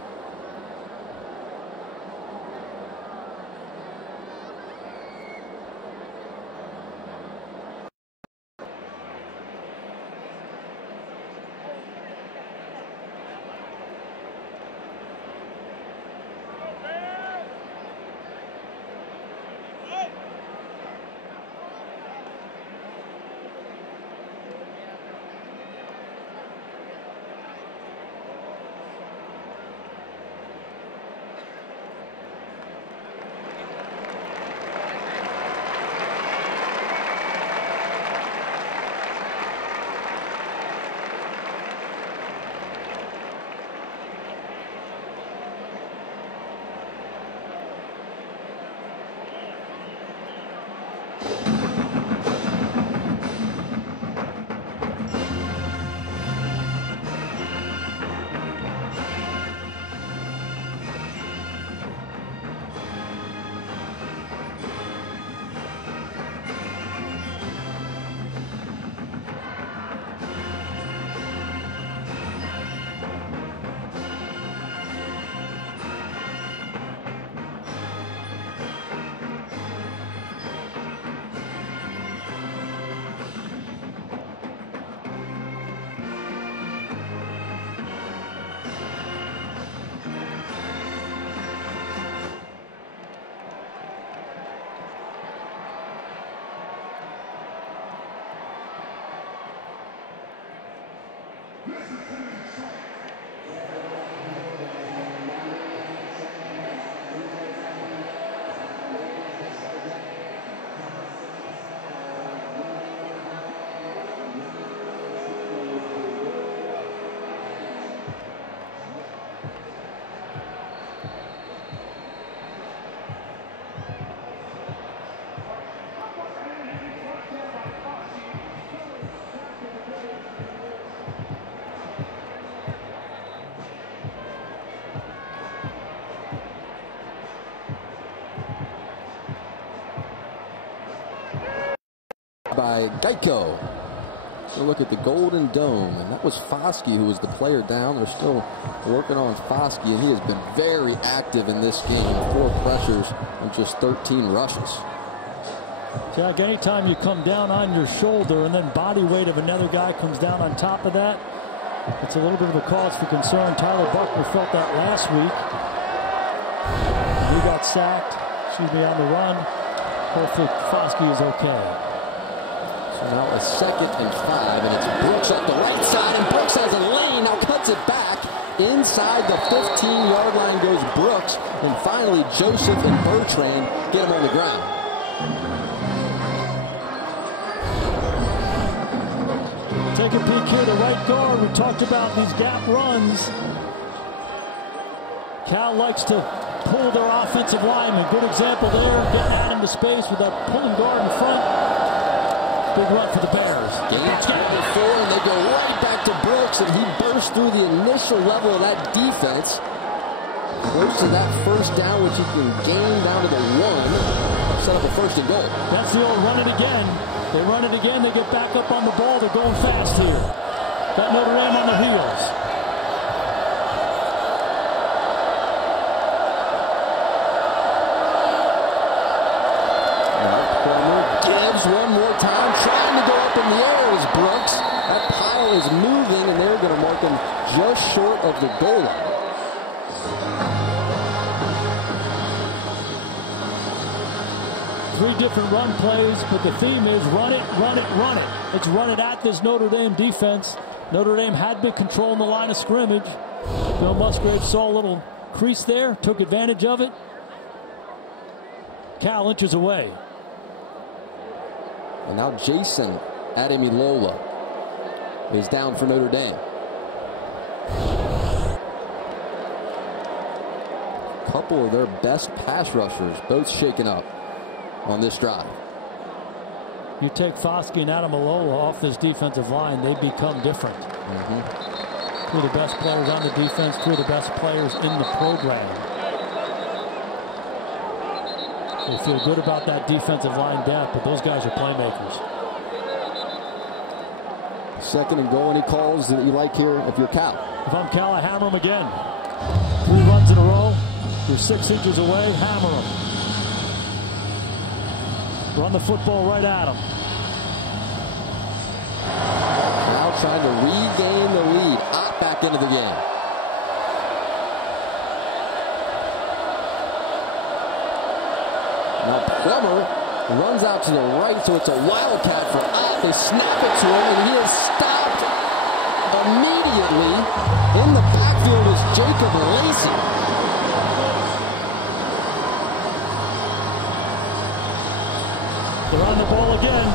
By Geico. So look at the Golden Dome, and that was Foskey who was the player down. They're still working on Foskey, and he has been very active in this game. 4 pressures and just 13 rushes. Jack, anytime you come down on your shoulder and then body weight of another guy comes down on top of that, it's a little bit of a cause for concern. Tyler Buckner felt that last week. He got sacked, on the run. Hopefully Foskey is okay. So now a 2nd and 5, and it's Brooks up the right side, and Brooks has a lane, now cuts it back. Inside the 15-yard line goes Brooks, and finally Joseph and Bertrand get him on the ground. Take a peek here, the right guard. We talked about these gap runs. Cal likes to pull their offensive lineman. Good example there, getting out into space with that pulling guard in front. Big run for the Bears. Gains number 4, and they go right back to Brooks, and he bursts through the initial level of that defense. Goes to that first down, which he can gain down to the 1. Set up a 1st and goal. That's the old run it again. They run it again. They get back up on the ball. They're going fast here. Got Notre Dame on the heels. One more time, trying to go up in the air is Brooks. That pile is moving, and they're going to mark him just short of the goal line. Three different run plays, but the theme is run it, run it, run it. Let's run it at this Notre Dame defense. Notre Dame had been controlling the line of scrimmage. Bill Musgrave saw a little crease there, took advantage of it. Cal inches away. And now Jason Ademilola is down for Notre Dame. A couple of their best pass rushers, both shaken up on this drive. You take Foskey and Ademilola off this defensive line, they become different. Two of the best players on the defense, 2 of the best players in the program. They feel good about that defensive line depth, but those guys are playmakers. second and goal. Any calls that you like here if you're Cal? If I'm Cal, I hammer him again. 3 runs in a row. You're 6 inches away. Hammer him. Run the football right at him. Now trying to regain the lead. Ott back into the game. Now Plummer runs out to the right, so it's a wildcat for Ott. They snap it to him, and he is stopped immediately. In the backfield is Jacob Lacey. They're on the ball again.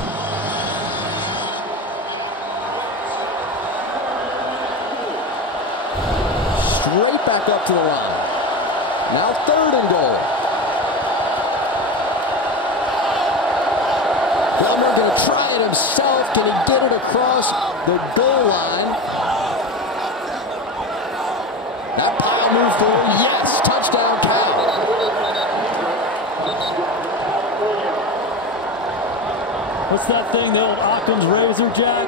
Straight back up to the line. Now 3rd and goal. Plummer going to try it himself. Can he get it across the goal line? That power move forward. Yes, touchdown Cal. What's that thing, the old Occam's razor, Jack?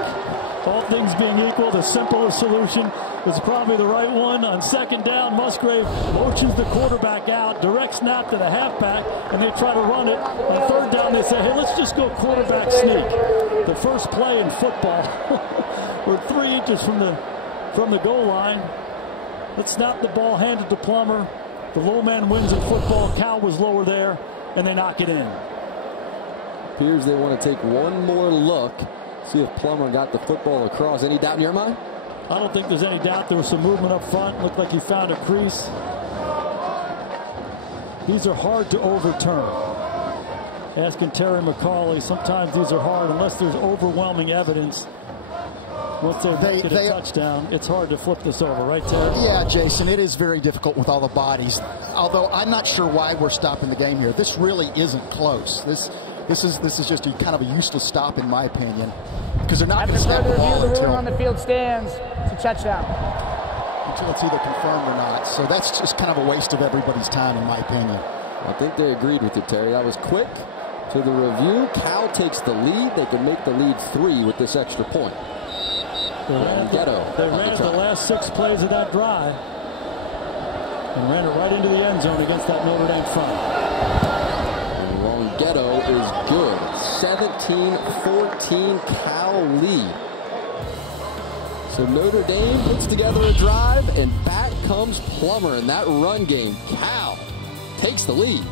All things being equal, the simplest solution was probably the right one. On 2nd down, Musgrave motions the quarterback out, direct snap to the halfback, and they try to run it. On 3rd down, they say, hey, let's just go quarterback sneak. The first play in football. We're 3 inches from the goal line. Let's snap the ball, hand it to Plummer. The low man wins in football. Cal was lower there, and they knock it in. Appears they want to take one more look, see if Plummer got the football across. Any doubt in your mind? I don't think there's any doubt. There was some movement up front. Looked like he found a crease. These are hard to overturn. Asking Terry McCauley, sometimes these are hard unless there's overwhelming evidence. Once they get a touchdown, it's hard to flip this over, right, Terry? Yeah, Jason, it is very difficult with all the bodies. Although I'm not sure why we're stopping the game here. This really isn't close. This is just kind of a useless stop, in my opinion, because they're not going to snap the ball until the ruling on the field stands. It's a touchdown. Until it's either confirmed or not. So that's just kind of a waste of everybody's time, in my opinion. I think they agreed with you, Terry. That was quick. To the review, Cal takes the lead. They can make the lead 3 with this extra point. They ran it the last 6 plays of that drive and ran it right into the end zone against that Notre Dame front. Ghetto is good. 17-14 Cal lead. So Notre Dame puts together a drive, and back comes Plummer in that run game. Cal takes the lead.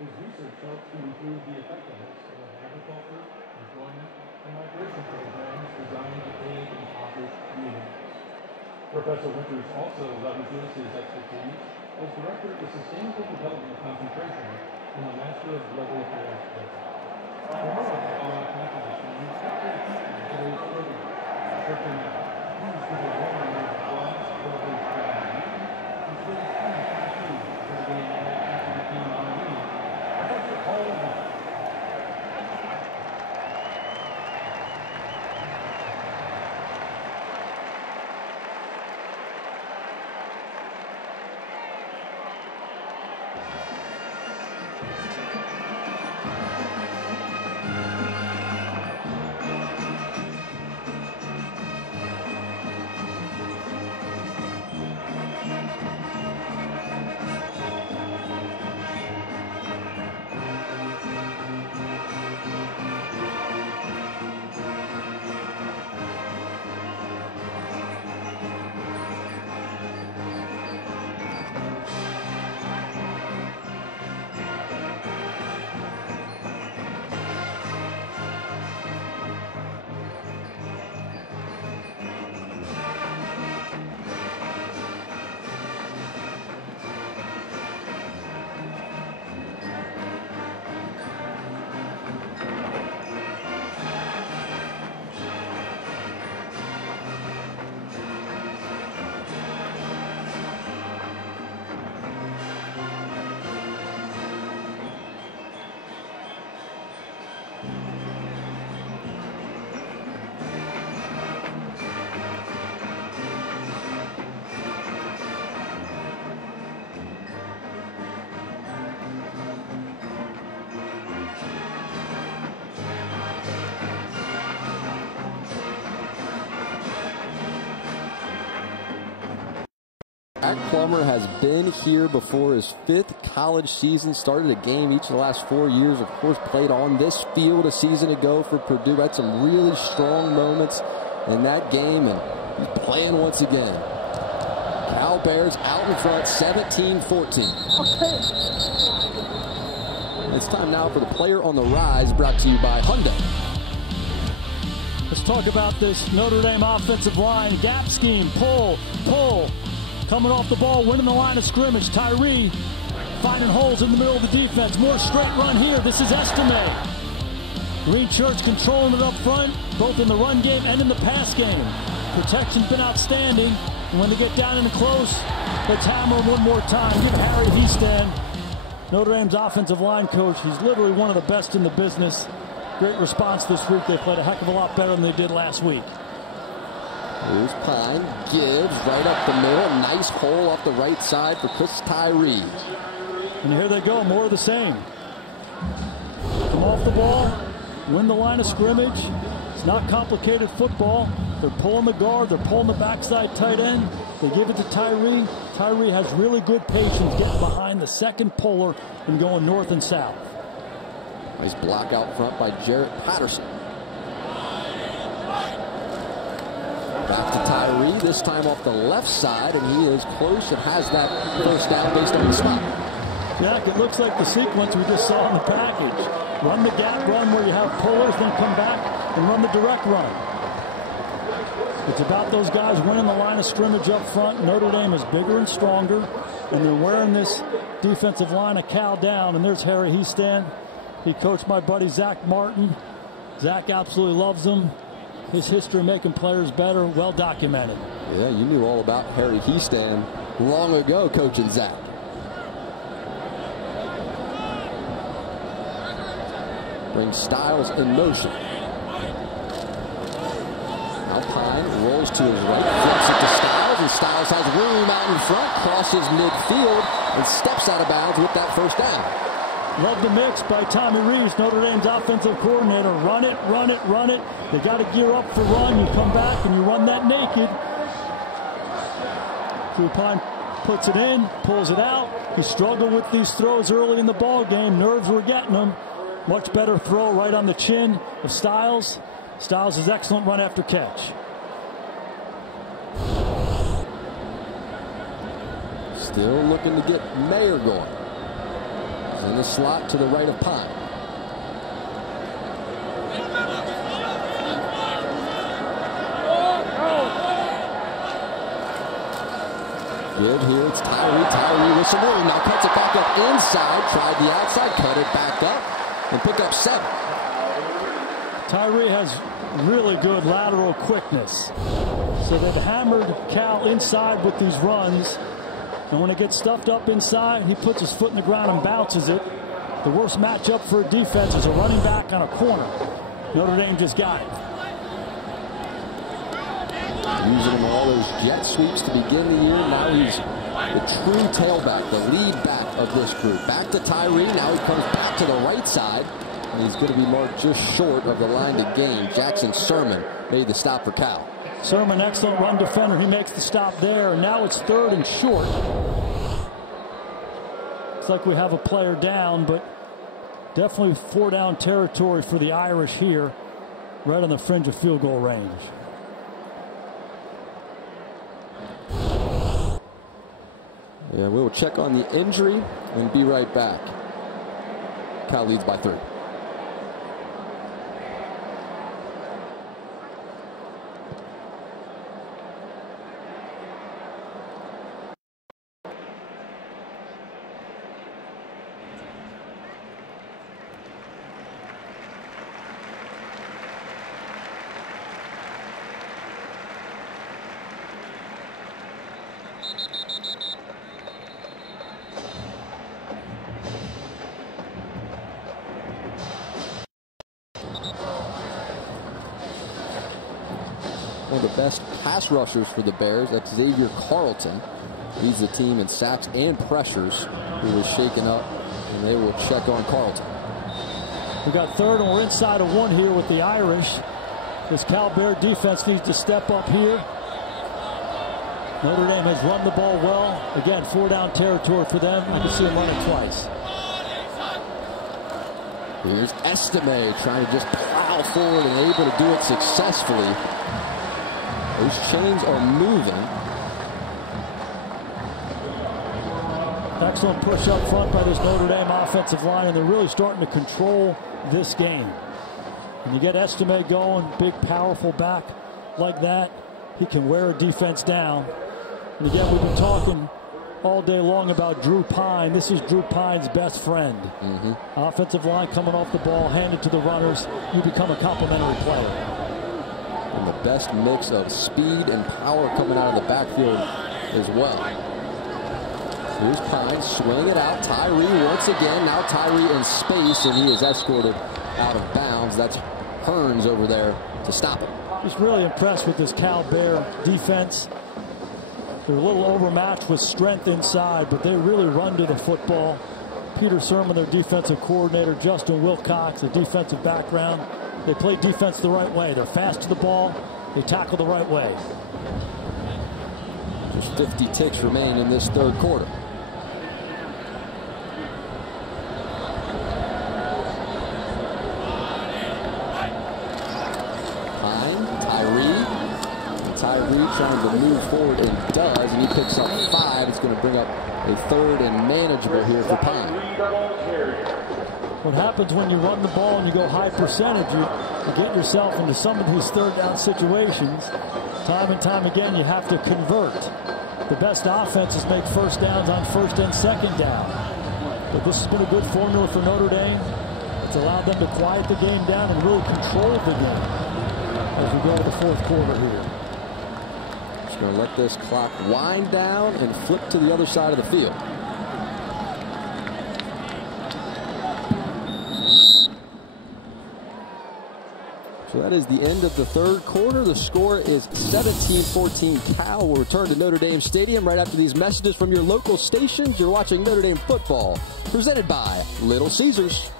His research helps to improve the effectiveness of agriculture, employment, and migration programs designed to aid impoverished communities. Professor Winters also leverages his expertise as Director of the Sustainable Development Concentration in the Master of Global Affairs program. For more on our composition, we capture the teaching of today's program, searching who's to the woman of God's global strategy, and today's key issues for the team on the all of them. Zach Plummer has been here before his 5th college season, started a game each of the last 4 years, of course played on this field a season ago for Purdue. Had some really strong moments in that game, and he's playing once again. Cal Bears out in front, 17-14. It's time now for the player on the rise, brought to you by Hyundai. Let's talk about this Notre Dame offensive line. Gap scheme, pull. Coming off the ball, winning the line of scrimmage. Tyree finding holes in the middle of the defense. More straight run here. This is Estime. Green Church controlling it up front, both in the run game and in the pass game. Protection's been outstanding. And when they get down and close, let's hammer him one more time. Give Harry Heastand, Notre Dame's offensive line coach. He's literally one of the best in the business. Great response this week. They played a heck of a lot better than they did last week. Here's Pine, gives right up the middle. Nice hole off the right side for Chris Tyree. And here they go, more of the same. Come off the ball, win the line of scrimmage. It's not complicated football. They're pulling the guard, they're pulling the backside tight end. They give it to Tyree. Tyree has really good patience getting behind the second puller and going north and south. Nice block out front by Jarrett Patterson. Back to Tyree, this time off the left side, and he is close and has that first down based on the spot. Jack, it looks like the sequence we just saw in the package. Run the gap run where you have pullers, then come back and run the direct run. It's about those guys winning the line of scrimmage up front. Notre Dame is bigger and stronger, and they're wearing this defensive line of Cal down, and there's Harry Heastand. He coached my buddy Zach Martin. Zach absolutely loves him. His history making players better, well documented. Yeah, you knew all about Harry Heastand long ago coaching Zach. Brings Styles in motion. Now Pine rolls to his right, flips it to Styles, and Styles has room out in front, crosses midfield, and steps out of bounds with that first down. Love the mix by Tommy Rees, Notre Dame's offensive coordinator. Run it, run it, run it. They got to gear up for run. You come back and you run that naked. Drew Pine puts it in, pulls it out. He struggled with these throws early in the ball game. Nerves were getting him. Much better throw right on the chin of Styles. Styles is excellent run after catch. Still looking to get Mayer going. In the slot to the right of Pine. Good here, it's Tyree with some room. Now cuts it back up inside, tried the outside, cut it back up, and picked up 7. Tyree has really good lateral quickness. So they've hammered Cal inside with these runs. And when it gets stuffed up inside, he puts his foot in the ground and bounces it. The worst matchup for a defense is a running back on a corner. Notre Dame just got it. Using him all those jet sweeps to begin the year. Now he's the true tailback, the lead back of this group. Back to Tyree. Now he comes back to the right side. And he's going to be marked just short of the line to gain. Jackson Sermon made the stop for Cal. Sermon, excellent run defender. He makes the stop there. And now it's 3rd and short. Looks like we have a player down, but definitely 4-down territory for the Irish here, right on the fringe of field goal range. Yeah, we'll check on the injury and be right back. Cal leads by 3. One of the best pass rushers for the Bears, that's Xavier Carlton. Leads the team in sacks and pressures. He was shaken up, and they will check on Carlton. We got 3rd, and we're inside of 1 here with the Irish. This Cal Bear defense needs to step up here. Notre Dame has run the ball well. Again, 4-down territory for them. I can see them run it twice. Here's Estime trying to just plow forward and able to do it successfully. Those chains are moving. Excellent push up front by this Notre Dame offensive line, and they're really starting to control this game. When you get Estime going, big, powerful back like that, he can wear a defense down. And again, we've been talking all day long about Drew Pine. This is Drew Pine's best friend. Offensive line coming off the ball, handed to the runners. You become a complimentary player. And the best mix of speed and power coming out of the backfield as well. Here's Pine, swing it out. Tyree once again. Now Tyree in space, and he is escorted out of bounds. That's Hearns over there to stop him. Just really impressed with this Cal Bear defense. They're a little overmatched with strength inside, but they really run to the football. Peter Sermon, their defensive coordinator, Justin Wilcox, a defensive background. They play defense the right way. They're fast to the ball. They tackle the right way. Just 50 ticks remain in this third quarter. Tyree trying to move forward and does, and he picks up 5. It's going to bring up a third and manageable here for Pine. What happens when you run the ball and you go high percentage, you get yourself into some of these third down situations. Time and time again, you have to convert. The best offenses make first downs on first and second down. But this has been a good formula for Notre Dame. It's allowed them to quiet the game down and really control the game as we go to the fourth quarter here. Going to let this clock wind down and flip to the other side of the field. So that is the end of the third quarter. The score is 17-14 Cal. We'll return to Notre Dame Stadium right after these messages from your local stations. You're watching Notre Dame football, presented by Little Caesars.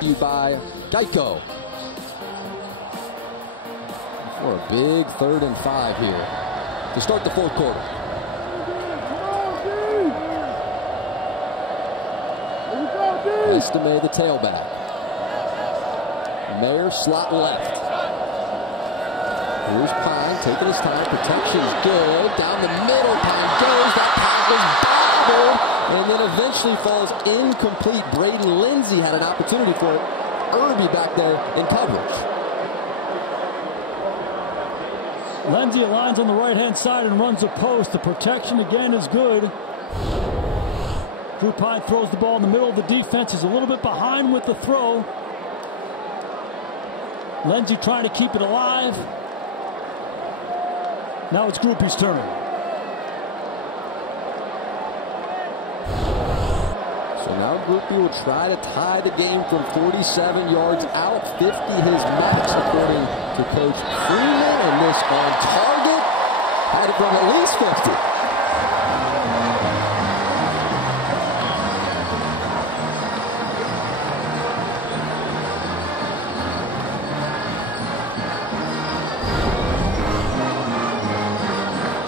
You by Geico. Now a big 3rd and 5 here to start the 4th quarter. Estime, the tailback. Mayer slot left. Here's Pine taking his time. Protection's good. Down the middle, Pine goes. That pass is bobbled and then eventually falls incomplete. Braden Lindsay had an opportunity for it. Irby back there in coverage. Lindsay aligns on the right-hand side and runs a post. The protection again is good. Drew Pine throws the ball in the middle of the defense. He's a little bit behind with the throw. Lindsay trying to keep it alive. Now it's Groupie's turn. So now Groupie will try to tie the game from 47 yards out. 50 his max according to Coach Freeman. And this on target. Had it from at least 50.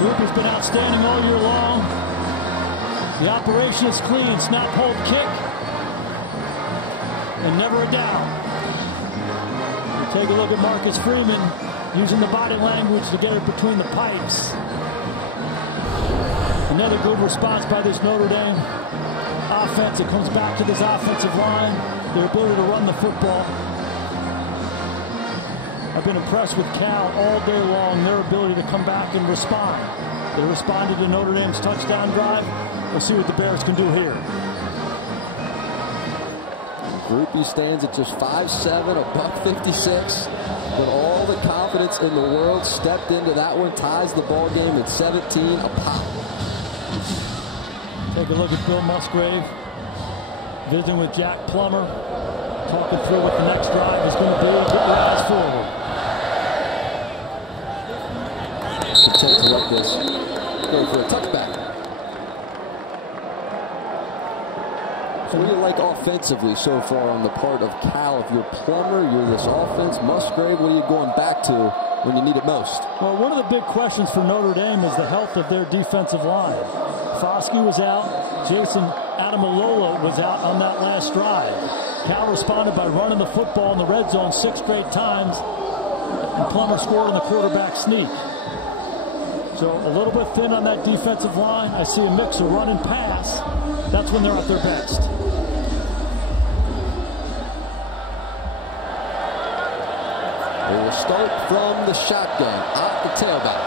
Groupie's been outstanding all year long. The operation is clean. Snap, hold, kick. And never a down. We'll take a look at Marcus Freeman using the body language to get it between the pipes. Another good response by this Notre Dame offense. It comes back to this offensive line. Their ability to run the football. I've been impressed with Cal all day long, their ability to come back and respond. They responded to Notre Dame's touchdown drive. We'll see what the Bears can do here. Groupie stands at just 5'7", $156. But all the confidence in the world stepped into that one. Ties the ball game at 17 a pop. Take a look at Bill Musgrave visiting with Jack Plummer, talking through what the next drive is going to be. Get your eyes forward. Content to let this go for a touchback. So what do you like offensively so far on the part of Cal? If you're Plummer, you're this offense. Musgrave, what are you going back to when you need it most? Well, one of the big questions for Notre Dame is the health of their defensive line. Foskey was out. Jason Adamalola was out on that last drive. Cal responded by running the football in the red zone 6 straight times. And Plummer scored on the quarterback sneak. So a little bit thin on that defensive line. I see a mix of run and pass. That's when they're at their best. They will start from the shotgun, out the tailback.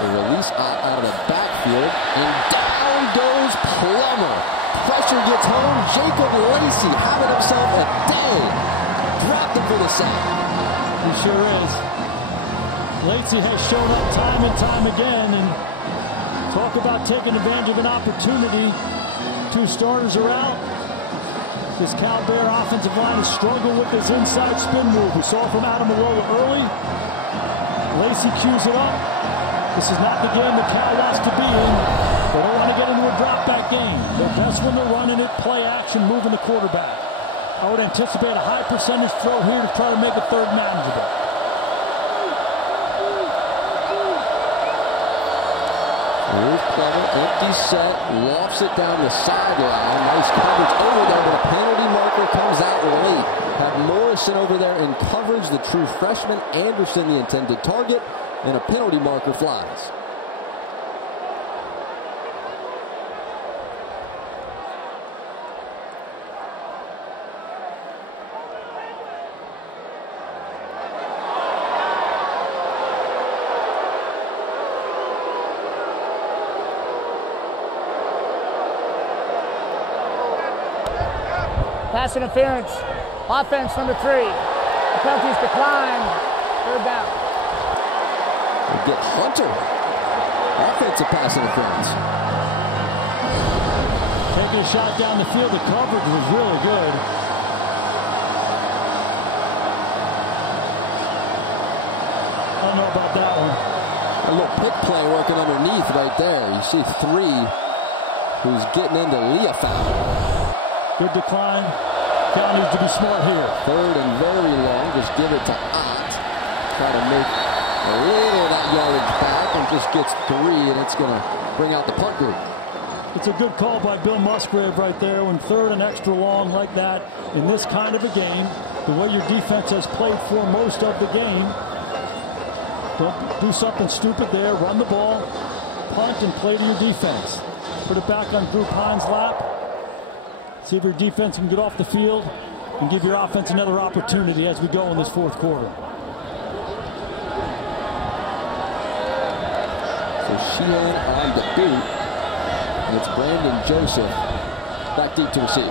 They release out of the backfield, and down goes Plummer. Pressure gets home. Jacob Lacey having himself a day. Dropped him for the sack. He sure is. Lacey has shown up time and time again, and talk about taking advantage of an opportunity. 2 starters are out. This Cal Bear offensive line has struggled with this inside spin move. We saw from Adamalola early. Lacey cues it up. This is not the game that Cal wants to be in. They don't want to get into a drop-back game. Their best when they're running it, play action, moving the quarterback. I would anticipate a high percentage throw here to try to make a third manageable. Here's Plummer, empty set, lofts it down the sideline. Nice coverage over there, but a penalty marker comes out late. Have Morrison over there in coverage, the true freshman. Anderson, the intended target, and a penalty marker flies. Pass interference. Offense number 3. The penalties decline. 3rd down. They get Hunter. Offensive pass interference. Taking a shot down the field. The coverage was really good. I don't know about that one. A little pick play working underneath right there. You see 3 who's getting into Leofau. Good decline. Cal needs to be smart here. 3rd and very long. Just give it to Ott. Try to make a little of that yardage back and just gets 3, and it's going to bring out the punt group. It's a good call by Bill Musgrave right there. When 3rd and extra long like that in this kind of a game, the way your defense has played for most of the game, don't do something stupid there. Run the ball, punt, and play to your defense. Put it back on Drew Pine's lap. See if your defense can get off the field and give your offense another opportunity as we go in this 4th quarter. So Sheehan on the boot. And it's Brandon Joseph back deep to receive.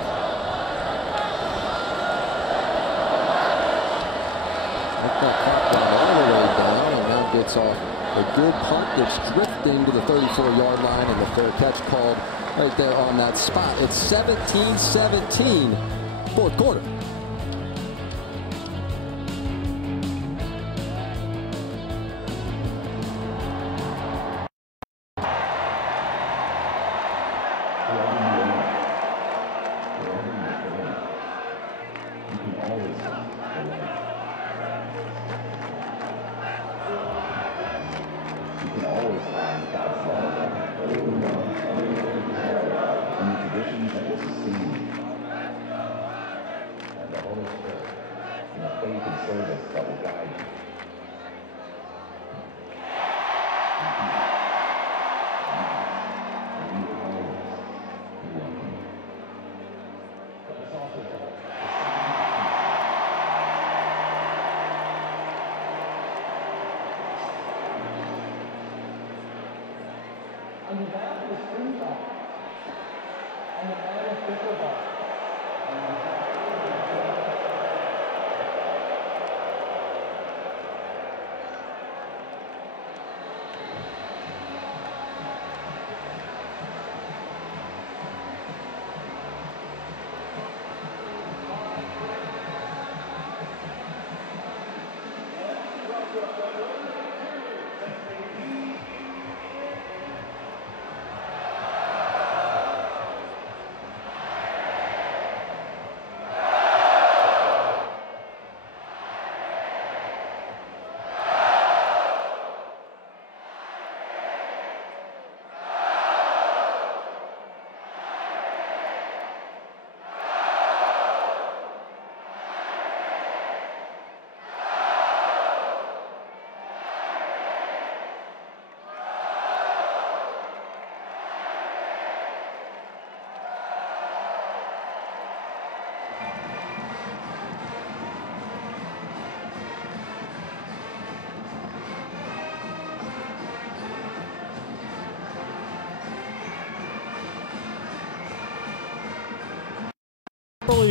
Let that clock down all the way down, and now gets off a good punt that's drifting to the 34-yard line, and the fair catch called right there on that spot. It's 17-17, 4th quarter.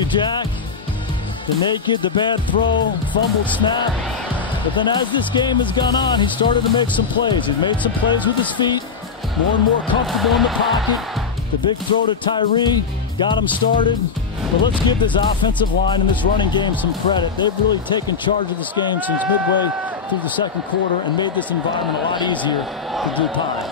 Jack, the naked, the bad throw, fumbled snap. But then as this game has gone on, he started to make some plays. He's made some plays with his feet, more and more comfortable in the pocket. The big throw to Tyree got him started. But let's give this offensive line and this running game some credit. They've really taken charge of this game since midway through the 2nd quarter and made this environment a lot easier for Drew Pine.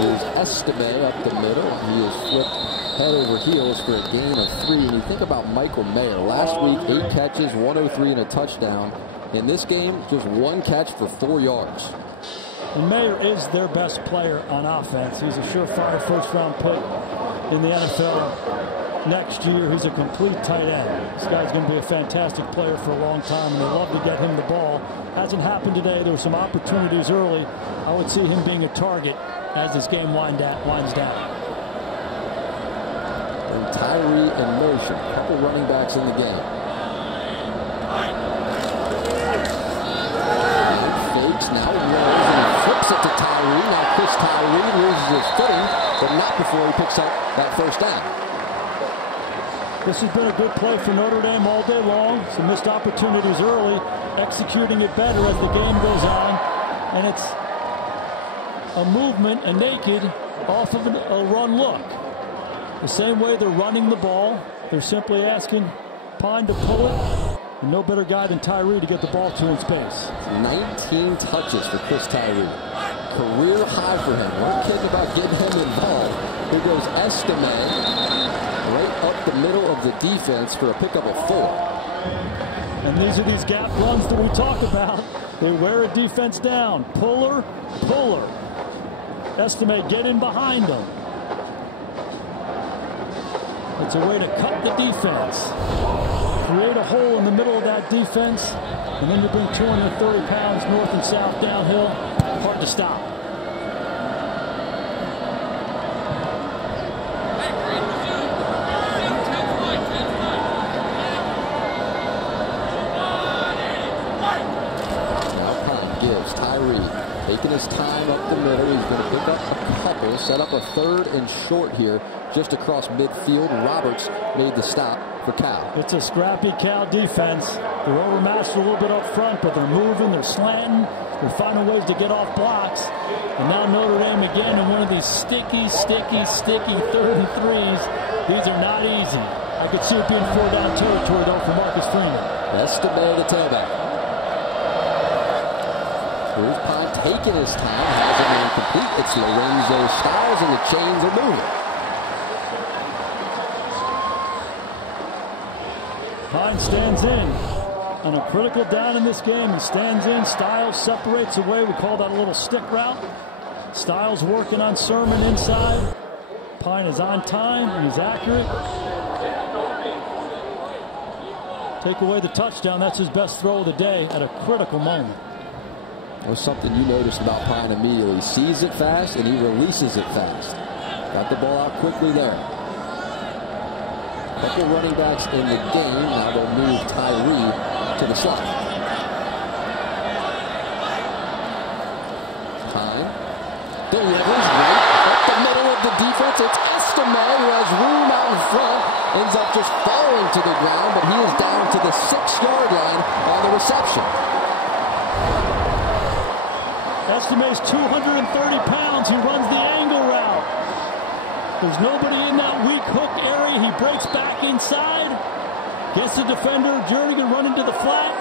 Here's Estime up the middle. He is flipped head over heels for a gain of 3. And you think about Michael Mayer. Last week, 8 catches, 103 and a touchdown. In this game, just 1 catch for 4 yards. And Mayer is their best player on offense. He's a surefire 1st-round pick in the NFL next year. He's a complete tight end. This guy's going to be a fantastic player for a long time, and they love to get him the ball. Hasn't happened today. There were some opportunities early. I would see him being a target as this game winds down. And Tyree in motion. A couple running backs in the game. Fakes now, rolls and flips it to Tyree. Now Chris Tyree loses his footing, but not before he picks up that 1st down. This has been a good play for Notre Dame all day long. Some missed opportunities early, executing it better as the game goes on. And it's a movement, a naked, off of a run look. The same way they're running the ball, they're simply asking Pine to pull it. And no better guy than Tyree to get the ball to in space. 19 touches for Chris Tyree. Career high for him. We're kidding about getting him involved. Here goes Estime right up the middle of the defense for a pickup of 4. And these are these gap runs that we talk about. They wear a defense down. Puller. Estimate, get in behind them. It's a way to cut the defense. Create a hole in the middle of that defense, and then you bring 230 pounds north and south downhill. Hard to stop. Taking his time up the middle. He's going to pick up a couple, set up a 3rd and short here, just across midfield. Roberts made the stop for Cal. It's a scrappy Cal defense. They're overmatched a little bit up front, but they're moving, they're slanting, they're finding ways to get off blocks. And now Notre Dame again in one of these sticky 3rd and 3s. These are not easy. I could see it being 4-down territory, though, for Marcus Freeman. Estime, the tailback. Here's Pine taking his time, has it incomplete. It's Lorenzo Styles, and the chains are moving. Pine stands in on a critical down in this game. He stands in. Styles separates away. We call that a little stick route. Styles working on Sermon inside. Pine is on time and he's accurate. Take away the touchdown. That's his best throw of the day at a critical moment. That was something you noticed about Pine immediately. He sees it fast and he releases it fast. Got the ball out quickly there. Couple running backs in the game. Now they'll move Tyree to the slot. Pine delivers right up the middle of the defense. It's Estime who has room out in front. Ends up just falling to the ground, but he is down to the 6-yard line on the reception. Estime's 230 pounds. He runs the angle route. There's nobody in that weak hook area. He breaks back inside. Gets the defender. Jernigan running to the flat.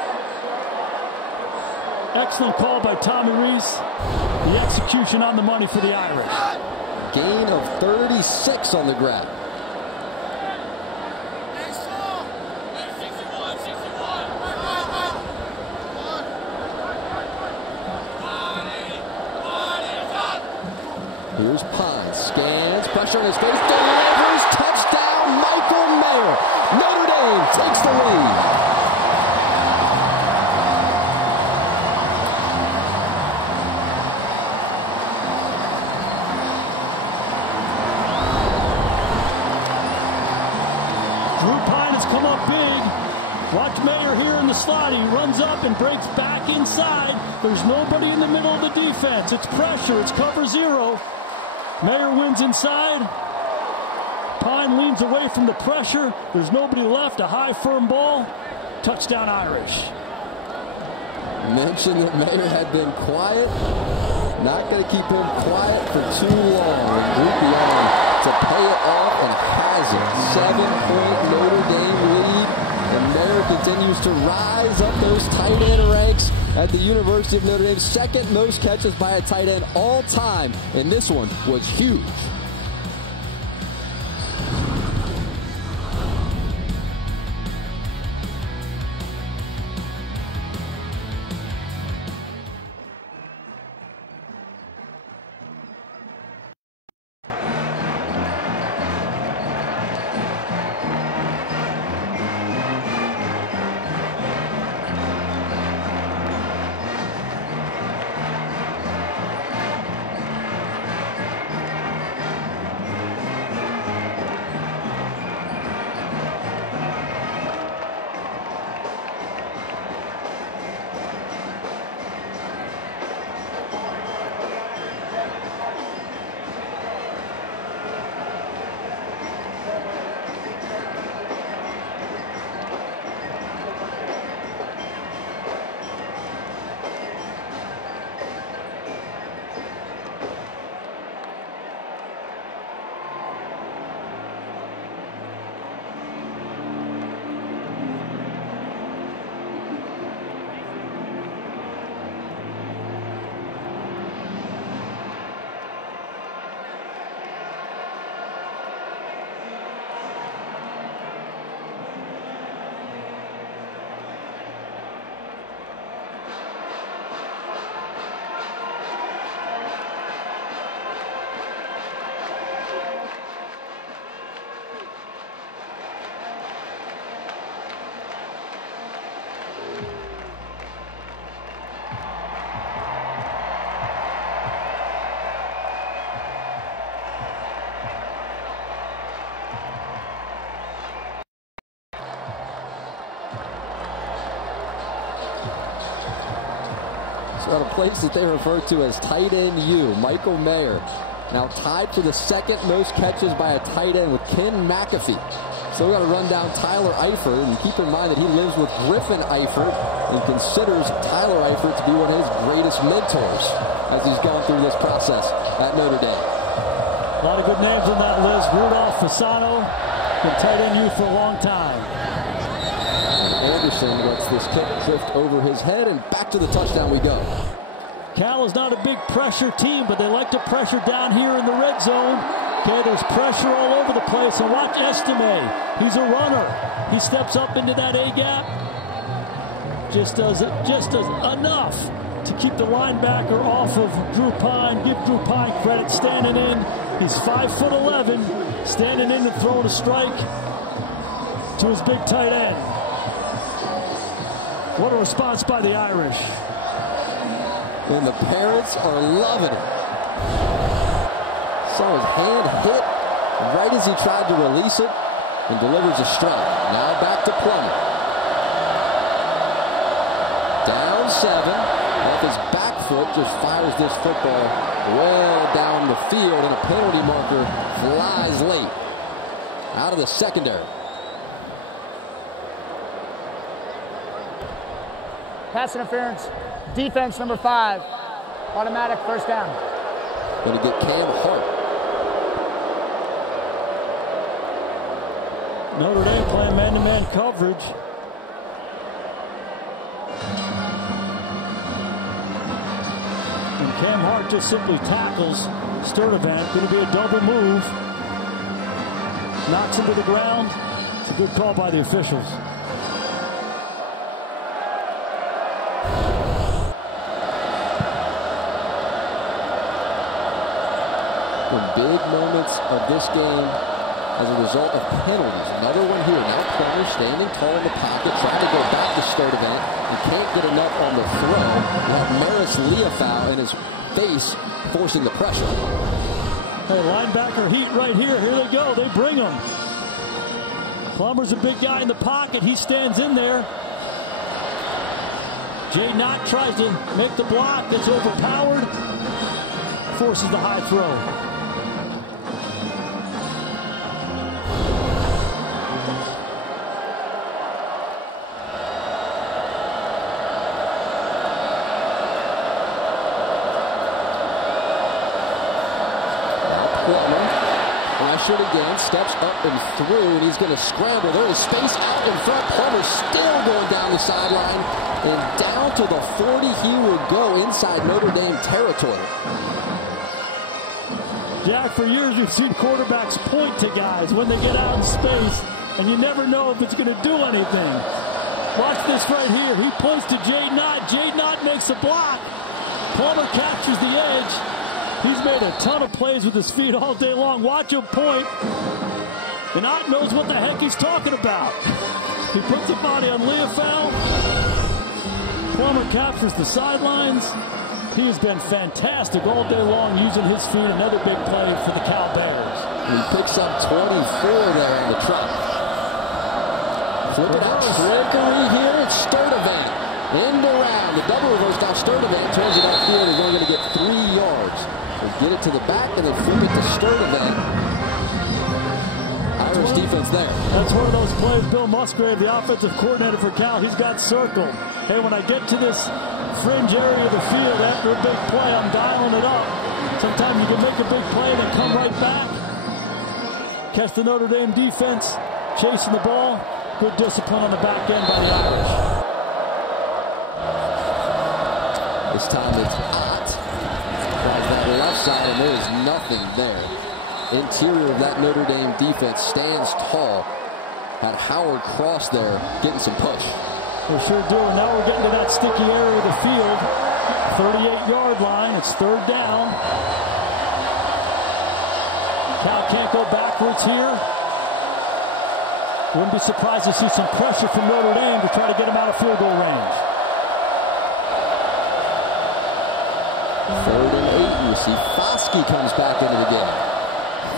Excellent call by Tommy Reese. The execution on the money for the Irish. Gain of 36 on the grab. Here's Pine, scans, pressure on his face, delivers, touchdown, Michael Mayer. Notre Dame takes the lead. Drew Pine has come up big. Watch Mayer here in the slot. He runs up and breaks back inside. There's nobody in the middle of the defense. It's pressure. It's cover 0. Mayer wins inside. Pine leans away from the pressure. There's nobody left. A high, firm ball. Touchdown Irish. Mentioned that Mayer had been quiet. Not going to keep him quiet for too long. And Groupie on to pay it off and has it. 7-point Notre Dame lead. And Mayer continues to rise up those tight end ranks at the University of Notre Dame. 2nd most catches by a tight end all time. And this one was huge. at a place that they refer to as tight end U, Michael Mayer. Now tied for the second most catches by a tight end with Ken McAfee. So we got to run down Tyler Eifert, and keep in mind that he lives with Griffin Eifert and considers Tyler Eifert to be one of his greatest mentors as he's gone through this process at Notre Dame. A lot of good names on that list. Rudolph Fasano, been tight end U for a long time. And Anderson lets this kick drift over his head, and back to the touchdown we go. Cal is not a big pressure team, but they like to pressure down here in the red zone. Okay, there's pressure all over the place, and watch Estime. He's a runner. He steps up into that A-gap. Just does enough to keep the linebacker off of Drew Pine. Give Drew Pine credit standing in. He's 5'11", standing in and throwing a strike to his big tight end. What a response by the Irish. And the parents are loving it. Saw his hand hit right as he tried to release it and delivers a strike. Now back to Plummer. Down 7. Off his back foot, just fires this football well down the field, and a penalty marker flies late out of the secondary. Pass interference. Defense number 5. Automatic first down. Going to get Cam Hart. Notre Dame playing man-to-man coverage. And Cam Hart just simply tackles Sturdivant. Going to be a double move. Knocks him to the ground. It's a good call by the officials. Big moments of this game as a result of penalties. Another one here. Now Plummer standing tall in the pocket, trying to go back to Sturdivant. He can't get enough on the throw. That Maris Leofau in his face, forcing the pressure. Hey, linebacker heat right here. Here they go. They bring him. Plummer's a big guy in the pocket. He stands in there. Jay Knott tries to make the block. That's overpowered. Forces the high throw. Again, steps up and through, and he's going to scramble. There is space out in front. Plummer still going down the sideline, and down to the 40 he will go inside Notre Dame territory. Jack, for years you've seen quarterbacks point to guys when they get out in space, and you never know if it's going to do anything. Watch this right here. He points to Jay Knott. Jay Knott makes a block. Plummer captures the edge. He's made a ton of plays with his feet all day long. Watch him point. And Ott knows what the heck he's talking about. He puts the body on Leofau. Plummer captures the sidelines. He has been fantastic all day long using his feet. Another big play for the Cal Bears. He picks up 24 there on the truck. Flip it out. Trickery here. It's Sturdivant. End around. The double reverse. Now Sturdivant turns it upfield. He's only going to get 3 yards. They get it to the back and then flip it to Sturdivant. Irish defense there. That's one of those plays. Bill Musgrave, the offensive coordinator for Cal, he's got circled. Hey, when I get to this fringe area of the field after a big play, I'm dialing it up. Sometimes you can make a big play and then come right back. Catch the Notre Dame defense, chasing the ball. Good discipline on the back end by the Irish. This time it's Ott. Tries that left side, and there is nothing there. Interior of that Notre Dame defense stands tall. Had Howard cross there, getting some push. They sure do. And now we're getting to that sticky area of the field. 38-yard line. It's 3rd down. Cal can't go backwards here. Wouldn't be surprised to see some pressure from Notre Dame to try to get him out of field goal range. 3rd and 8. You see Foskey comes back into the game.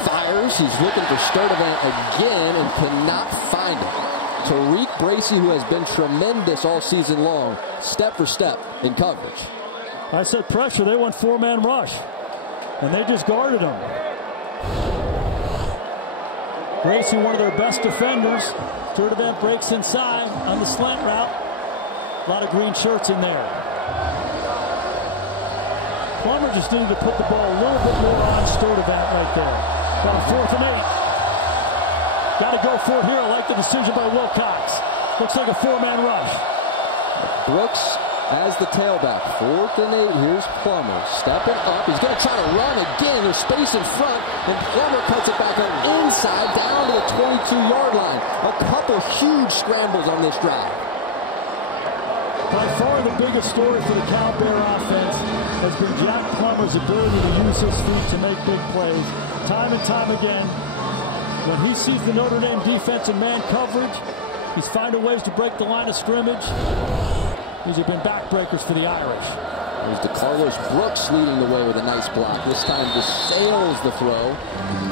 Fires. He's looking for Sturdivant again and cannot find it. Tariq Bracy, who has been tremendous all season long, step for step in coverage. I said pressure. They went four-man rush, and they just guarded him. Gracie, one of their best defenders. Turdevant breaks inside on the slant route. A lot of green shirts in there. Plummer just needed to put the ball a little bit more on Turdevant right there. About 4th and 8. Got to go for it here. I like the decision by Wilcox. Looks like a four-man rush. Brooks as the tailback. 4th and 8. Here's Plummer stepping up. He's going to try to run again. There's space in front, and Plummer cuts it back on inside down to the 22-yard line. A couple huge scrambles on this drive. By far the biggest story for the Cal Bear offense has been Jack Plummer's ability to use his feet to make big plays. Time and time again, when he sees the Notre Dame defense in man coverage, he's finding ways to break the line of scrimmage. These have been backbreakers for the Irish. There's DeCarlos Brooks leading the way with a nice block. This time just sails the throw.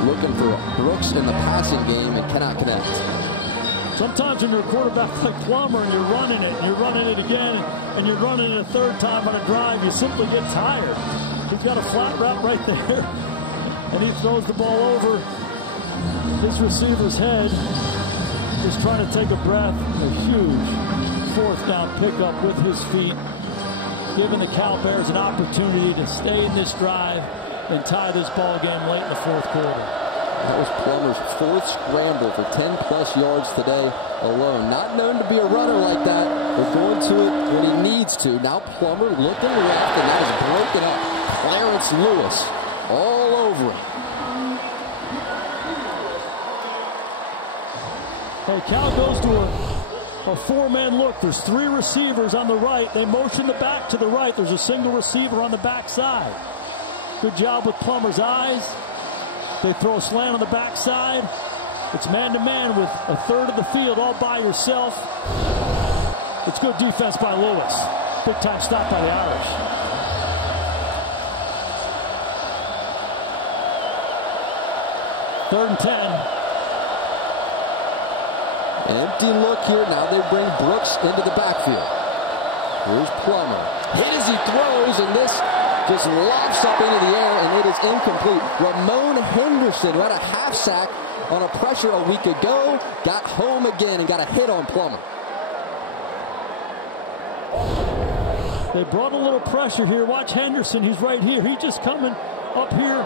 Looking for Brooks in the passing game and cannot connect. Sometimes when you're a quarterback like Plummer and you're running it, and you're running it again, and you're running it a third time on a drive, you simply get tired. He's got a flat route right there, and he throws the ball over his receiver's head, just trying to take a breath. A huge 4th down pickup with his feet, giving the Cal Bears an opportunity to stay in this drive and tie this ball game late in the 4th quarter. That was Plummer's 4th scramble for 10-plus yards today alone. Not known to be a runner like that, but going to it when he needs to. Now Plummer looking left, and that is broken up. Clarence Lewis all over him. Hey, Cal goes to a four-man look. There's 3 receivers on the right. They motion the back to the right. There's a single receiver on the backside. Good job with Plummer's eyes. They throw a slant on the backside. It's man-to-man with a third of the field all by yourself. It's good defense by Lewis. Big-time stop by the Irish. Third and 10. An empty look here. Now they bring Brooks into the backfield. Here's Plummer. Hit as he throws, and this just lofts up into the air, and it is incomplete. Ramon Henderson, who had a half sack on a pressure a week ago, got home again and got a hit on Plummer. They brought a little pressure here. Watch Henderson. He's right here. He's just coming up here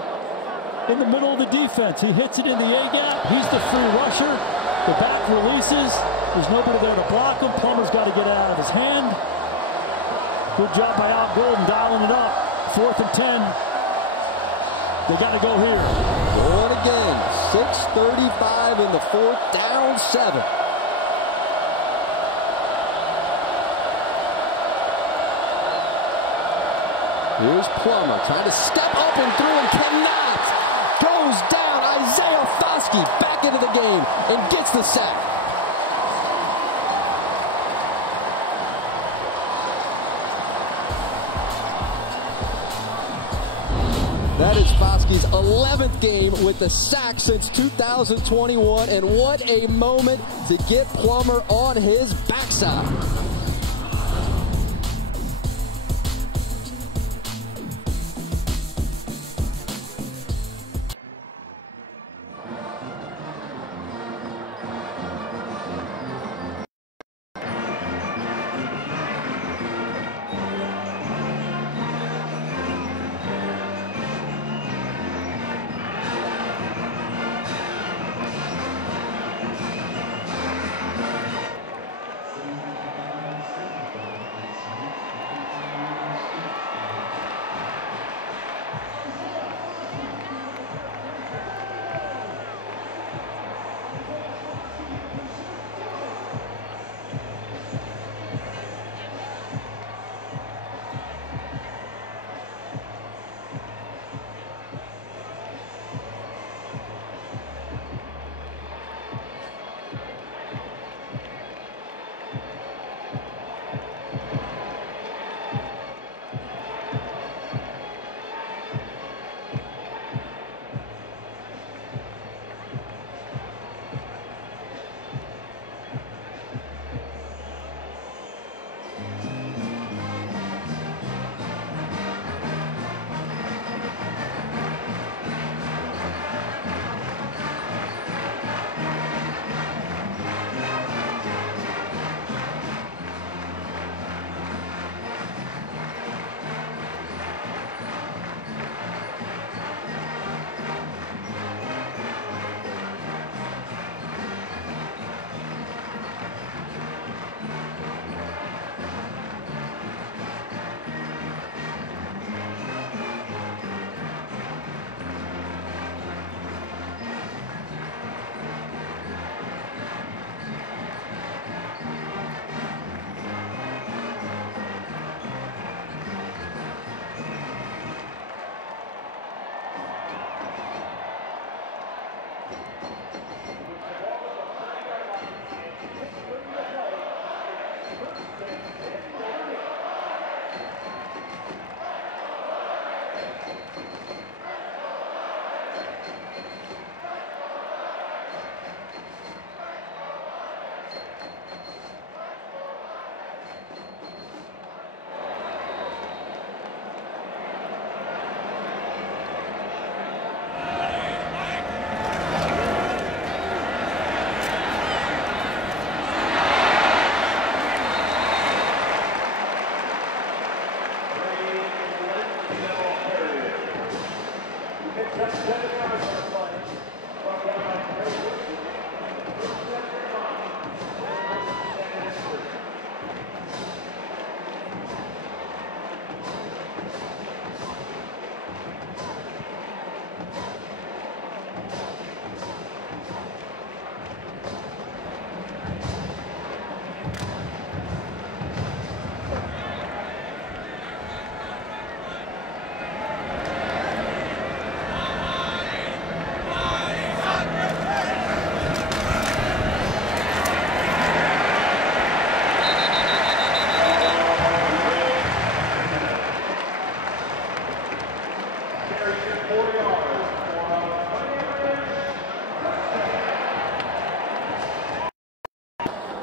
in the middle of the defense. He hits it in the A-gap. He's the free rusher. The back releases. There's nobody there to block him. Plummer's got to get it out of his hand. Good job by Al Golden dialing it up. 4th and 10. They got to go here. Going again. 6:35 in the 4th, down 7. Here's Plummer trying to step up and through and cannot. Goes down. Isaiah Foskey back into the game and gets the sack. That is Foskey's 11th game with the sack since 2021, and what a moment to get Plummer on his backside.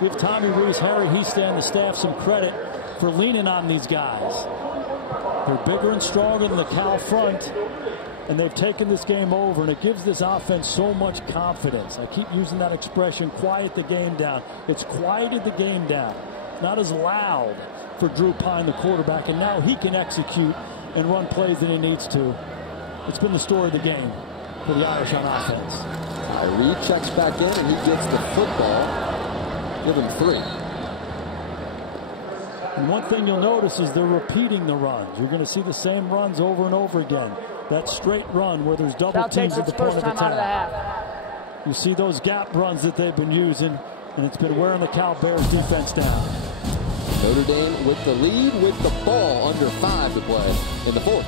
give Tommy Rees, Harry Hiestand, the staff some credit for leaning on these guys. They're bigger and stronger than the Cal front, and they've taken this game over, and it gives this offense so much confidence. I keep using that expression, quiet the game down. It's quieted the game down. Not as loud for Drew Pine, the quarterback, and now he can execute and run plays that he needs to. It's been the story of the game for the Irish on offense. Tyree checks back in, and he gets the football. Give him 3. And one thing you'll notice is they're repeating the runs. You're going to see the same runs over and over again. That straight run where there's double teams at the point of attack. You see those gap runs that they've been using, and it's been wearing the Cal Bears defense down. Notre Dame with the lead with the ball, under 5 to play in the 4th.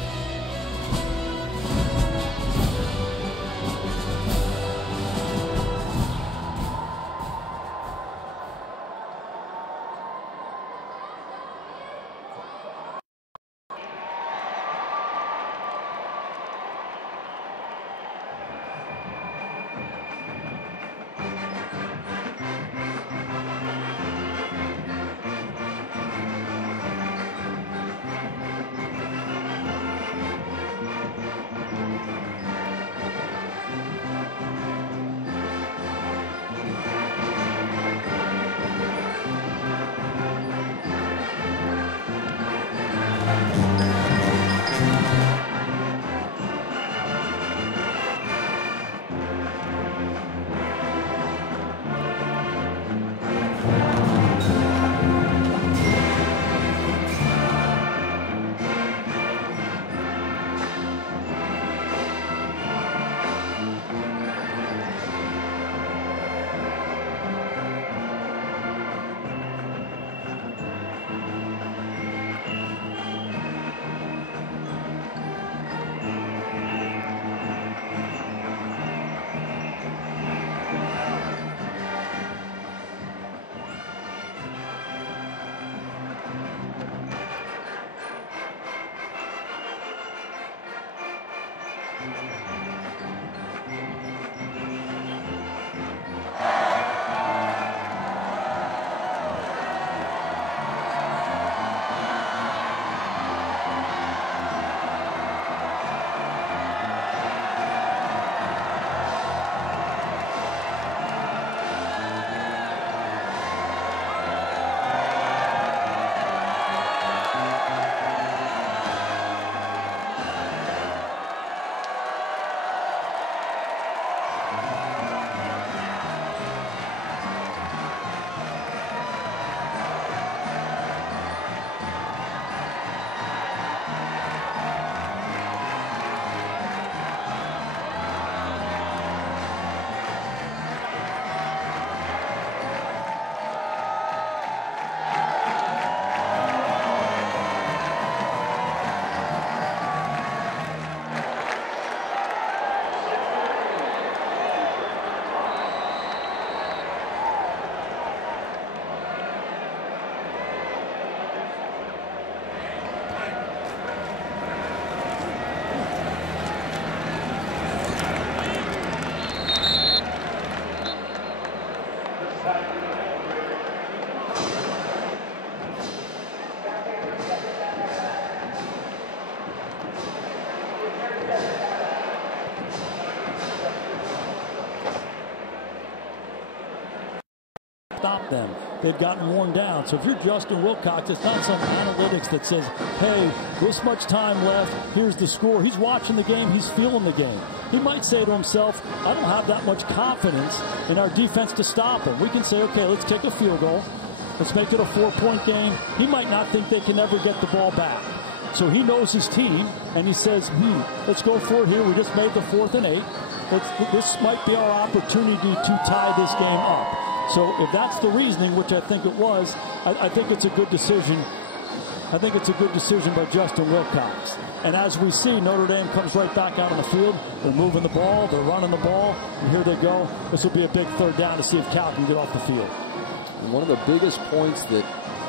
stop them. They've gotten worn down. So if you're Justin Wilcox, it's not some analytics that says, hey, this much time left, here's the score. He's watching the game, he's feeling the game. He might say to himself, I don't have that much confidence in our defense to stop him. We can say, okay, let's kick a field goal. Let's make it a 4-point game. He might not think they can ever get the ball back. So he knows his team, and he says, let's go for it here. We just made the 4th and 8. This might be our opportunity to tie this game up. So if that's the reasoning, which I think it was, I think it's a good decision. I think it's a good decision by Justin Wilcox. And as we see, Notre Dame comes right back out on the field. They're moving the ball. They're running the ball. And here they go. This will be a big 3rd down to see if Cal can get off the field. And one of the biggest points that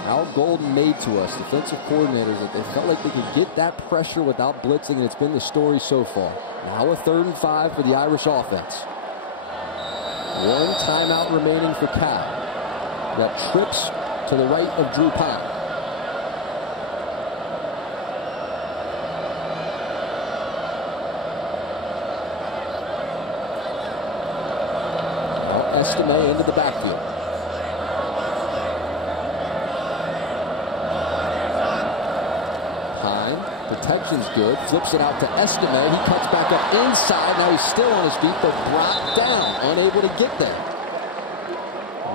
Al Golden made to us, defensive coordinators, that they felt like they could get that pressure without blitzing, and it's been the story so far. Now a 3rd and 5 for the Irish offense. 1 timeout remaining for Cal. that trips to the right of Drew Pine. Estime into the backfield. Pine, protection's good, flips it out to Estime. He cuts back up inside. Now he's still on his feet, but brought down, unable to get there.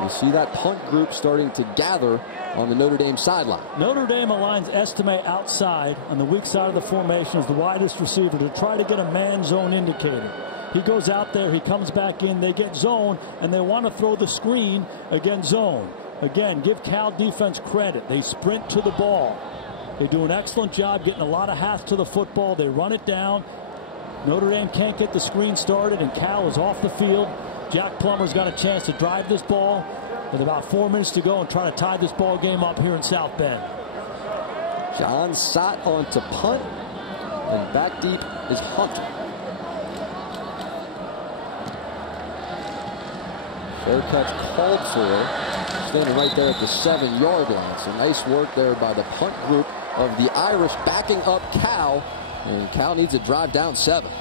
You see that punt group starting to gather on the Notre Dame sideline. Notre Dame aligns Estime outside on the weak side of the formation as the widest receiver to try to get a man zone indicator. He goes out there, he comes back in, they get zone, and they want to throw the screen against zone. Again, give Cal defense credit. They sprint to the ball. They do an excellent job getting a lot of hats to the football. They run it down. Notre Dame can't get the screen started, and Cal is off the field. Jack Plummer's got a chance to drive this ball with about 4 minutes to go and try to tie this ball game up here in South Bend. John Sott on to punt, and back deep is Hunter. Fair catch called for. Standing right there at the 7-yard line. So nice work there by the punt group of the Irish backing up Cal. And Cal needs a drive down 7.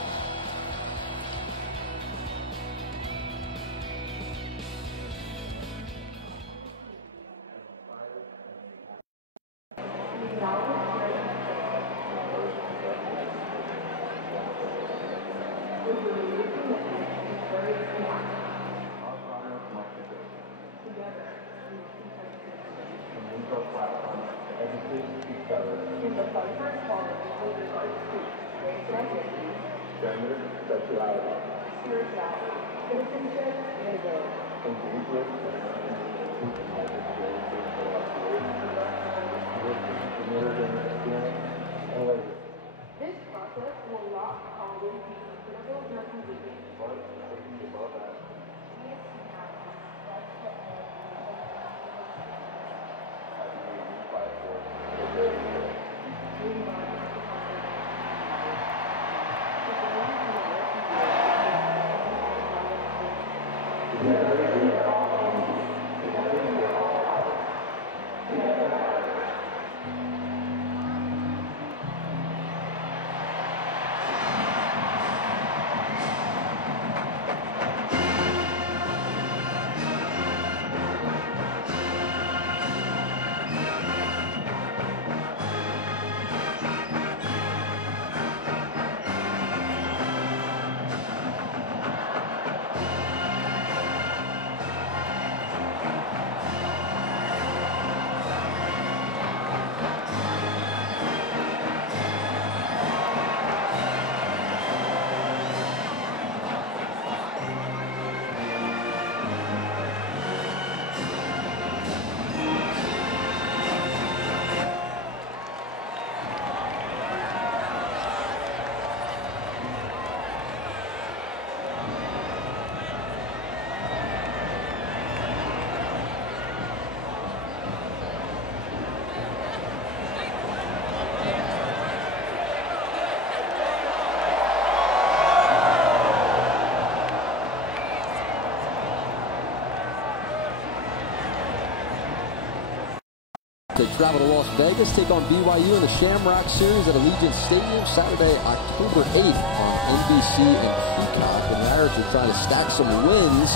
They travel to Las Vegas, take on BYU in the Shamrock Series at Allegiant Stadium Saturday, October 8th on NBC and Peacock. And the Irish are trying to stack some wins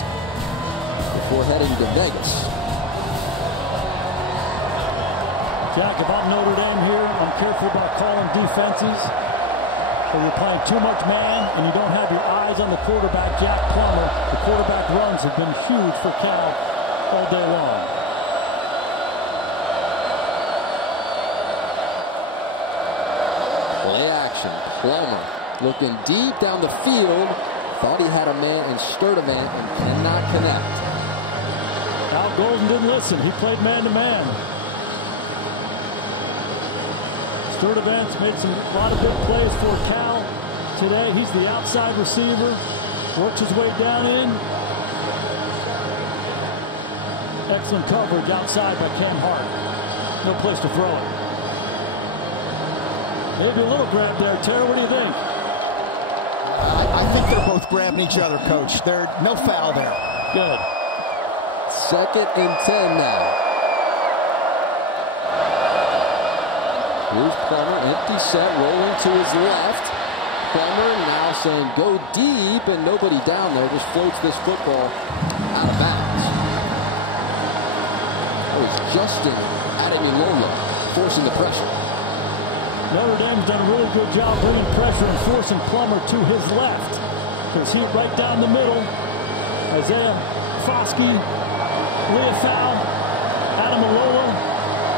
before heading to Vegas. Jack, about Notre Dame here, I'm careful about calling defenses. When you're playing too much man and you don't have your eyes on the quarterback, Jack Plummer, the quarterback runs have been huge for Cal all day long. Play action. Plummer looking deep down the field. Thought he had a man in Sturdivant and cannot connect. Al Golden didn't listen. He played man-to-man. Sturdivant's made a lot of good plays for Cal today. He's the outside receiver. Works his way down in. Excellent coverage outside by Cam Hart. No place to throw it. Maybe a little grab there. Terry, what do you think? I think they're both grabbing each other, Coach. There's no foul there. Good. 2nd and 10 now. Here's Plummer, empty set, rolling to his left. Plummer now saying go deep, and nobody down there, just floats this football out of bounds. That was Justin Ademilola forcing the pressure. Notre Dame's done a really good job bringing pressure and forcing Plummer to his left. There's heat right down the middle. Isaiah Foskey, Leofau, Ademilola.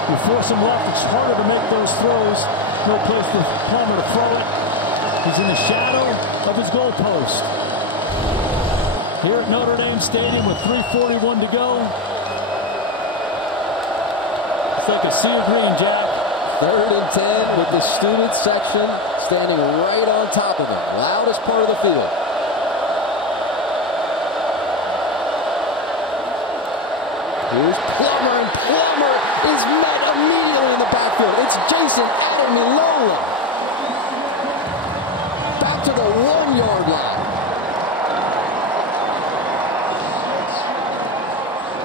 You force him left, it's harder to make those throws. No place for Plummer to throw it. He's in the shadow of his goalpost. Here at Notre Dame Stadium with 3:41 to go. It's like a sea of green, Jack. 3rd and 10 with the student section standing right on top of it. Loudest part of the field. Here's Plummer, and Plummer is met immediately in the backfield. It's Jason Ademilola. Back to the 1-yard line.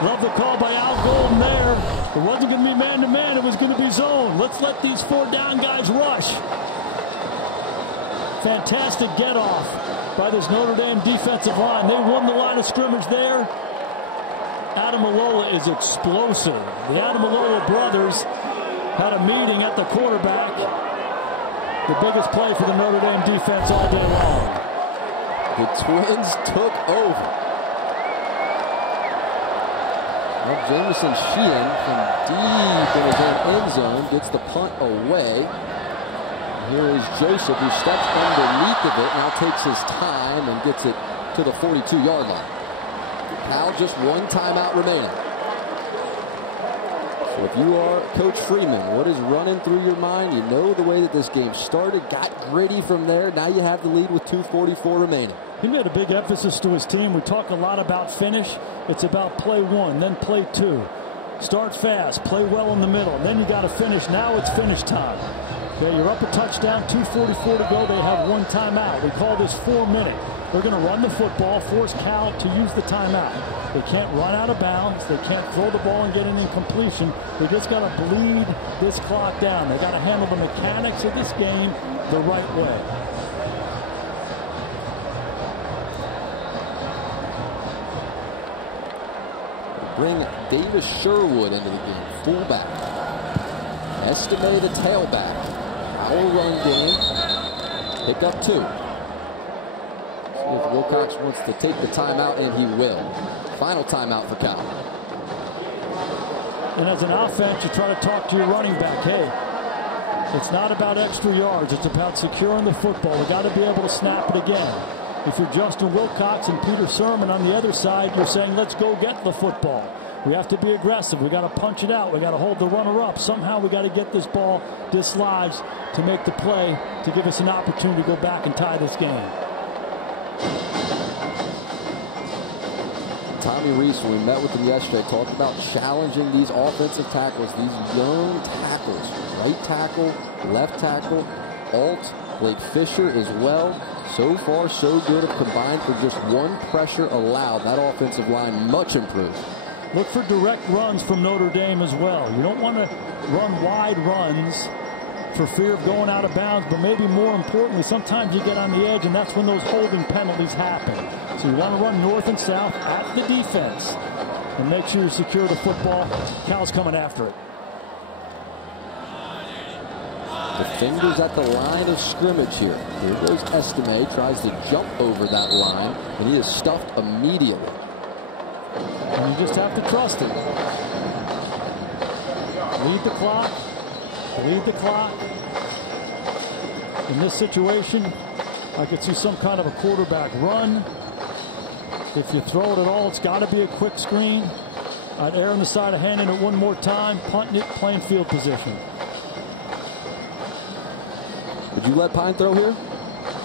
Love the call by Al Golden there. It wasn't going to be man-to-man, it was going to be zone. Let's let these 4 down guys rush. Fantastic get-off by this Notre Dame defensive line. They won the line of scrimmage there. Ademilola is explosive. The Ademilola brothers had a meeting at the quarterback. The biggest play for the Notre Dame defense all day long. The Twins took over. Well, Jamison Sheehan from deep in his own end zone gets the punt away. Here is Joseph, who steps underneath of it, now takes his time and gets it to the 42-yard line. Now just 1 timeout remaining. So if you are Coach Freeman, what is running through your mind? You know the way that this game started, got gritty from there. Now you have the lead with 2:44 remaining. He made a big emphasis to his team. We talk a lot about finish. It's about play 1, then play 2. Start fast, play well in the middle, and then you got to finish. Now it's finish time. Okay, you're up a touchdown, 2:44 to go. They have 1 timeout. We call this 4-minute. They're going to run the football, force Cal to use the timeout. They can't run out of bounds. They can't throw the ball and get an incompletion. They just got to bleed this clock down. They got to handle the mechanics of this game the right way. Bring Davis Sherwood into the game, fullback. Estime the tailback. Our run game. Pick up 2. See if Wilcox wants to take the timeout, and he will. Final timeout for Cal. And as an offense, you try to talk to your running back. Hey, it's not about extra yards. It's about securing the football. We got to be able to snap it again. If you're Justin Wilcox and Peter Sermon on the other side, you're saying, let's go get the football. We have to be aggressive. We got to punch it out. We got to hold the runner up. Somehow we got to get this ball dislodged to make the play to give us an opportunity to go back and tie this game. Tommy Reese, when we met with him yesterday, talked about challenging these offensive tackles, these young tackles. Right tackle, left tackle, alt, Blake Fisher as well. So far, so good. Have combined for just 1 pressure allowed. That offensive line much improved. Look for direct runs from Notre Dame as well. You don't want to run wide runs for fear of going out of bounds, but maybe more importantly, sometimes you get on the edge, and that's when those holding penalties happen. So you want to run north and south at the defense and make sure you secure the football. Cal's coming after it. Defenders at the line of scrimmage here. Here goes Estime, tries to jump over that line, and he is stuffed immediately. And you just have to trust it. Lead the clock. Lead the clock. In this situation, I could see some kind of a quarterback run. If you throw it at all, it's got to be a quick screen. I'd err on the side of handing it one more time, punting it, playing field position. Would you let Pine throw here?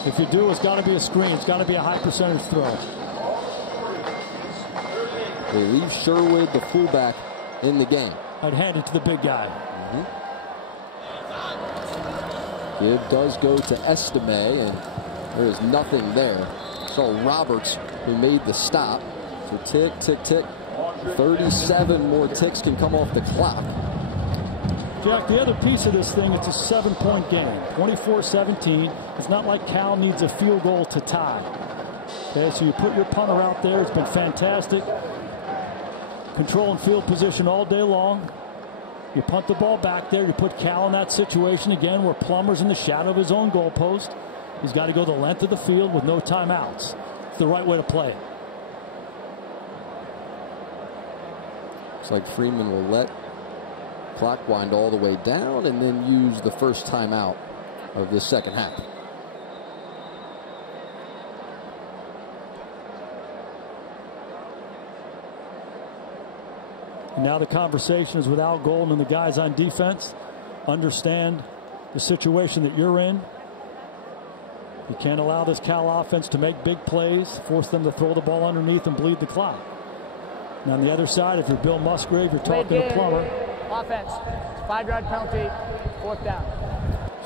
If you do, it's got to be a screen. It's got to be a high percentage throw. They leave Sherwood, the fullback, in the game. I'd hand it to the big guy. Give does go to Estime, and there is nothing there. So Roberts, who made the stop. So tick, tick, tick. 37 more ticks can come off the clock. Jack, the other piece of this thing, it's a 7-point game, 24-17. It's not like Cal needs a field goal to tie. Okay, so you put your punter out there. It's been fantastic. Controlling field position all day long. You punt the ball back there. You put Cal in that situation again where Plummer's in the shadow of his own goalpost. He's got to go the length of the field with no timeouts. It's the right way to play it. Looks like Freeman will let clock wind all the way down and then use the first timeout of this second half. And now the conversation is with Al Golden and the guys on defense. Understand the situation that you're in. You can't allow this Cal offense to make big plays, force them to throw the ball underneath and bleed the clock. And on the other side, if you're Bill Musgrave, you're talking to Plummer. Offense. It's a 5-yard penalty, 4th down.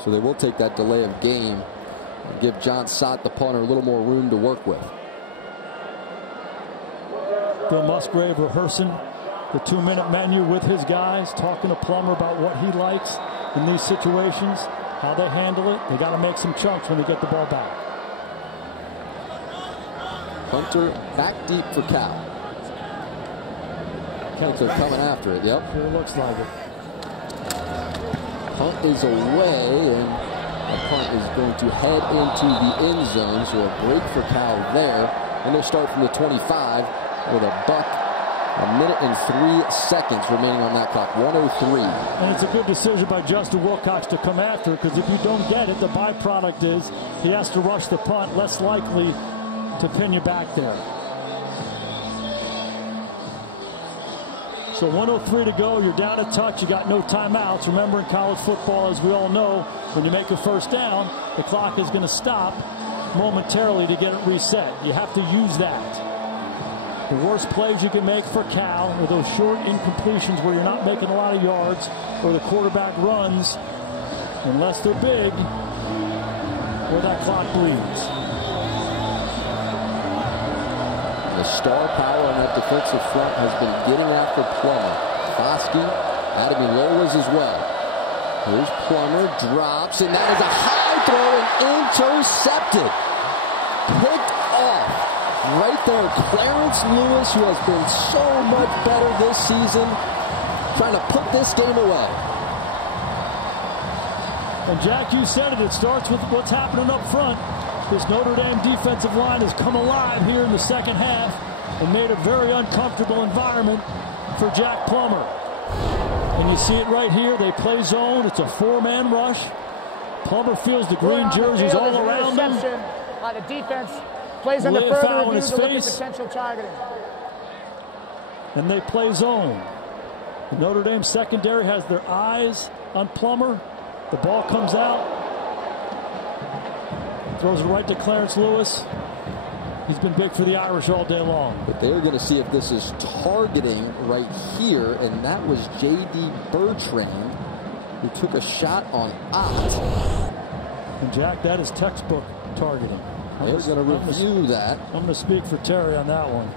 So they will take that delay of game and give John Sott, the punter, a little more room to work with. Bill Musgrave rehearsing the 2-minute menu with his guys, talking to Plummer about what he likes in these situations, how they handle it. They got to make some chunks when they get the ball back. Hunter back deep for Cal. They're coming after it. Yep. Sure looks like it. Punt is away, and the punt is going to head into the end zone. So a break for Cal there. And they'll start from the 25 with a buck. 1 minute and 3 seconds remaining on that clock. 1:03. And it's a good decision by Justin Wilcox to come after it, because if you don't get it, the byproduct is he has to rush the punt, less likely to pin you back there. So 1:03 to go. You're down a touch. You got no timeouts. Remember, in college football, as we all know, when you make a first down, the clock is going to stop momentarily to get it reset. You have to use that. The worst plays you can make for Cal are those short incompletions where you're not making a lot of yards, or the quarterback runs, unless they're big, where that clock bleeds. The star power on that defensive front has been getting after Plummer. Foskey, Ademilolas as well. Here's Plummer, drops, and that is a high throw and intercepted. Picked off. Right there, Clarence Lewis, who has been so much better this season, trying to put this game away. And Jack, you said it. It starts with what's happening up front. This Notre Dame defensive line has come alive here in the second half and made a very uncomfortable environment for Jack Plummer. And you see it right here. They play zone. It's a 4-man rush. Plummer feels the green jerseys all around him. By the defense. Plays under further review to look at potential targeting. And they play zone. The Notre Dame secondary has their eyes on Plummer. The ball comes out. Throws it right to Clarence Lewis. He's been big for the Irish all day long. But they're going to see if this is targeting right here, and that was J.D. Bertrand, who took a shot on Ott. And Jack, that is textbook targeting. They're going to review that. I'm going to speak for Terry on that one.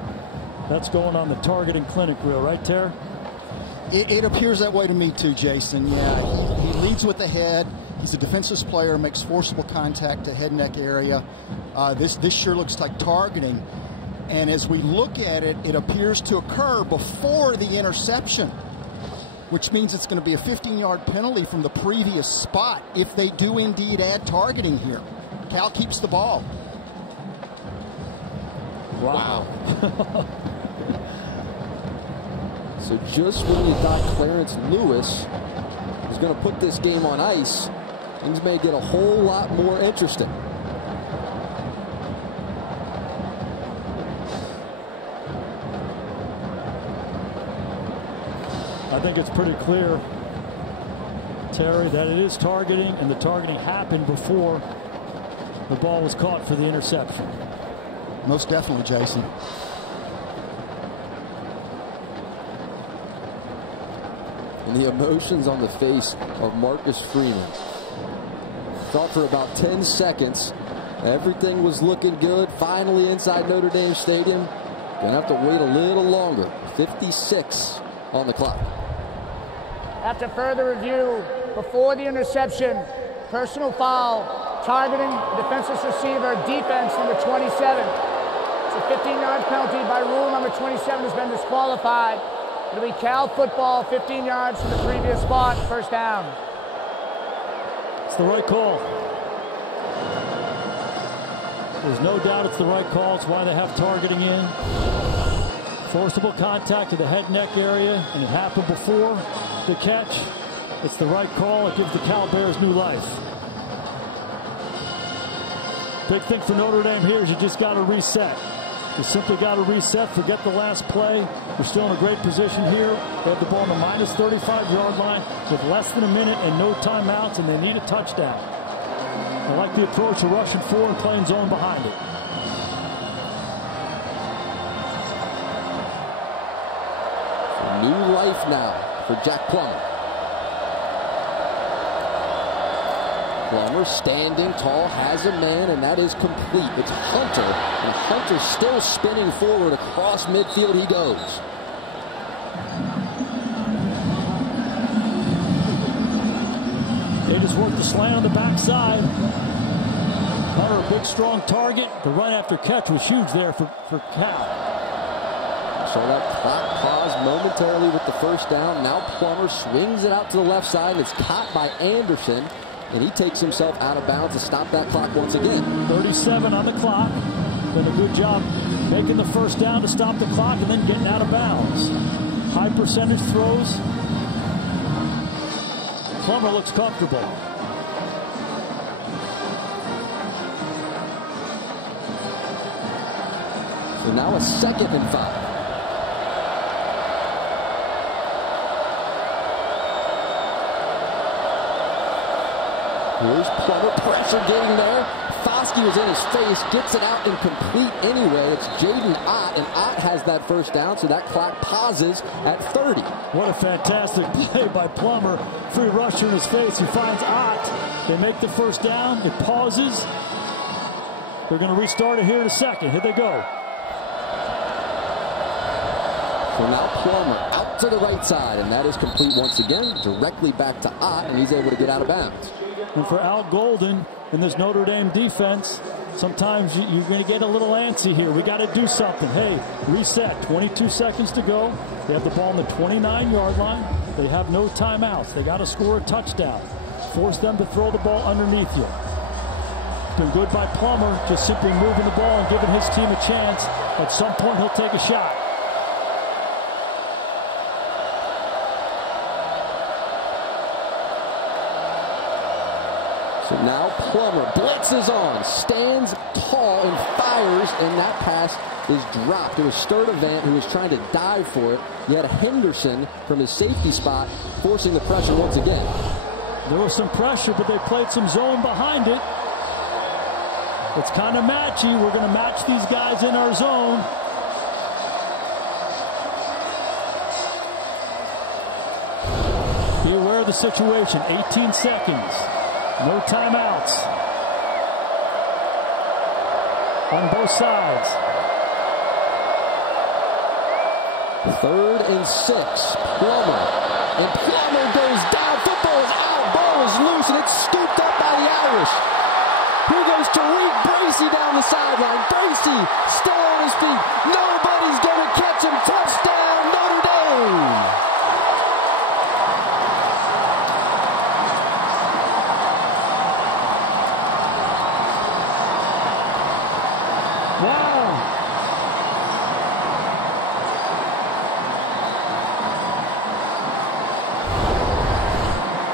That's going on the targeting clinic reel, right, Terry? It appears that way to me too, Jason. Yeah, he leads with the head. He's a defensive player, makes forcible contact to head neck area. This sure looks like targeting. And as we look at it, it appears to occur before the interception, which means it's going to be a 15-yard penalty from the previous spot if they do indeed add targeting here. Cal keeps the ball. Wow. So just when you thought Clarence Lewis was going to put this game on ice, things may get a whole lot more interesting. I think it's pretty clear, Terry, that it is targeting, and the targeting happened before the ball was caught for the interception. Most definitely, Jason. And the emotions on the face of Marcus Freeman. Thought for about 10 seconds everything was looking good. Finally inside Notre Dame Stadium, Gonna have to wait a little longer. 56 on the clock. After further review, before the interception, personal foul, targeting the defenseless receiver, defense number 27. It's a 15-yard penalty by rule. Number 27 has been disqualified. It'll be Cal football, 15 yards from the previous spot, first down. It's the right call. There's no doubt it's the right call. It's why they have targeting in. Forcible contact to the head neck area, and it happened before the catch. It's the right call. It gives the Cal Bears new life. Big thing for Notre Dame here is you just got to reset. You simply got to reset, forget the last play. We're still in a great position here. They have the ball on the minus 35-yard line with less than a minute and no timeouts, and they need a touchdown. I like the approach of rushing 4 and playing zone behind it. New life now for Jack Plummer. Plummer standing tall, has a man, and that is complete. It's Hunter, and Hunter still spinning forward across midfield he goes. They just worked the slant on the backside. Hunter, a big, strong target. The run after catch was huge there for Cal. So that clock paused momentarily with the first down. Now Plummer swings it out to the left side, and it's caught by Anderson. And he takes himself out of bounds to stop that clock once again. 37 on the clock. Done a good job making the first down to stop the clock and then getting out of bounds. High percentage throws. Plummer looks comfortable. So now a 2nd and 5. Here's Plummer, pressure getting there. Foskey was in his face, gets it out incomplete anyway. It's Jaden Ott, and Ott has that first down, so that clock pauses at 30. What a fantastic play by Plummer. Free rusher in his face. He finds Ott. They make the first down. It pauses. They're going to restart it here in a second. Here they go. So now Plummer out to the right side, and that is complete once again. Directly back to Ott, and he's able to get out of bounds. And for Al Golden in this Notre Dame defense, sometimes you're going to get a little antsy here. We got to do something. Hey, reset. 22 seconds to go. They have the ball on the 29-yard line. They have no timeouts. They got to score a touchdown. Force them to throw the ball underneath you. Been good by Plummer, just simply moving the ball and giving his team a chance. At some point, he'll take a shot. So now Plummer blitzes on, stands tall and fires, and that pass is dropped. It was Sturdivant who was trying to dive for it. You had Henderson from his safety spot forcing the pressure once again. There was some pressure, but they played some zone behind it. It's kind of matchy. We're going to match these guys in our zone. Be aware of the situation. 18 seconds. No timeouts on both sides. 3rd and 6. Plummer. And Plummer goes down. Football is out. Ball is loose, and it's scooped up by the Irish. Here goes Tariq Bracy down the sideline. Bracy still on his feet. Nobody's going to catch him. Touchdown, Notre Dame.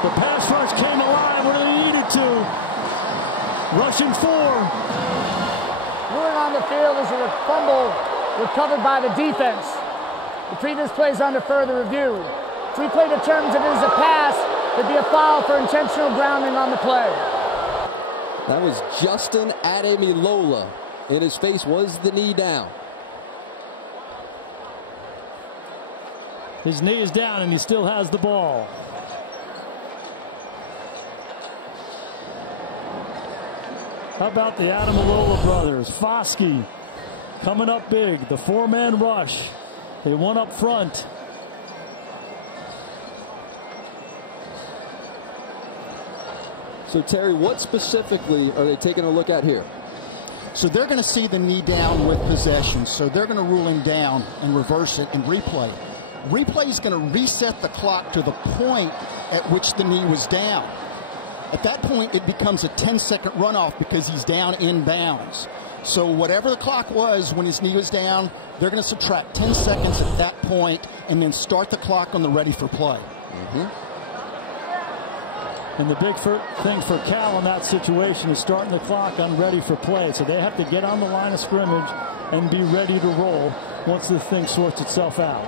The pass rush came alive when they needed to. Rushing 4. Moving on the field is a fumble recovered by the defense. The previous play is under further review. If replay determines if it is a pass, it'd be a foul for intentional grounding on the play. That was Justin Ademilola. In his face was the knee down. His knee is down, and he still has the ball. How about the Ademilola brothers? Foskey coming up big. The four-man rush. They won up front. So, Terry, what specifically are they taking a look at here? So they're going to see the knee down with possession. So they're going to rule him down and reverse it and replay. Replay is going to reset the clock to the point at which the knee was down. At that point, it becomes a 10-second runoff because he's down in bounds. So whatever the clock was when his knee was down, they're going to subtract 10 seconds at that point and then start the clock on the ready for play. And the big thing for Cal in that situation is starting the clock on ready for play. So they have to get on the line of scrimmage and be ready to roll once the thing sorts itself out.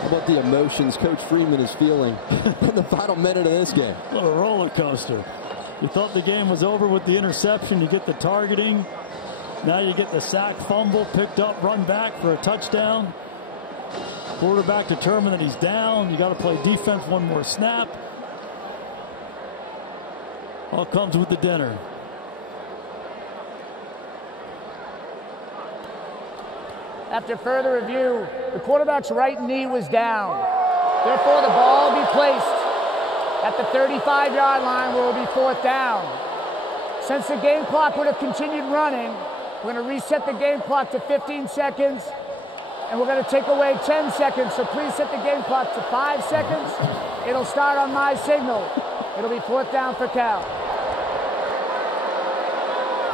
How about the emotions Coach Freeman is feeling in the final minute of this game? What a roller coaster. You thought the game was over with the interception. You get the targeting. Now you get the sack, fumble, picked up, run back for a touchdown. Quarterback determined that he's down. You got to play defense one more snap. All comes with the dinner. After further review, the quarterback's right knee was down. Therefore, the ball will be placed at the 35-yard line where it will be 4th down. Since the game clock would have continued running, we're going to reset the game clock to 15 seconds, and we're going to take away 10 seconds. So please set the game clock to 5 seconds. It'll start on my signal. It'll be 4th down for Cal.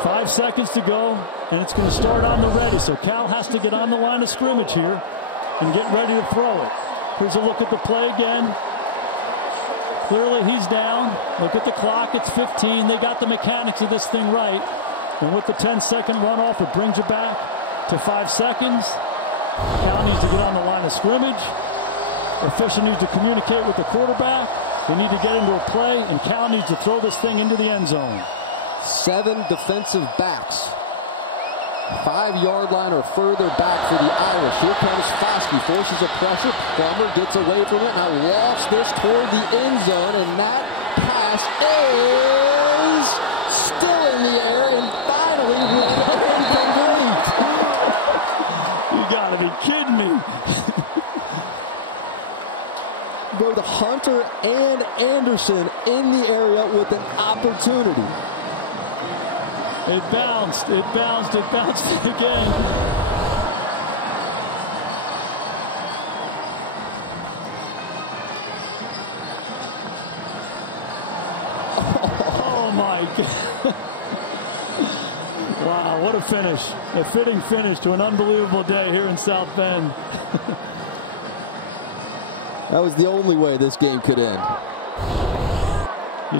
5 seconds to go, and it's going to start on the ready. So Cal has to get on the line of scrimmage here and get ready to throw it. Here's a look at the play again. Clearly he's down. Look at the clock. It's 15. They got the mechanics of this thing right. And with the 10-second runoff, it brings you back to 5 seconds. Cal needs to get on the line of scrimmage. Official needs to communicate with the quarterback. They need to get into a play, and Cal needs to throw this thing into the end zone. 7 defensive backs. 5-yard line or further back for the Irish. Here comes Foskey, forces a pressure. Plummer gets away from it. Now lofts this toward the end zone, and that pass is still in the air, and finally incomplete. You gotta be kidding me. Both Hunter and Anderson in the area with an opportunity. It bounced again. Oh my God. Wow, what a finish. A fitting finish to an unbelievable day here in South Bend. That was the only way this game could end.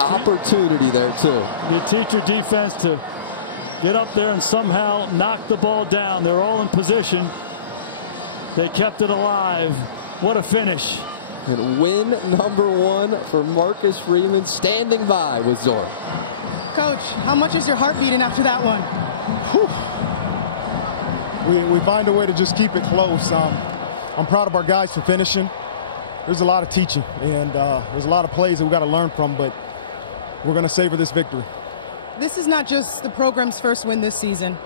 Opportunity there, too. You teach your defense to get up there and somehow knock the ball down. They're all in position. They kept it alive. What a finish. And win number 1 for Marcus Freeman, standing by with Zora. Coach, how much is your heart beating after that one? We find a way to just keep it close. I'm proud of our guys for finishing. There's a lot of teaching, and there's a lot of plays that we got to learn from, but we're going to savor this victory. This is not just the program's first win this season.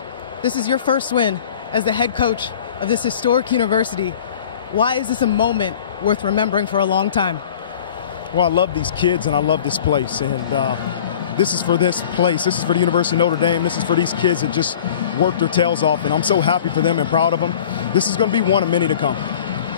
This is your first win as the head coach of this historic university. Why is this a moment worth remembering for a long time? Well, I love these kids, and I love this place, and this is for this place. This is for the University of Notre Dame. This is for these kids that just worked their tails off, and I'm so happy for them and proud of them. This is going to be one of many to come.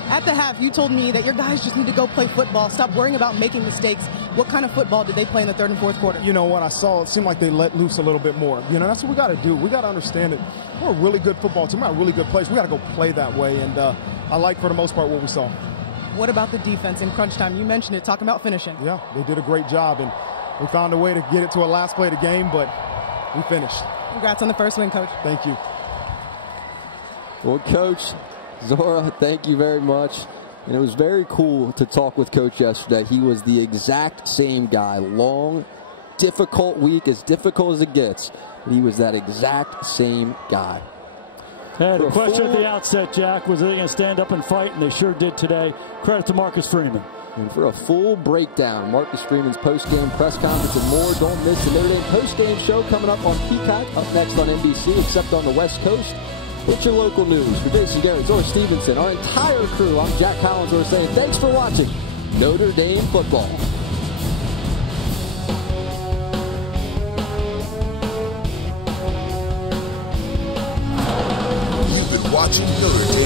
At the half, you told me that your guys just need to go play football, stop worrying about making mistakes. What kind of football did they play in the 3rd and 4th quarter? You know what I saw, it seemed like they let loose a little bit more. You know, that's what we got to do. We got to understand that we're a really good football team. We're a really good place. We got to go play that way, and I like, for the most part, what we saw. What about the defense in crunch time? You mentioned it, talking about finishing. Yeah, they did a great job, and we found a way to get it to a last play of the game, but we finished. Congrats on the first win, Coach. Thank you. Well, Coach, Zora, thank you very much. And it was very cool to talk with Coach yesterday. He was the exact same guy. Long, difficult week, as difficult as it gets. But he was that exact same guy. The question at the outset, Jack, was they going to stand up and fight? And they sure did today. Credit to Marcus Freeman. And for a full breakdown, Marcus Freeman's post-game press conference and more, don't miss the Notre Dame post-game show coming up on Peacock, up next on NBC, except on the West Coast. It's your local news. For Jason Garrett, Zora Stevenson, our entire crew, I'm Jack Collins. We're saying thanks for watching Notre Dame football. You've been watching Notre Dame